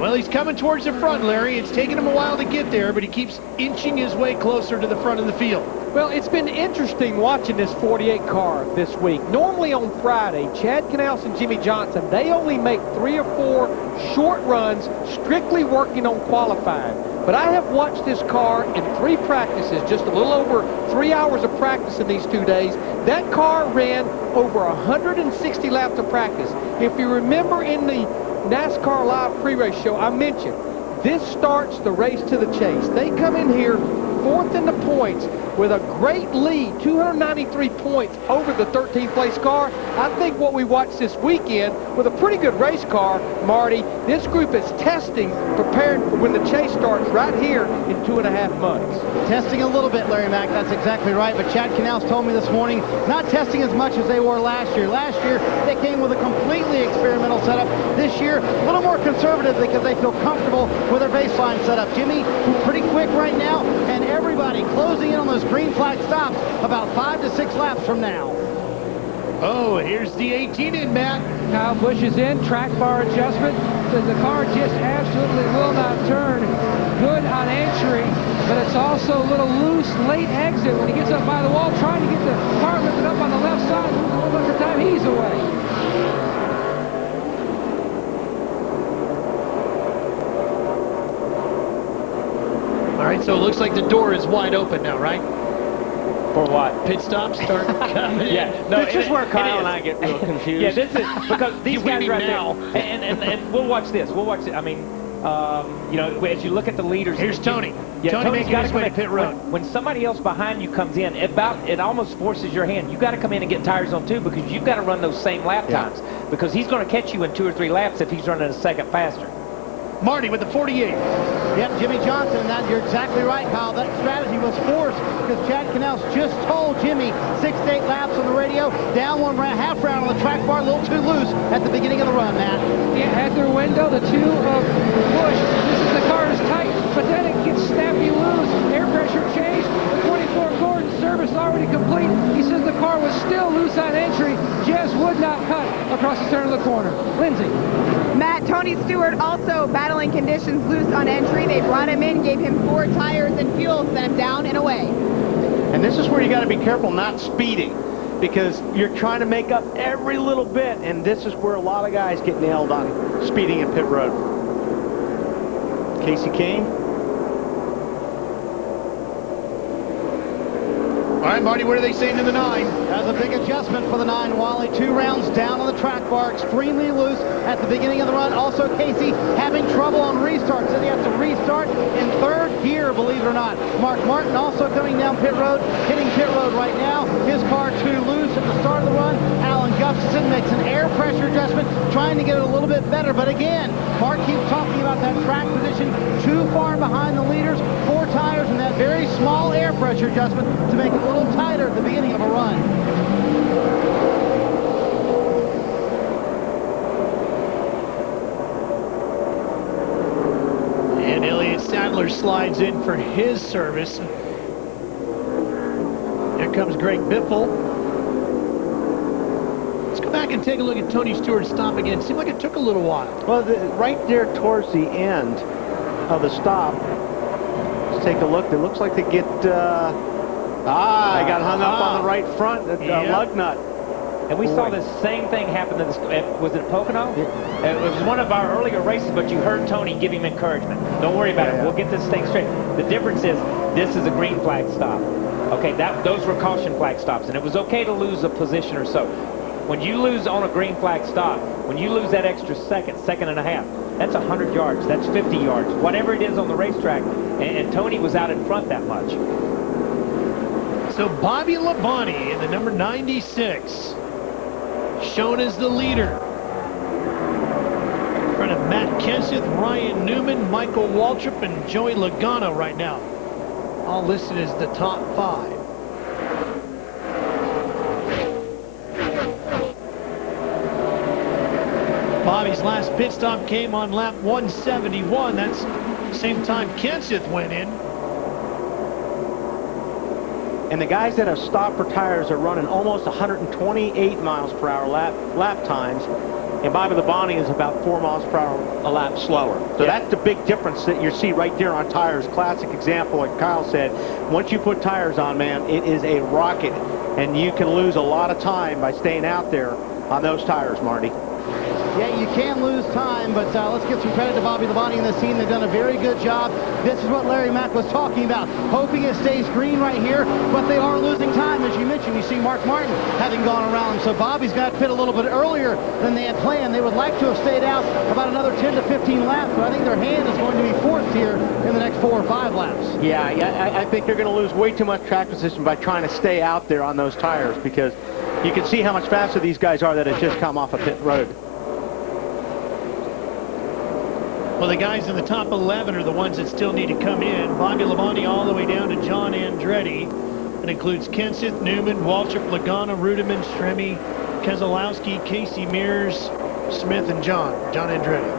Well, he's coming towards the front, Larry. It's taken him a while to get there, but he keeps inching his way closer to the front of the field. Well, it's been interesting watching this 48 car this week. Normally on Friday, Chad Knaus and Jimmy Johnson, they only make 3 or 4 short runs, strictly working on qualifying. but I have watched this car in 3 practices, just a little over 3 hours of practice in these 2 days. That car ran over 160 laps of practice. If you remember in the NASCAR Live pre-race show, I mentioned this starts the race to the chase. They come in here 4th in the points with a great lead, 293 points over the 13th place car. I think what we watched this weekend with a pretty good race car, Marty, this group is testing, preparing for when the chase starts right here in 2.5 months. Testing a little bit, Larry Mack, that's exactly right. But Chad Canals told me this morning, not testing as much as they were last year. Last year, they came with a completely experimental setup. This year, a little more conservative because they feel comfortable with their baseline setup. Jimmy, pretty quick right now, and everybody closing in on those green flag stops about 5 to 6 laps from now. Oh, here's the 18 in, Matt. Kyle Busch is in, track bar adjustment. Says the car just absolutely will not turn. Good on entry, but it's also a little loose late exit when he gets up by the wall, trying to get the car lifted up on the left side. A little bit of time, he's away. All right, so it looks like the door is wide open now, right? For what? Pit stops start coming in. Yeah, no, this is where Kyle and I get real confused. Yeah, this is because these guys right now. there, and we'll watch this. We'll watch it. I mean, you know, as you look at the leaders. Here's Tony. Yeah, Tony Tony's making got his to way come to pit in. road. When somebody else behind you comes in, it almost forces your hand. You got to come in and get tires on too, because you've got to run those same lap times, because he's going to catch you in 2 or 3 laps if he's running a second faster. Marty with the 48. Yep, Jimmy Johnson, and that, you're exactly right, Kyle. That strategy was forced because Chad Canals just told Jimmy 6 to 8 laps on the radio, down 1 half round on the track bar, a little too loose at the beginning of the run, Matt. Yeah, at their window, the 2 of Busch. This is the car is tight, but then it gets snappy loose. Air pressure change. The 24 Gordon service already complete. He says the car was still loose on entry, just would not cut across the center of the corner. Lindsay. Matt, Tony Stewart also battling conditions loose on entry. They brought him in, gave him 4 tires and fuel, sent him down and away. And this is where you got to be careful not speeding, because you're trying to make up every little bit, and this is where a lot of guys get nailed on speeding in pit road. Casey Kane. All right, Marty, what are they saying to the 9? That's a big adjustment for the 9, Wally. 2 rounds down on the track bar, extremely loose at the beginning of the run. Also, Casey having trouble on restarts, so he has to restart in 3rd gear, believe it or not. Mark Martin also coming down pit road, hitting pit road right now. His car too loose at the start of the run. Alan Gustafson makes an air pressure adjustment, trying to get it a little bit better. But again, Mark keeps talking about that track position too far behind the leaders. 4 tires and that very small air pressure adjustment to make it a little tighter at the beginning of a run. And Elliott Sadler slides in for his service. Here comes Greg Biffle. Let's go back and take a look at Tony Stewart's stop again. Seemed like it took a little while. Well, right there towards the end of the stop, let's take a look. It looks like they get, I got hung up on the right front, lug nut. And we saw this same thing happen to this, was it Pocono? Yeah. It was one of our earlier races, but you heard Tony give him encouragement. Don't worry about it. We'll get this thing straight. The difference is this is a green flag stop. Okay, those were caution flag stops, and it was okay to lose a position or so. When you lose on a green flag stop, when you lose that extra second and a half, that's 100 yards, that's 50 yards, whatever it is on the racetrack, and Tony was out in front that much. So Bobby Labonte in the number 96, shown as the leader. In front of Matt Kenseth, Ryan Newman, Michael Waltrip, and Joey Logano right now. All listed as the top 5. Bobby's last pit stop came on lap 171. That's the same time Kenseth went in. And the guys that have stopped for tires are running almost 128 miles per hour lap times. And Bobby Labonte is about 4 miles per hour a lap slower. So that's the big difference that you see right there on tires. Classic example, like Kyle said, once you put tires on, man, it is a rocket. And you can lose a lot of time by staying out there on those tires, Marty. Yeah, you can lose time, but let's give some credit to Bobby Labonte and this team. They've done a very good job. This is what Larry Mack was talking about, hoping it stays green right here, but they are losing time. As you mentioned, you see Mark Martin having gone around, so Bobby's got to pit a little bit earlier than they had planned. They would like to have stayed out about another 10 to 15 laps, but I think their hand is going to be forced here in the next 4 or 5 laps. Yeah, I think they're going to lose way too much track position by trying to stay out there on those tires, because you can see how much faster these guys are that have just come off a pit road. Well, the guys in the top 11 are the ones that still need to come in. Bobby Labonte all the way down to John Andretti. It includes Kenseth, Newman, Waltrip, Logano, Rudiman, Stremme, Keselowski, Casey Mears, Smith, and John Andretti.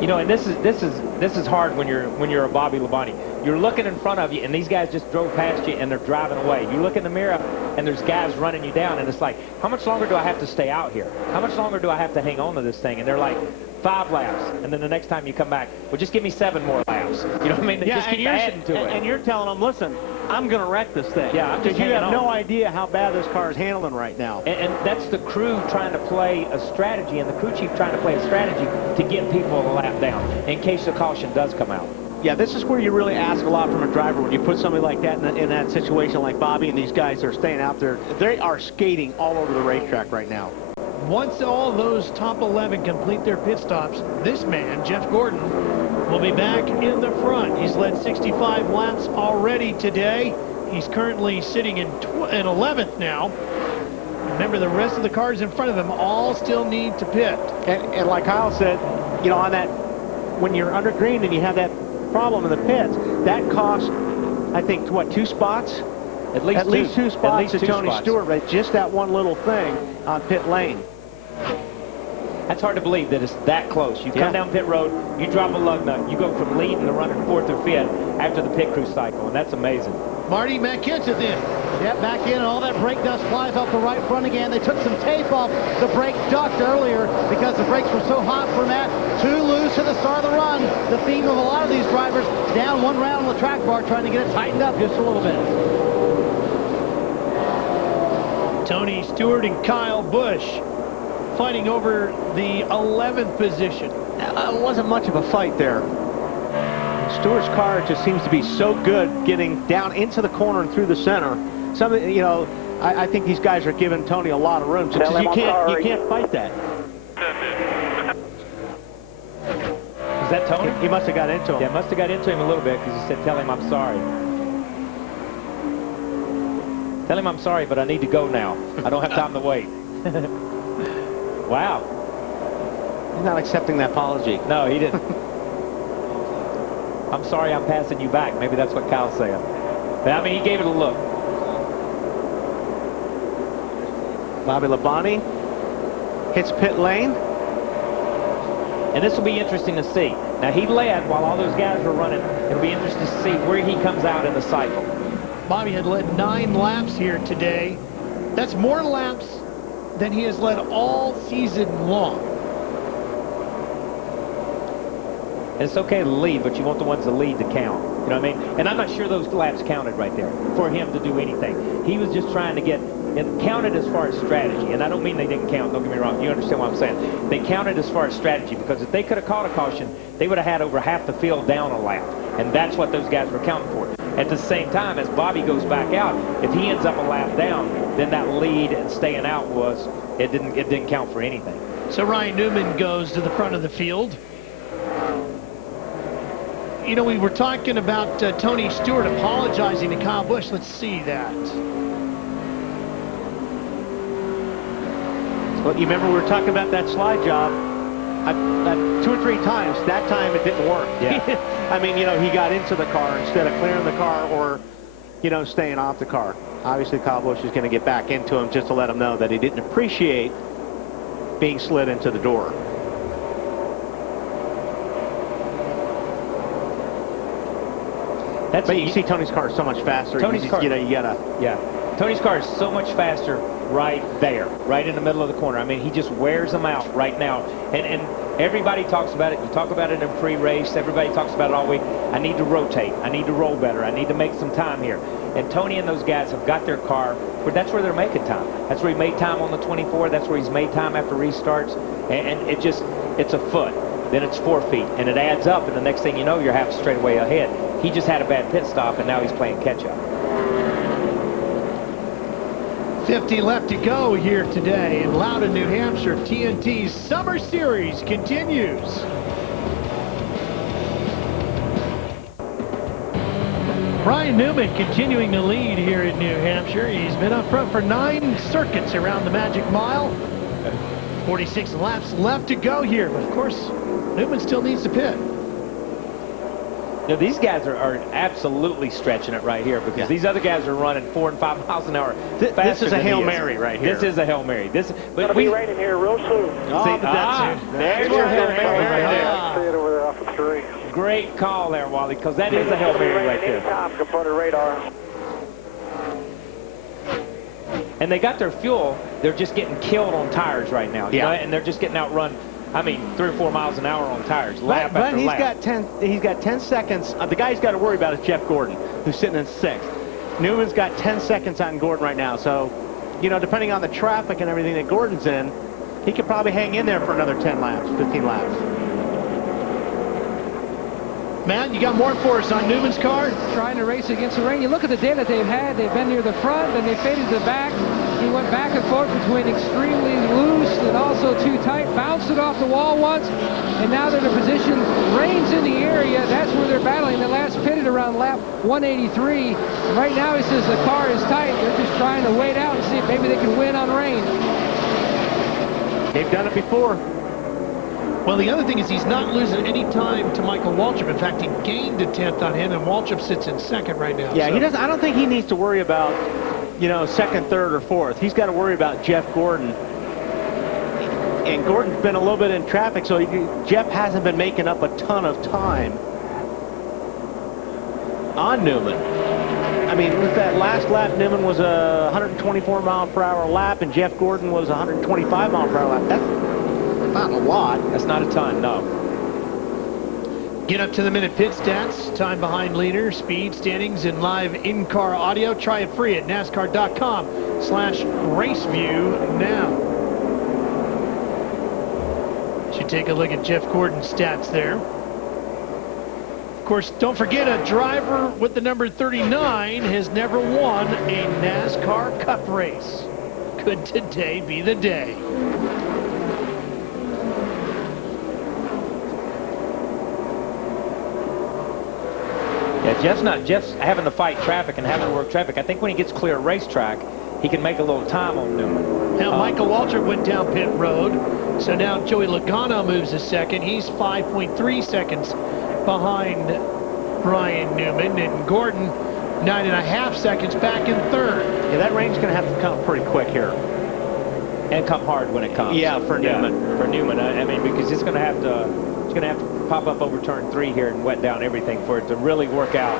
You know, and this is hard when you're a Bobby Labonte. You're looking in front of you, and these guys just drove past you, and they're driving away. You look in the mirror, and there's guys running you down, and it's like, how much longer do I have to stay out here? How much longer do I have to hang on to this thing? And they're like, 5 laps, and then the next time you come back, well, just give me 7 more laps. You know what I mean? They just keep adding to it. And you're telling them, listen, I'm going to wreck this thing. Yeah, I'm just because you have hanging no on. idea how bad this car is handling right now. And that's the crew trying to play a strategy, and the crew chief trying to play a strategy to get people a lap down in case the caution does come out. Yeah, this is where you really ask a lot from a driver when you put somebody like that in that situation, like Bobby and these guys are staying out there. They are skating all over the racetrack right now. Once all those top 11 complete their pit stops, this man, Jeff Gordon, will be back in the front. He's led 65 laps already today. He's currently sitting in 11th now. Remember, the rest of the cars in front of him all still need to pit. And like Kyle said, you know, on that, when you're under green and you have that problem in the pits, that costs, I think, what, 2 spots? At least two spots to Tony spots. Stewart, right? Just that one little thing on pit lane. That's hard to believe that it's that close. You come down pit road, you drop a lug nut, you go from leading to running 4th or 5th after the pit crew cycle, and that's amazing. Marty McKenzie in. Yep, back in, and all that brake dust flies off the right front again. They took some tape off the brake duct earlier because the brakes were so hot for Matt. Too loose at the start of the run. The theme of a lot of these drivers down 1 round on the track bar trying to get it tightened up just a little bit. Tony Stewart and Kyle Busch fighting over the 11th position. It wasn't much of a fight there. Stewart's car just seems to be so good getting down into the corner and through the center. You know, I think these guys are giving Tony a lot of room. So you can't fight that. Is that Tony? He must have got into him. Yeah, must have got into him a little bit because he said, tell him I'm sorry. Tell him I'm sorry, but I need to go now. I don't have time to wait. Wow. He's not accepting that apology. No, he didn't. I'm sorry I'm passing you back. Maybe that's what Kyle's saying. But, I mean, he gave it a look. Bobby Labonte hits pit lane. And this will be interesting to see. Now, he led while all those guys were running. It'll be interesting to see where he comes out in the cycle. Bobby had led 9 laps here today. That's more laps than he has led all season long. And it's okay to lead, but you want the ones to lead to count. You know what I mean? And I'm not sure those laps counted right there for him to do anything. He was just trying to get it counted as far as strategy. And I don't mean they didn't count. Don't get me wrong. You understand what I'm saying. They counted as far as strategy because if they could have caught a caution, they would have had over half the field down a lap. And that's what those guys were counting for. At the same time, as Bobby goes back out, if he ends up a lap down, then that lead and staying out it didn't count for anything. So Ryan Newman goes to the front of the field. You know, we were talking about Tony Stewart apologizing to Kyle Busch. Let's see that. Well, you remember we were talking about that slide job 2 or 3 times. That time it didn't work. Yeah. I mean, you know, he got into the car instead of clearing the car or, you know, staying off the car. Obviously, Kyle Busch is going to get back into him just to let him know that he didn't appreciate being slid into the door. But you see Tony's car is so much faster. Tony's car, you know, you gotta. Yeah. Tony's car is so much faster right there, right in the middle of the corner. I mean, he just wears them out right now. And everybody talks about it. You talk about it in pre-race. Everybody talks about it all week. I need to rotate. I need to roll better. I need to make some time here. And Tony and those guys have got their car, that's where they're making time. That's where he made time on the 24. That's where he's made time after restarts. And it's a foot. Then it's 4 feet. And it adds up, and the next thing you know, you're half straight away ahead. He just had a bad pit stop, and now he's playing catch-up. 50 left to go here today in Loudon, New Hampshire. TNT's Summer Series continues. Brian Newman continuing to lead here in New Hampshire. He's been up front for 9 circuits around the Magic Mile. 46 laps left to go here, but of course, Newman still needs to pit. You know, these guys are absolutely stretching it right here because these other guys are running 4 and 5 miles an hour. This is a Hail Mary right here. This is a Hail Mary. This, but we raining here real soon. There's your Hail Mary right there. See it over there off of 3. Great call there, Wally, because that is a Hail Mary right there. Anytime, can put a radar. And they got their fuel. They're just getting killed on tires right now. You know, and they're just getting outrun. I mean, 3 or 4 miles an hour on tires, lap after lap. He's got 10 seconds. The guy he's got to worry about is Jeff Gordon, who's sitting in 6th. Newman's got 10 seconds on Gordon right now. So, you know, depending on the traffic and everything that Gordon's in, he could probably hang in there for another 10 laps, 15 laps. Matt, you got more for us on Newman's car? Trying to race against the rain. You look at the day that they've had. They've been near the front, then they faded to the back. He went back and forth between extremely loose and also too tight. Bounced it off the wall once, and now they're in a position. Rain's in the area. That's where they're battling. The last pitted around lap 183. Right now, he says the car is tight. They're just trying to wait out and see if maybe they can win on rain. They've done it before. Well, the other thing is he's not losing any time to Michael Waltrip. In fact, he gained a 10th on him, and Waltrip sits in 2nd right now. Yeah, he doesn't. I don't think he needs to worry about, you know, 2nd, 3rd, or 4th. He's got to worry about Jeff Gordon. And Gordon's been a little bit in traffic, so Jeff hasn't been making up a ton of time on Newman. I mean, with that last lap, Newman was a 124-mile-per-hour lap, and Jeff Gordon was a 125-mile-per-hour lap. That's not a lot. That's not a ton, no. Get up to the minute pit stats, time behind leader, speed, standings, and live in-car audio. Try it free at NASCAR.com/raceview now. Should take a look at Jeff Gordon's stats there. Of course, don't forget, a driver with the number 39 has never won a NASCAR Cup race. Could today be the day? Yeah, Jeff's having to fight traffic and having to work traffic. I think when he gets clear racetrack, he can make a little time on Newman. Now, Michael Waltrip went down pit road, so now Joey Logano moves to 2nd. He's 5.3 seconds behind Brian Newman, and Gordon 9.5 seconds back in 3rd. Yeah, that rain's going to have to come pretty quick here. And come hard when it comes. Yeah, for Newman. For Newman, I mean, because it's going to have to pop up over turn 3 here and wet down everything for it to really work out.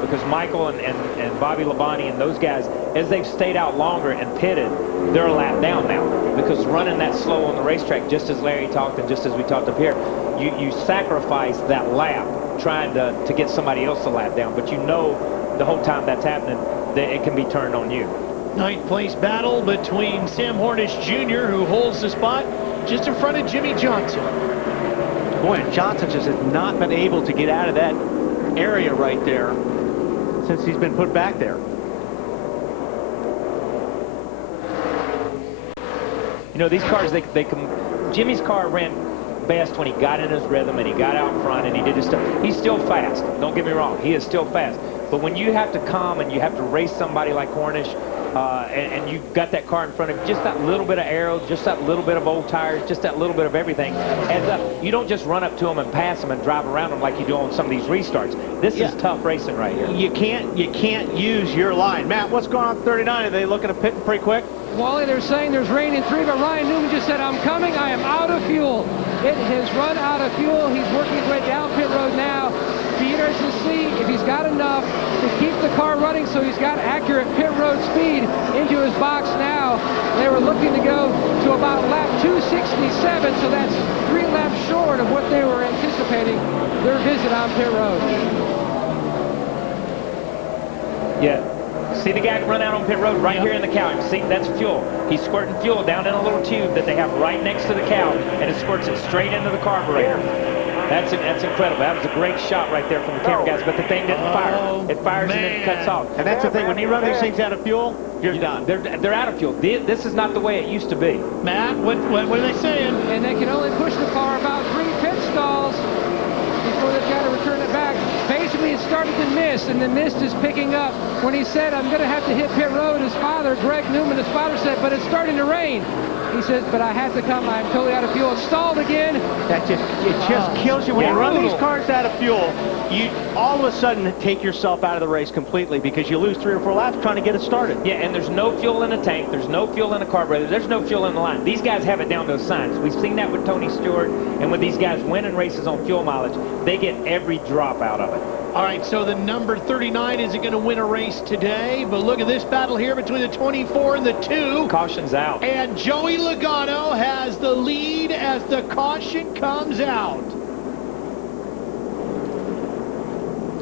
Because Michael and Bobby Labonte and those guys, as they've stayed out longer and pitted, they're a lap down now. Because running that slow on the racetrack, just as Larry talked and just as we talked up here, you sacrifice that lap trying to get somebody else to lap down. But you know the whole time that's happening that it can be turned on you. 9th place battle between Sam Hornish Jr., who holds the spot just in front of Jimmy Johnson. Boy, and Johnson just has not been able to get out of that area right there since he's been put back there. You know, these cars, they can. Jimmy's car ran best when he got in his rhythm and he got out front and he did his stuff. He's still fast. Don't get me wrong. He is still fast. But when you have to come and you have to race somebody like Hornish, and you've got that car in front of you, just that little bit of aero, just that little bit of old tires, just that little bit of everything adds up. You don't just run up to them and pass them and drive around them like you do on some of these restarts. This is tough racing right here. You can't use your line. Matt, what's going on 39? Are they looking to pit pretty quick? Wally, they're saying there's rain in 3, but Ryan Newman just said, I'm coming, I am out of fuel. It has run out of fuel. He's working his way down pit road now. Be interested to see if he's got enough to keep the car running so he's got accurate pit road speed into his box now. They were looking to go to about lap 267, so that's 3 laps short of what they were anticipating their visit on pit road. Yeah. See the guy run out on pit road right here in the cow. See, that's fuel. He's squirting fuel down in a little tube that they have right next to the cow, and it squirts it straight into the carburetor. That's incredible. That was a great shot right there from the camera guys, but the thing didn't fire. It fires and then it cuts off. And that's the thing. When you run these things out of fuel, you're done. They're out of fuel. This is not the way it used to be. Matt, what are they saying? And they can only push the car about 3 pit stalls before they've got to return it back. Basically, it started to mist, and the mist is picking up. When he said, I'm going to have to hit pit road, his father, Greg Newman, his father said, but it's starting to rain. He says, but I had to come. I'm totally out of fuel. It's stalled again. It just kills you. When you run these cars out of fuel, you all of a sudden take yourself out of the race completely because you lose 3 or 4 laps trying to get it started. Yeah, and there's no fuel in the tank. There's no fuel in the carburetor. There's no fuel in the line. These guys have it down to a science. We've seen that with Tony Stewart, and with these guys winning races on fuel mileage, they get every drop out of it. All right, so the number 39 isn't going to win a race today, but look at this battle here between the 24 and the 2. Caution's out. And Joey Logano has the lead as the caution comes out.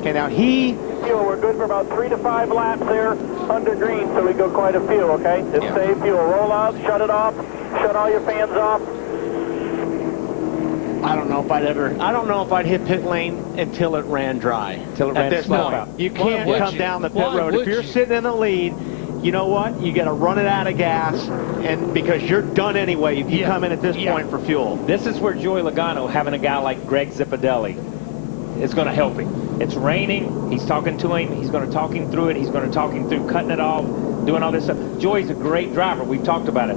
Okay, now We're good for about 3 to 5 laps there under green, so we go quite a few, okay? Just save fuel. Roll out, shut it off, shut all your fans off. I don't know if I'd hit pit lane until it ran dry. At this point, you can't come down the pit road. If you're sitting in the lead, you know what? You got to run it out of gas, and because you're done anyway if you come in at this point for fuel. This is where Joey Logano, having a guy like Greg Zipadelli, is going to help him. It's raining. He's talking to him. He's going to talk him through it. He's going to talk him through cutting it off, doing all this stuff. Joey's a great driver. We've talked about it.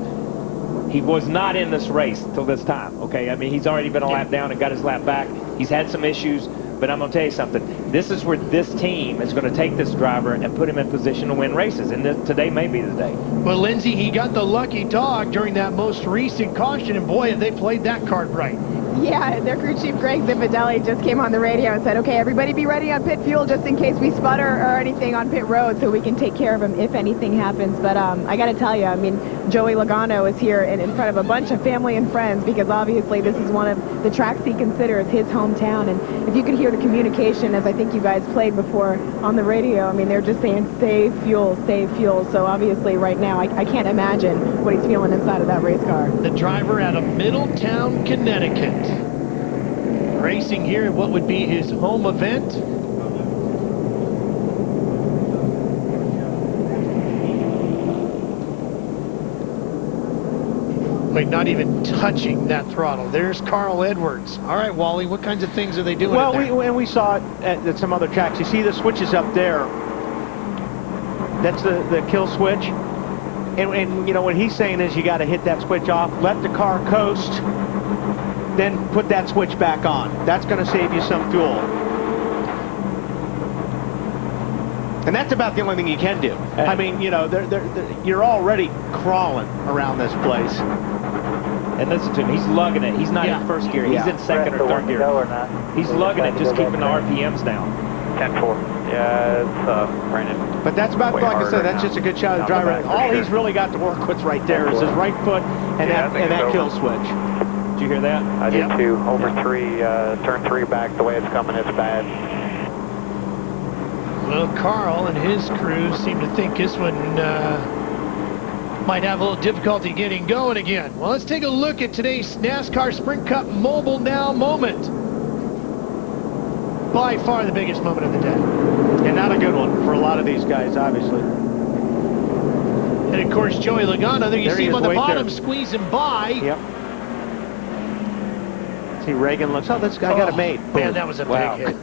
He was not in this race till this time, okay? I mean, he's already been a lap down and got his lap back. He's had some issues, but I'm going to tell you something. This is where this team is going to take this driver and put him in position to win races, and today may be the day. Well, Lindsay, he got the lucky dog during that most recent caution, and boy, have they played that card right. Yeah, their crew chief, Greg Zipadelli, just came on the radio and said, okay, everybody be ready on pit fuel just in case we sputter or anything on pit road so we can take care of him if anything happens. But I got to tell you, I mean, Joey Logano is here in front of a bunch of family and friends because obviously this is one of the tracks he considers his hometown. And if you could hear the communication, as I think you guys played before on the radio, I mean, they're just saying, save fuel, save fuel. So obviously right now, I can't imagine what he's feeling inside of that race car. The driver out of Middletown, Connecticut, racing here at what would be his home event. Wait, not even touching that throttle. There's Carl Edwards. All right, Wally, what kinds of things are they doing? Well, we saw it at some other tracks. You see the switches up there. That's the kill switch. And you know, what he's saying is you got to hit that switch off, let the car coast, then put that switch back on. That's going to save you some fuel. And that's about the only thing you can do. I mean, you know, you're already crawling around this place. And listen to him, he's lugging it. He's not in first gear. He's in second or third gear. He's lugging it, just keeping the RPMs down. 10-4. Yeah, it's Brandon. But that's about, like I said, that's just a good shot of the driver. All he's really got to work with right there is his right foot and that kill switch. Did you hear that? I did too. Over 3, turn 3 back. The way it's coming, it's bad. Well, Carl and his crew seem to think this one might have a little difficulty getting going again. Well, let's take a look at today's NASCAR Sprint Cup Mobile Now moment. By far the biggest moment of the day. And not a good one for a lot of these guys, obviously. And of course, Joey Logano, there you see him on the bottom squeezing by. Yep. See, Reagan looks, oh, this guy got it made. Man, that was a big hit.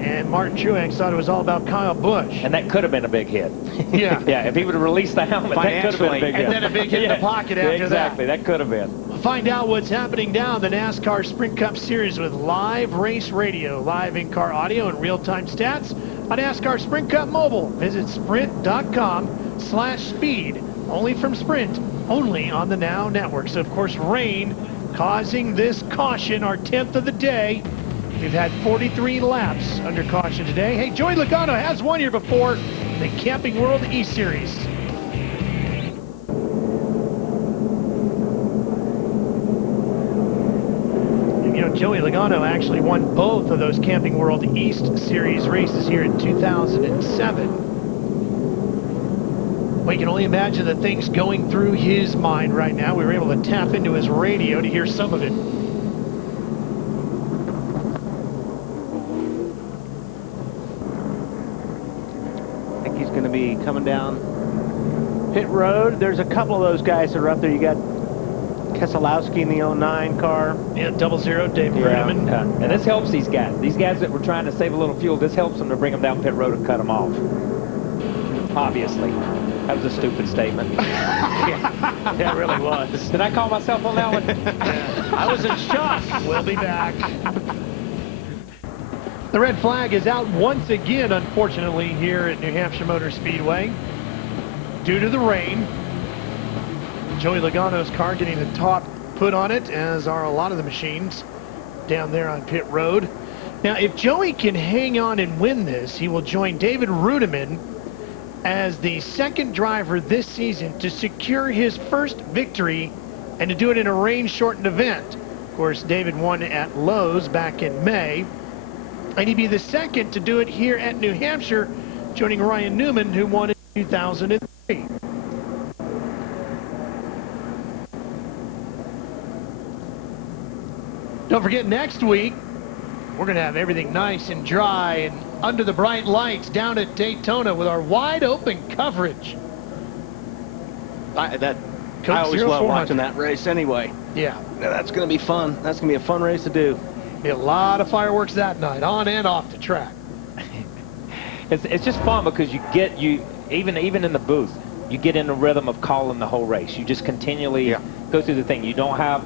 And Martin Truex thought it was all about Kyle Busch. And that could have been a big hit. Yeah. Yeah, if he would have released the helmet, that could have been a big hit. And then a big hit in the pocket after that. Exactly, that could have been. We'll find out what's happening down the NASCAR Sprint Cup Series with live race radio, live in-car audio, and real-time stats on NASCAR Sprint Cup Mobile. Visit sprint.com/speed. Only from Sprint, only on the Now Network. So, of course, rain causing this caution, our 10th of the day. We've had 43 laps under caution today. Hey, Joey Logano has won here before, the Camping World E-Series. And, you know, Joey Logano actually won both of those Camping World East Series races here in 2007. We can only imagine the things going through his mind right now. We were able to tap into his radio to hear some of it. I think he's going to be coming down pit road. There's a couple of those guys that are up there. You got Keselowski in the 09 car. Yeah, 00, Dave Ruderman. Yeah. And this helps these guys. These guys that were trying to save a little fuel, this helps them to bring them down pit road and cut them off. Obviously. That was a stupid statement. Yeah, it really was. Did I call myself on that one? Yeah. I was in shock. We'll be back. The red flag is out once again, unfortunately, here at New Hampshire Motor Speedway due to the rain. Joey Logano's car getting the top put on it, as are a lot of the machines down there on pit road. Now, if Joey can hang on and win this, he will join David Ruderman as the second driver this season to secure his first victory and to do it in a rain-shortened event. Of course, David won at Lowe's back in May, and he'd be the second to do it here at New Hampshire, joining Ryan Newman, who won in 2003. Don't forget, next week, we're going to have everything nice and dry and under the bright lights down at Daytona with our wide-open coverage. I always love watching that race anyway. Yeah. That's going to be fun. That's going to be a fun race to do. Be a lot of fireworks that night, on and off the track. It's just fun because even in the booth, you get in the rhythm of calling the whole race. You just continually go through the thing. You don't have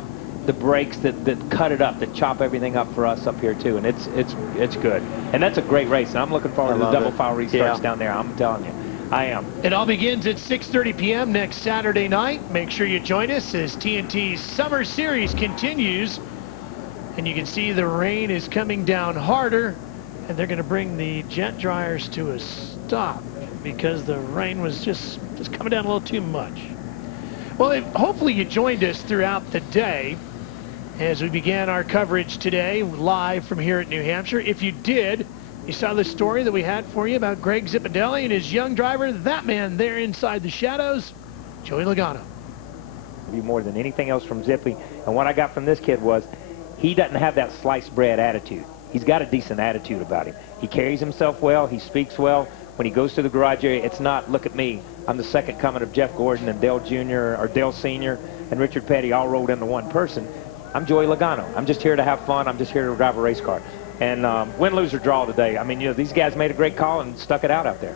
the breaks that cut it up, that chop everything up for us up here too, and it's good. And that's a great race, and I'm looking forward to the double file restarts down there. I'm telling you, I am. It all begins at 6:30 p.m. next Saturday night. Make sure you join us as TNT's Summer Series continues. And you can see the rain is coming down harder, and they're going to bring the jet dryers to a stop because the rain was just coming down a little too much. Well, hopefully you joined us throughout the day as we began our coverage today live from here at New Hampshire. If you did, you saw the story that we had for you about Greg Zipadelli and his young driver, that man there inside the shadows, Joey Logano. More than anything else from Zippy, and what I got from this kid was he doesn't have that sliced bread attitude. He's got a decent attitude about him. He carries himself well. He speaks well. When he goes to the garage area, it's not, look at me, I'm the second coming of Jeff Gordon and Dale Jr. or Dale Sr. and Richard Petty all rolled into one person. I'm Joey Logano. I'm just here to have fun. I'm just here to drive a race car. And win, lose, or draw today. I mean, these guys made a great call and stuck it out there.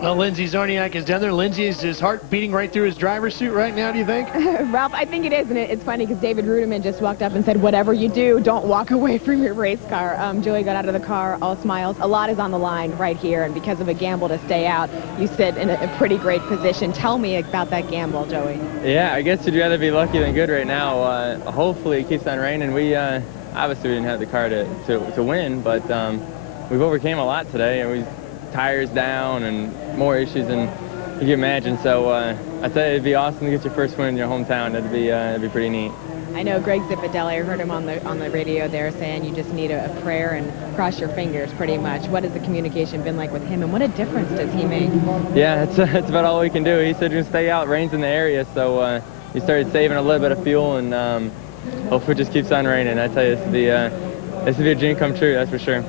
Well, Lindsey Zarniak is down there. Lindsey, is his heart beating right through his driver's suit right now, do you think? Ralph, I think it is, and it's funny because David Ruderman just walked up and said, whatever you do, don't walk away from your race car. Joey got out of the car, all smiles. A lot is on the line right here, and because of a gamble to stay out, you sit in a pretty great position. Tell me about that gamble, Joey. Yeah, I guess you'd rather be lucky than good right now. Hopefully it keeps on raining. We obviously we didn't have the car to win, but we've overcame a lot today, and tires down and more issues than you can imagine. So I tell you, it'd be awesome to get your first win in your hometown. That'd be pretty neat. I know Greg Zipadelli, I heard him on the radio there saying you just need a prayer and cross your fingers pretty much. What has the communication been like with him, and what a difference does he make? Yeah, it's about all we can do. He said he's going to stay out, rain's in the area, so he started saving a little bit of fuel, and hopefully it just keeps on raining. I tell you, this would be a dream come true, that's for sure.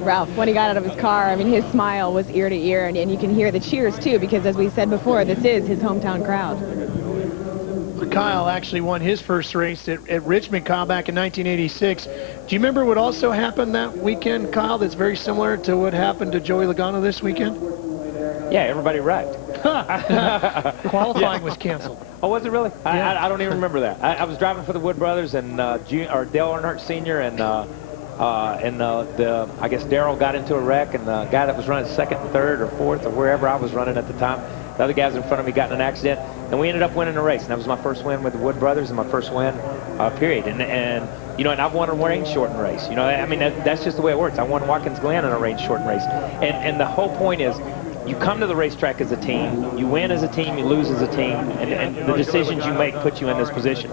Ralph, when he got out of his car, I mean, his smile was ear to ear, and you can hear the cheers, too, because as we said before, this is his hometown crowd. Kyle actually won his first race at Richmond, Kyle, back in 1986. Do you remember what also happened that weekend, Kyle, that's very similar to what happened to Joey Logano this weekend? Yeah, everybody wrecked. Qualifying was canceled. Oh, was it really? Yeah. I don't even remember that. I was driving for the Wood Brothers, and Dale Earnhardt Sr. and I guess Darrell got into a wreck, and the guy that was running second and third or fourth or wherever I was running at the time, the other guys in front of me got in an accident, and we ended up winning the race. And that was my first win with the Wood Brothers and my first win, period. And and I've won a rain-shortened race. I mean, that's just the way it works. I won Watkins Glen in a rain-shortened race. And the whole point is, you come to the racetrack as a team. You win as a team, you lose as a team, and the decisions you make put you in this position.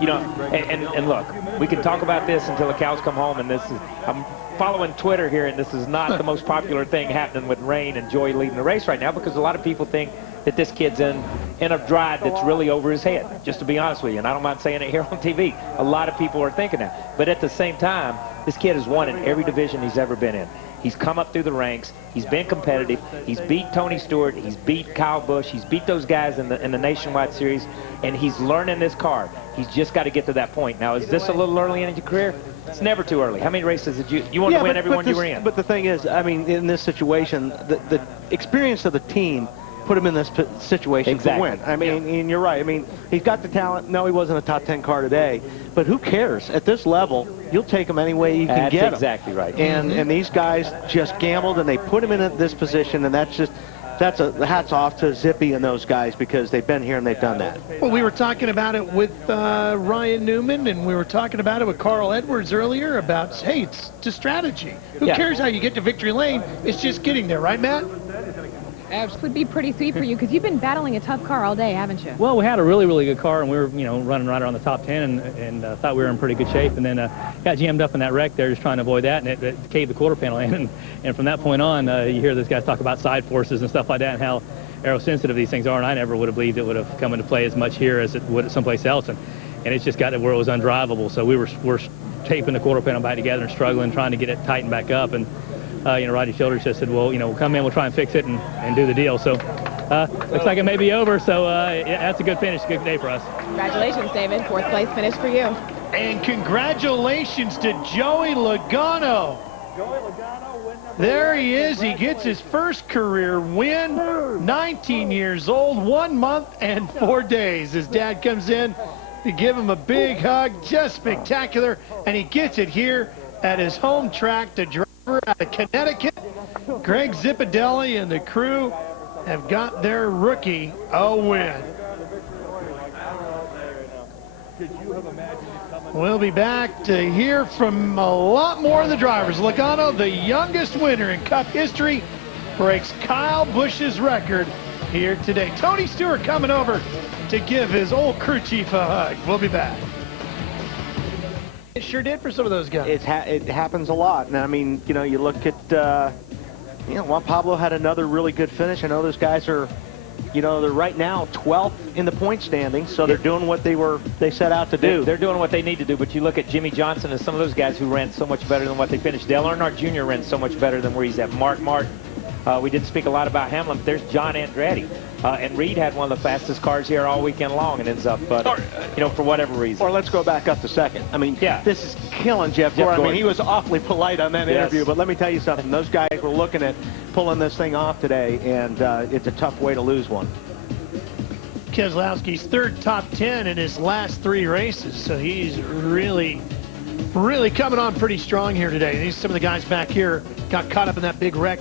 You know, and look, we can talk about this until the cows come home, and I'm following Twitter here, and this is not the most popular thing happening with Rain and Joey leading the race right now, because a lot of people think that this kid's in a drive that's really over his head, just to be honest with you, and I don't mind saying it here on TV. A lot of people are thinking that. But at the same time, this kid has won in every division he's ever been in. He's come up through the ranks. He's been competitive. He's beat Tony Stewart. He's beat Kyle Busch. He's beat those guys in the Nationwide Series, and he's learning this car. He's just got to get to that point. Now, is this a little early in your career? It's never too early. How many races did you want to win every one you were in? But the thing is, I mean, in this situation, the experience of the team put him in this situation to win. I mean, and you're right. I mean, he's got the talent. No, he wasn't a top 10 car today, but who cares? At this level, you'll take him any way you can get him. That's exactly right. And these guys just gambled, and they put him in this position, and that's a hats off to Zippy and those guys, because they've been here and they've done that. Well, we were talking about it with Ryan Newman, and we were talking about it with Carl Edwards earlier about, hey, it's just strategy. Who cares how you get to victory lane? It's just getting there, right, Matt? It would be pretty sweet for you, because you've been battling a tough car all day, haven't you? Well, we had a really, really good car, and we were, running right around the top 10, and thought we were in pretty good shape, and then got jammed up in that wreck there, just trying to avoid that, and it caved the quarter panel in, and from that point on, you hear those guys talk about side forces and stuff like that, and how aerosensitive these things are, and I never would have believed it would have come into play as much here as it would someplace else, and it's just got to where it was undrivable, so we're taping the quarter panel back together and struggling, trying to get it tightened back up, and Roddy Childers just said, well, we'll come in, we'll try and fix it and do the deal. So looks like it may be over. So yeah, that's a good finish, good day for us. Congratulations, David. Fourth place finish for you. And congratulations to Joey Logano. There he is. He gets his first career win. 19 years old, 1 month and 4 days. His dad comes in to give him a big hug. Just spectacular. And he gets it here at his home track to drive out of Connecticut. Greg Zipadelli and the crew have got their rookie a win. We'll be back to hear from a lot more of the drivers. Logano, the youngest winner in Cup history, breaks Kyle Busch's record here today. Tony Stewart coming over to give his old crew chief a hug. We'll be back. It sure did for some of those guys. It happens a lot. And I mean, you look at, Juan Pablo had another really good finish. I know those guys are, they're right now 12th in the point standings, so they're doing what they set out to do. They're doing what they need to do, but you look at Jimmy Johnson and some of those guys who ran so much better than what they finished. Dale Earnhardt Jr. ran so much better than where he's at. Mark Martin. We didn't speak a lot about Hamlin, but there's John Andretti. And Reed had one of the fastest cars here all weekend long and ends up, for whatever reason. Or let's go back up to second. I mean, this is killing Jeff Gordon. I mean, he was awfully polite on that interview, but let me tell you something. Those guys were looking at pulling this thing off today, and it's a tough way to lose one. Keselowski's third top 10 in his last 3 races, so he's really coming on pretty strong here today. These some of the guys back here got caught up in that big wreck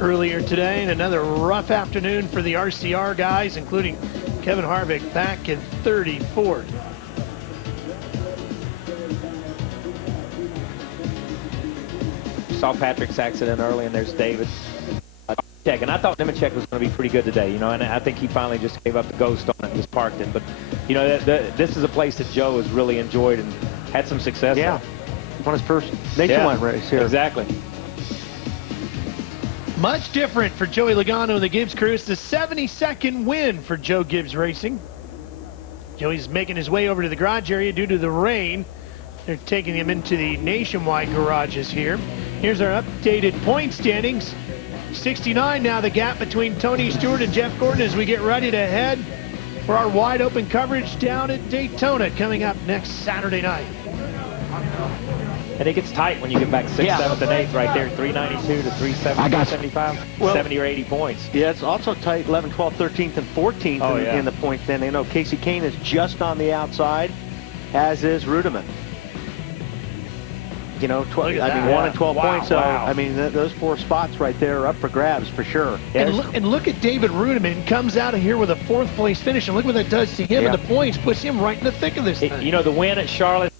earlier today, and another rough afternoon for the RCR guys, including Kevin Harvick back in 34th. Saw Patrick's accident early, and there's David. And I thought Nemechek was going to be pretty good today, and I think he finally just gave up the ghost on it and just parked it. But, this is a place that Joe has really enjoyed and had some success. Yeah, won his first nationwide race here. Exactly. Much different for Joey Logano and the Gibbs crew. It's the 72nd win for Joe Gibbs Racing. Joey's making his way over to the garage area due to the rain. They're taking him into the nationwide garages here. Here's our updated point standings. 69 now, the gap between Tony Stewart and Jeff Gordon as we get ready to head for our wide open coverage down at Daytona coming up next Saturday night. And it gets tight when you get back 6th, 7th, and 8th right there, 392 to 370, 375, 70 or 80 points. Yeah, it's also tight, 11th, 12th, 13th, and 14th in the point standing. Casey Kane is just on the outside, as is Rudiman. 1 and 12 points. So, I mean, those 4 spots right there are up for grabs for sure. And look at David Rudiman, comes out of here with a 4th place finish, and look what that does to him and the points, puts him right in the thick of this thing. The win at Charlotte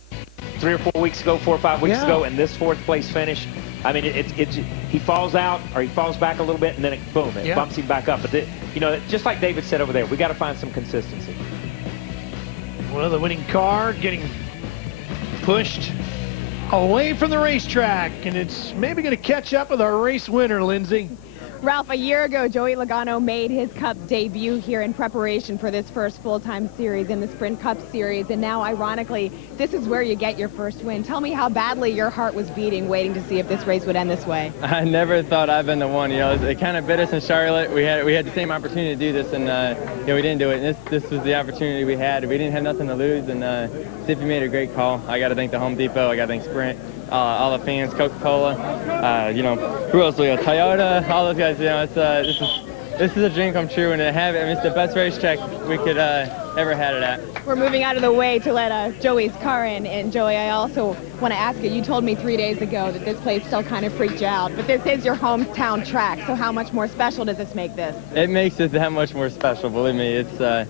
3 or 4 weeks ago, 4 or 5 weeks ago, and this 4th place finish, I mean, he falls out or he falls back a little bit, and then boom, it bumps him back up. But you know, just like David said over there, we got to find some consistency. Well, the winning car getting pushed away from the racetrack, and it's maybe going to catch up with our race winner, Lindsay. Ralph, a year ago, Joey Logano made his Cup debut here in preparation for this first full-time series in the Sprint Cup Series, and now, ironically, this is where you get your first win. Tell me how badly your heart was beating, waiting to see if this race would end this way. I never thought I'd been the one. You know, it kind of bit us in Charlotte. We had the same opportunity to do this, and you know, we didn't do it. And this was the opportunity we had. We didn't have nothing to lose, and Zippy made a great call. I got to thank the Home Depot. I got to thank Sprint. All the fans, Coca-Cola, you know, who else? We got Toyota, all those guys. You know, this is a dream come true, and to have it, I mean, it's the best racetrack we could ever had it at. We're moving out of the way to let Joey's car in, and Joey, I also want to ask you. You told me 3 days ago that this place still kind of freaked you out, but this is your hometown track. So how much more special does this make this? It makes it that much more special. Believe me, it's.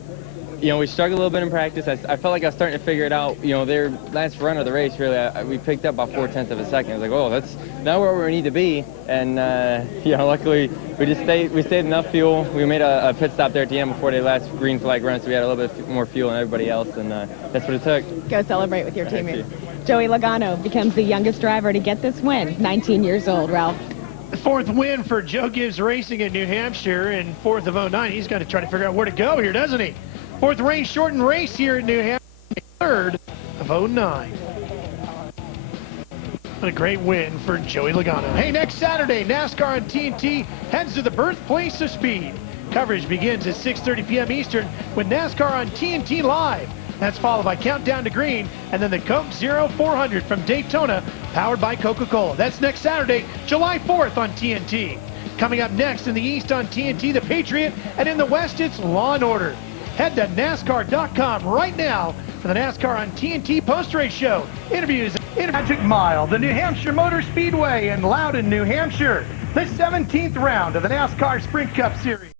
You know, we struggled a little bit in practice. I felt like I was starting to figure it out. You know, their last run of the race, really, we picked up about 0.4 of a second. I was like, oh, that's now where we need to be. And, you know, luckily, we stayed enough fuel. We made a pit stop there at the end before the last green flag run, so we had a little bit more fuel than everybody else, and that's what it took. Go celebrate with your teammates. Joey Logano becomes the youngest driver to get this win, 19 years old, Ralph. Fourth win for Joe Gibbs Racing in New Hampshire, and fourth of 09. He's got to try to figure out where to go here, doesn't he? Fourth rain shortened race here in New Hampshire, third of 09. What a great win for Joey Logano. Hey, next Saturday, NASCAR on TNT heads to the birthplace of speed. Coverage begins at 6:30 p.m. Eastern with NASCAR on TNT Live. That's followed by Countdown to Green, and then the Coke Zero 400 from Daytona, powered by Coca-Cola. That's next Saturday, July 4th on TNT. Coming up next in the East on TNT, The Patriot, and in the West, it's Law & Order. Head to NASCAR.com right now for the NASCAR on TNT post-race show. Interviews. Magic Mile, the New Hampshire Motor Speedway in Loudon, New Hampshire. The 17th round of the NASCAR Sprint Cup Series.